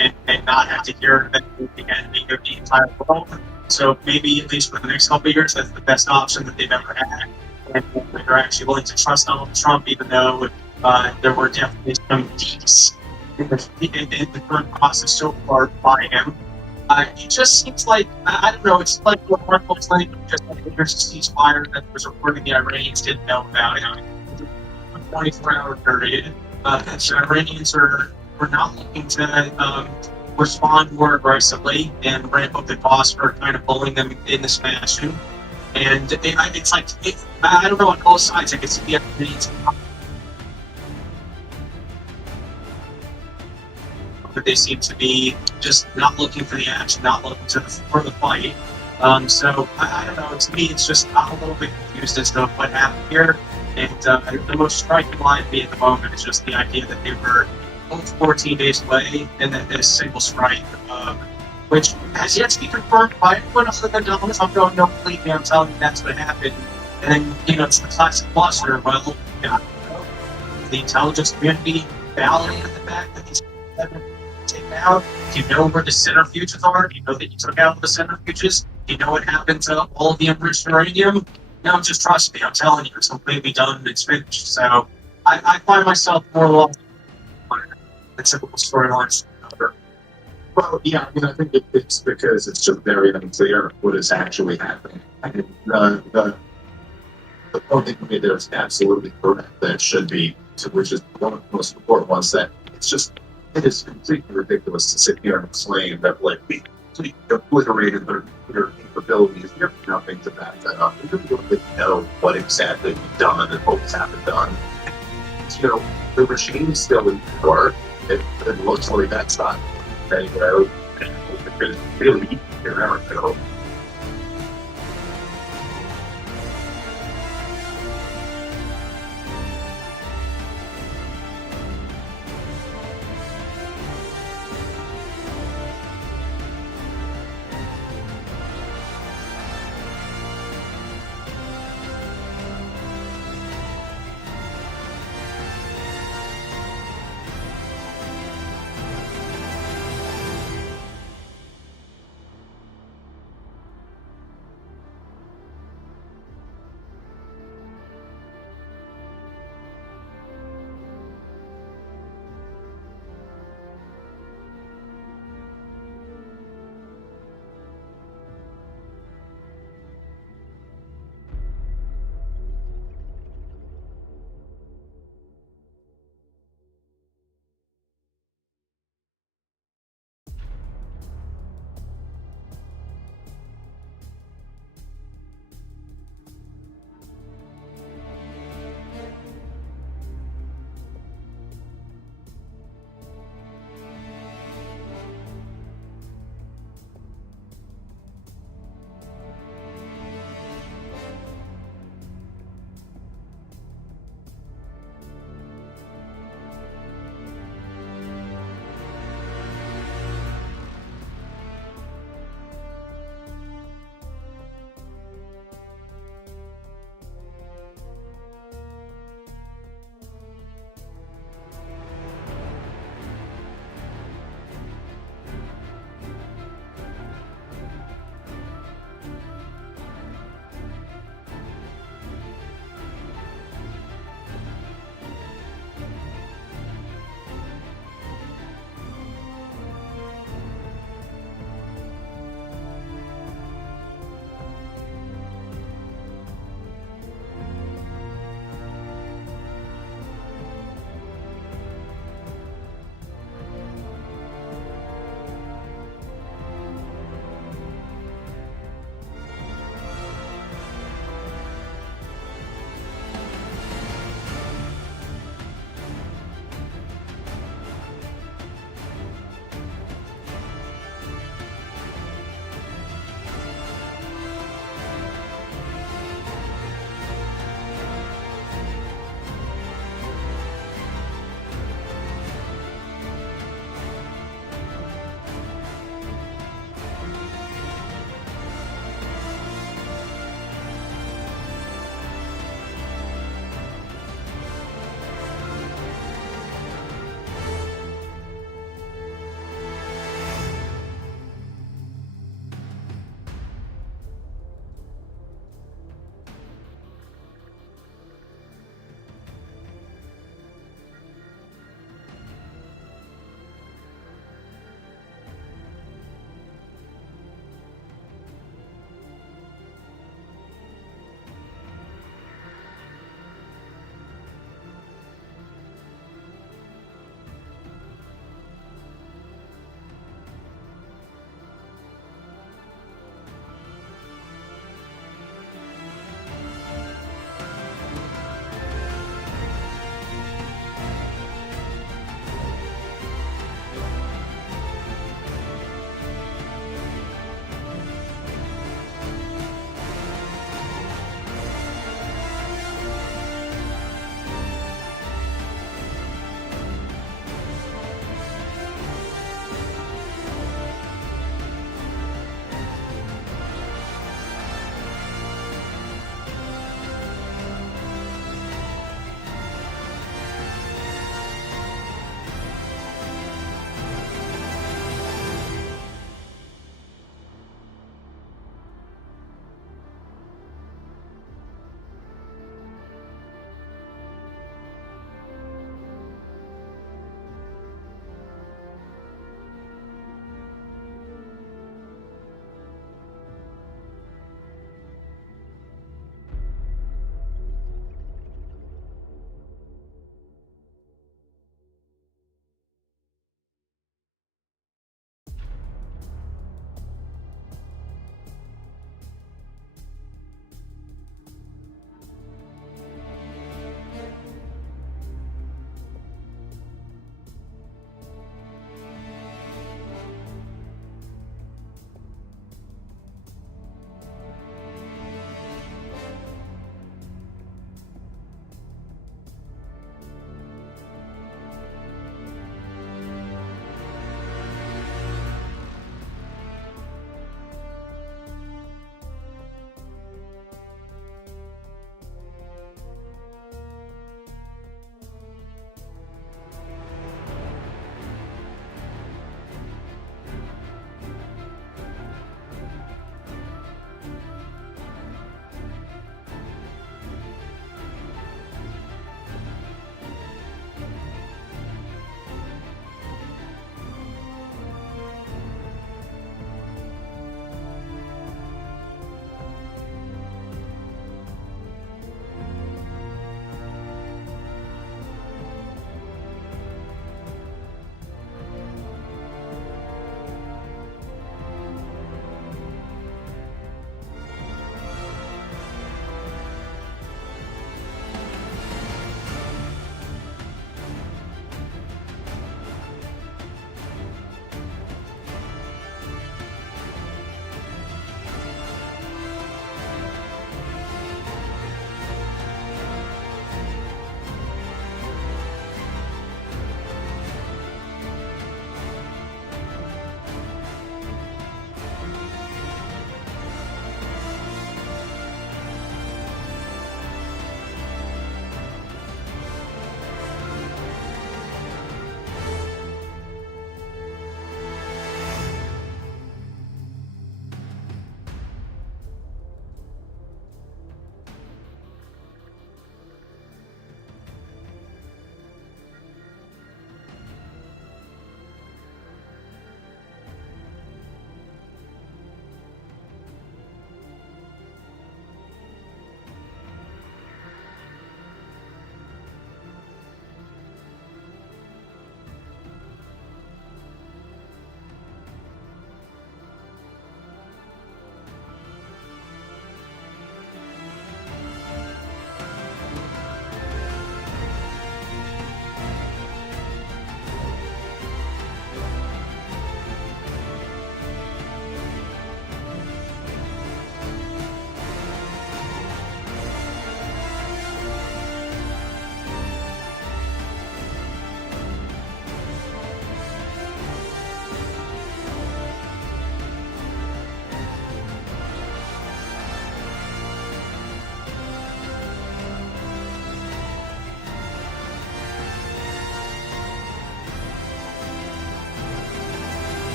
and not have to hear that the enemy of the entire world. So maybe at least for the next couple of years, that's the best option that they've ever had. And they're actually willing to trust Donald Trump, even though there were definitely some deeps in the current process so far by him. It just seems like, I don't know, it's like what Mark was saying, just like there's a ceasefire that was reported the Iranians didn't know about. A 24-hour period. So Iranians were not looking to respond more aggressively and ramp up the costs for kind of bullying them in this fashion. And it's like, I don't know, on both sides, I can see the Iranians. But they seem to be just not looking for the action, not looking for the fight. So I don't know. To me, it's just I'm a little bit confused as to what happened here. And the most striking line to me at the moment is just the idea that they were both 14 days away, and that this single strike, which has yet to be confirmed by anyone other than Donald Trump. Going, no, believe me, I'm telling you that's what happened. And then, it's the classic bluster. Well, the intelligence community validated the fact that these have been taken out? Do you know where the centrifuges are? Do you know that you took out the centrifuges? Do you know what happened to all of the enriched uranium? No, just trust me. I'm telling you, it's completely done and it's finished. So I find myself more lost the typical storylines. Well, yeah, I mean, I think it's because it's just very unclear what is actually happening. I mean, the point that you made there is absolutely correct. That should be, which is one of the most important ones. That it is completely ridiculous to sit here and claim that like we obliterated their capabilities. We have nothing to back that up. We don't really know what exactly we've done and what we haven't done. You know, the regime is still in power. It looks like that's not anywhere. Because really, you're never going to.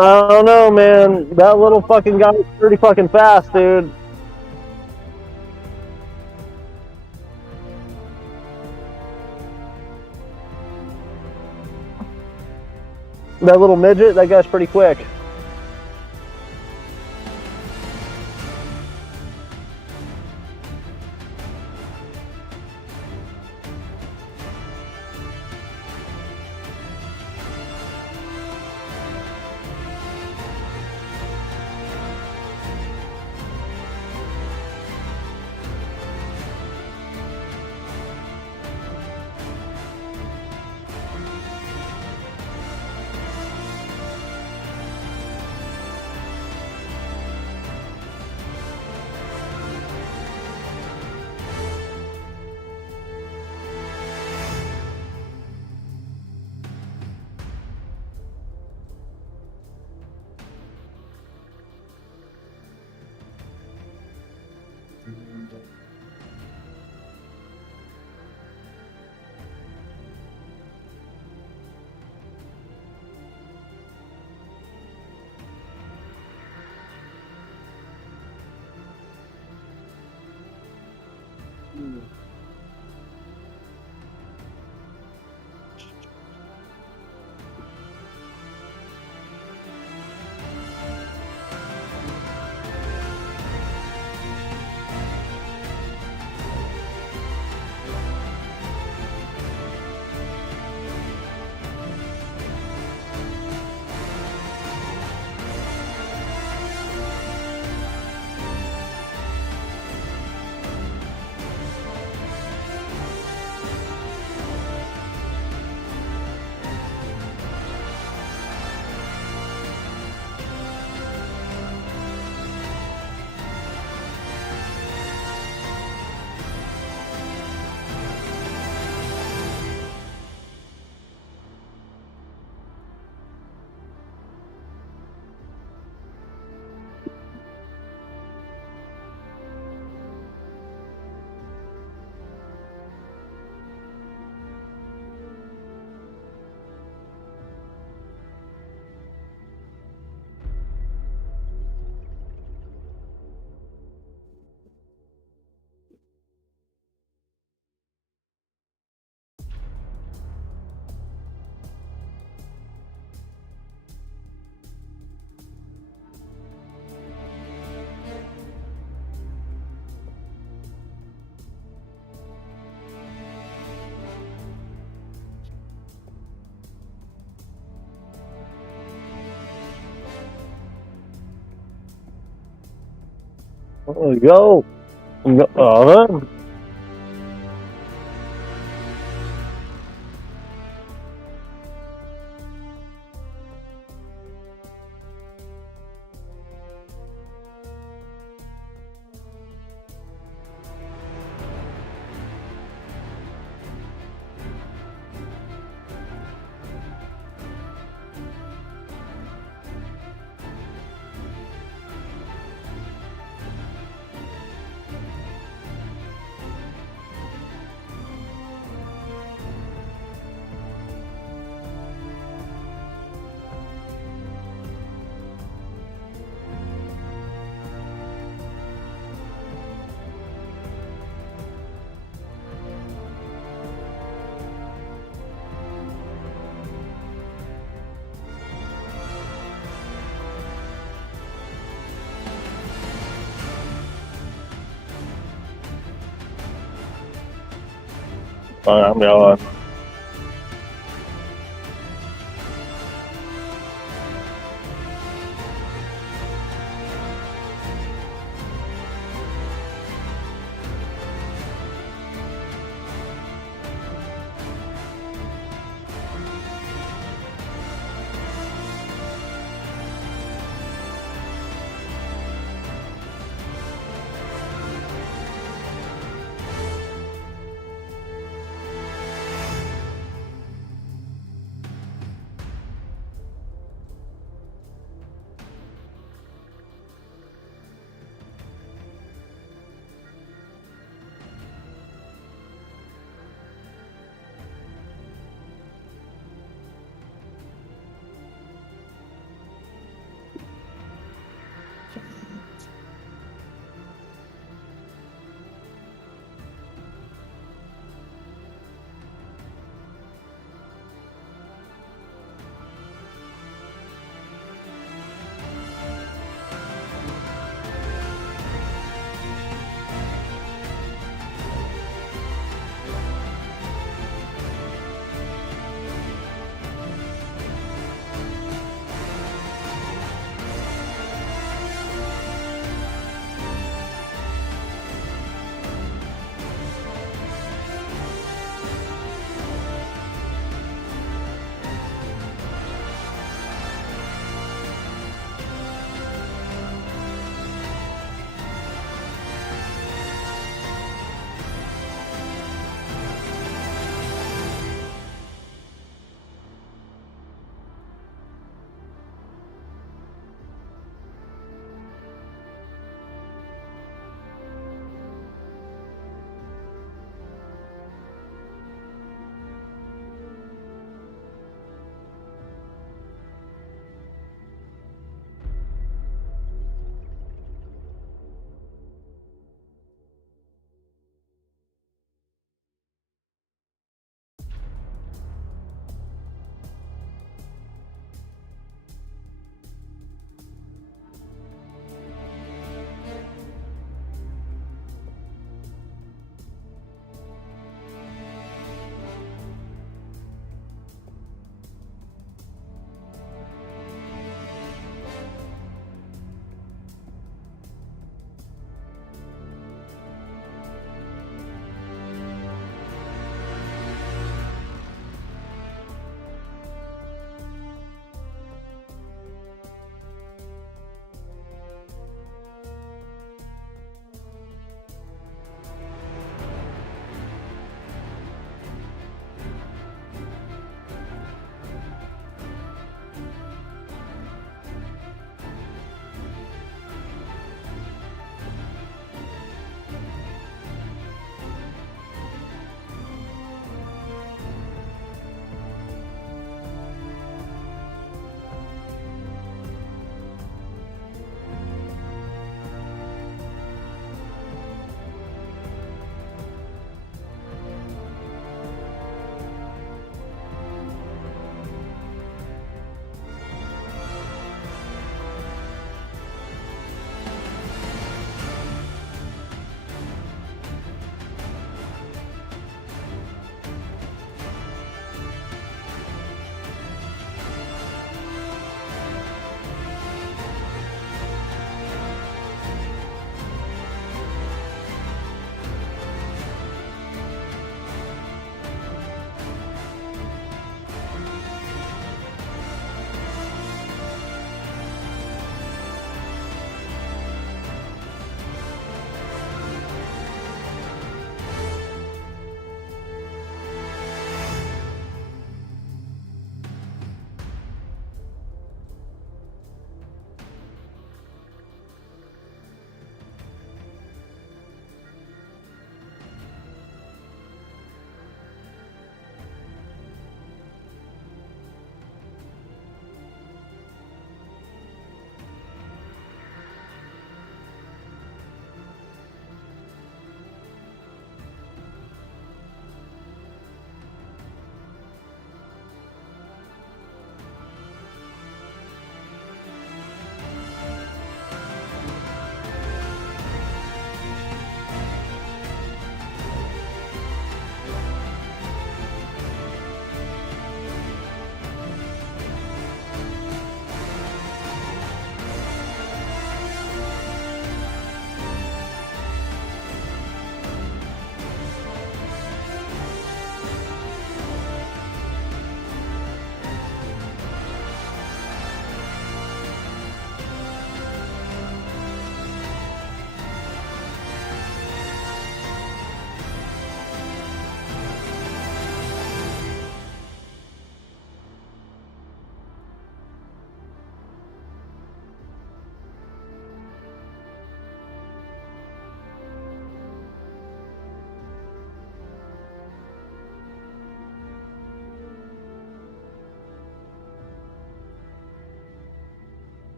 I don't know, man. That little fucking guy is pretty fucking fast, dude. That little midget, that guy's pretty quick. There you go. I'm going.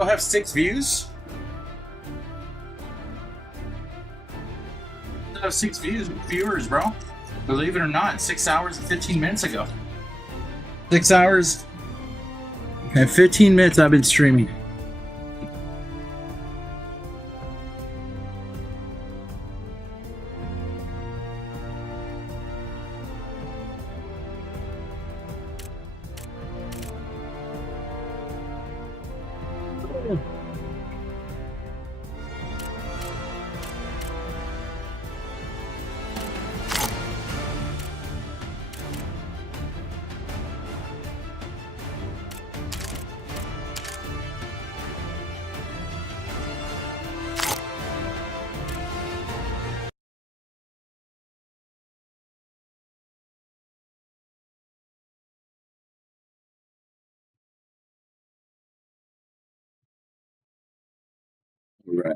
still have 6 views? I have 6 viewers, bro. Believe it or not, 6 hours and 15 minutes ago. 6 hours and 15 minutes I've been streaming. Right.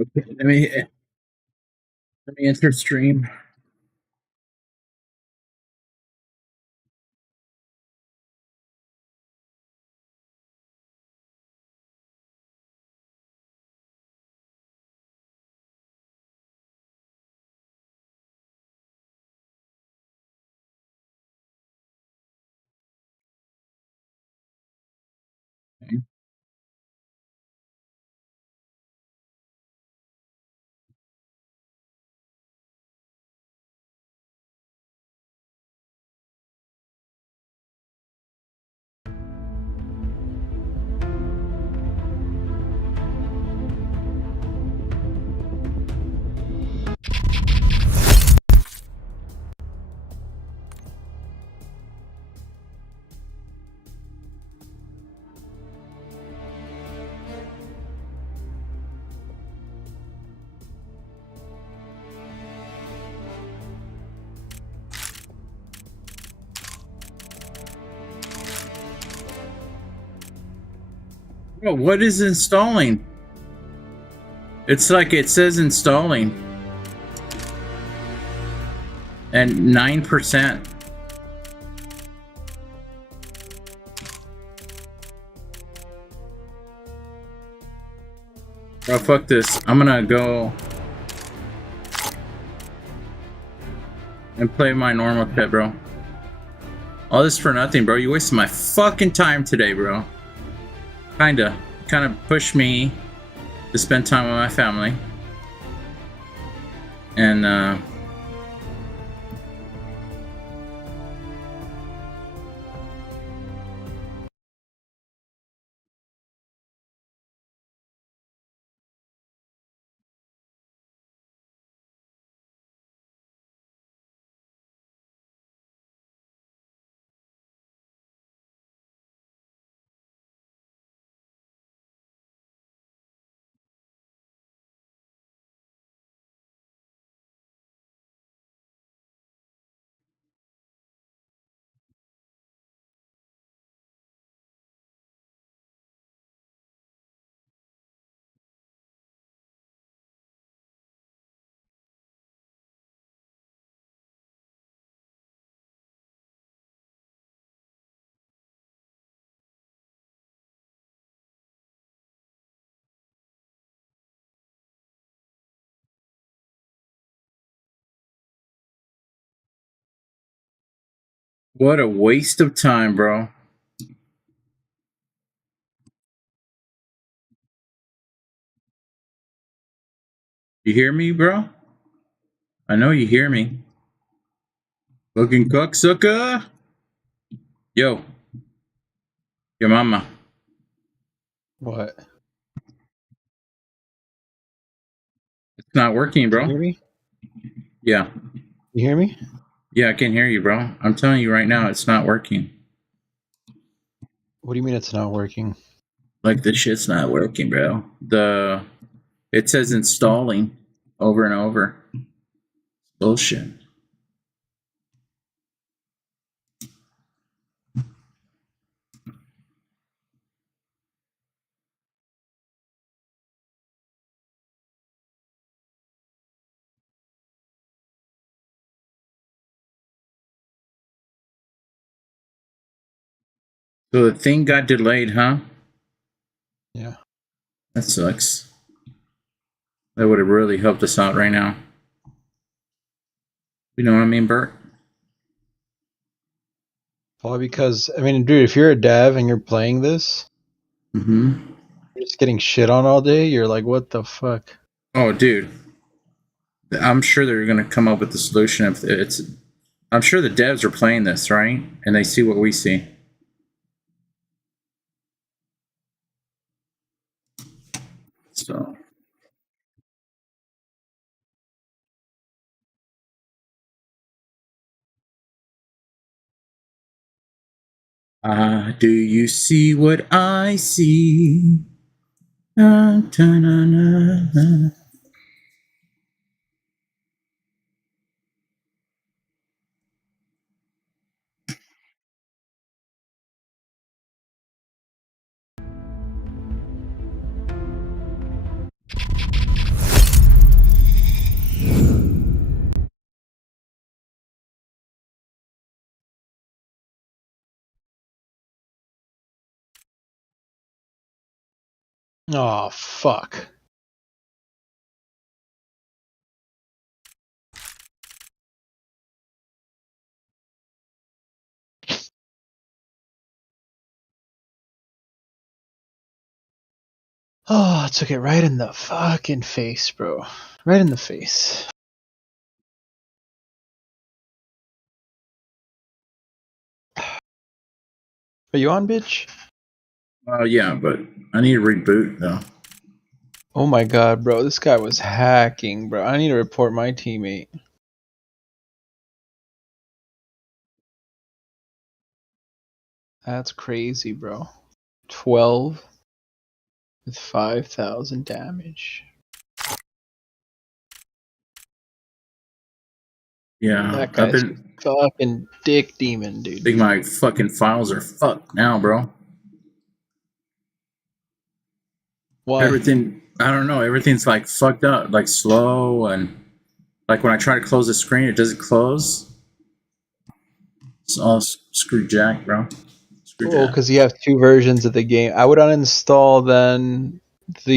Okay, let me enter stream. Okay. Bro, what is installing? It's like it says installing. And 9%. Bro, fuck this. I'm gonna go and play my normal pet, bro. All this for nothing, bro. You wasted my fucking time today, bro. Kind of pushed me to spend time with my family. And, what a waste of time, bro. You hear me, bro? I know you hear me. Fucking cocksucker. Yo. Your mama. What? It's not working, bro. Can you hear me? Yeah. You hear me? Yeah, I can hear you, bro. I'm telling you right now, it's not working. What do you mean it's not working? Like, the shit's not working, bro. It says installing over and over. Bullshit. So the thing got delayed, huh? Yeah. That sucks. That would have really helped us out right now. You know what I mean, Bert? Probably because, I mean, dude, if you're a dev and you're playing this, you're just getting shit on all day, you're like, what the fuck? Oh, dude. I'm sure they're going to come up with the solution if it's... I'm sure the devs are playing this, right? And they see what we see. So... do you see what I see? Oh, fuck. Oh, I took it right in the fucking face, bro. Right in the face. Are you on, bitch? Yeah, but I need to reboot, though. Oh my god, bro. This guy was hacking, bro. I need to report my teammate. That's crazy, bro. 12 with 5,000 damage. Yeah, That guy's a fucking dick demon, dude. I think my fucking files are fucked now, bro. Why? Everything, I don't know, everything's like fucked up, like slow, and like when I try to close the screen, it doesn't close. It's all screw jack, bro. Oh, because you have two versions of the game. I would uninstall then the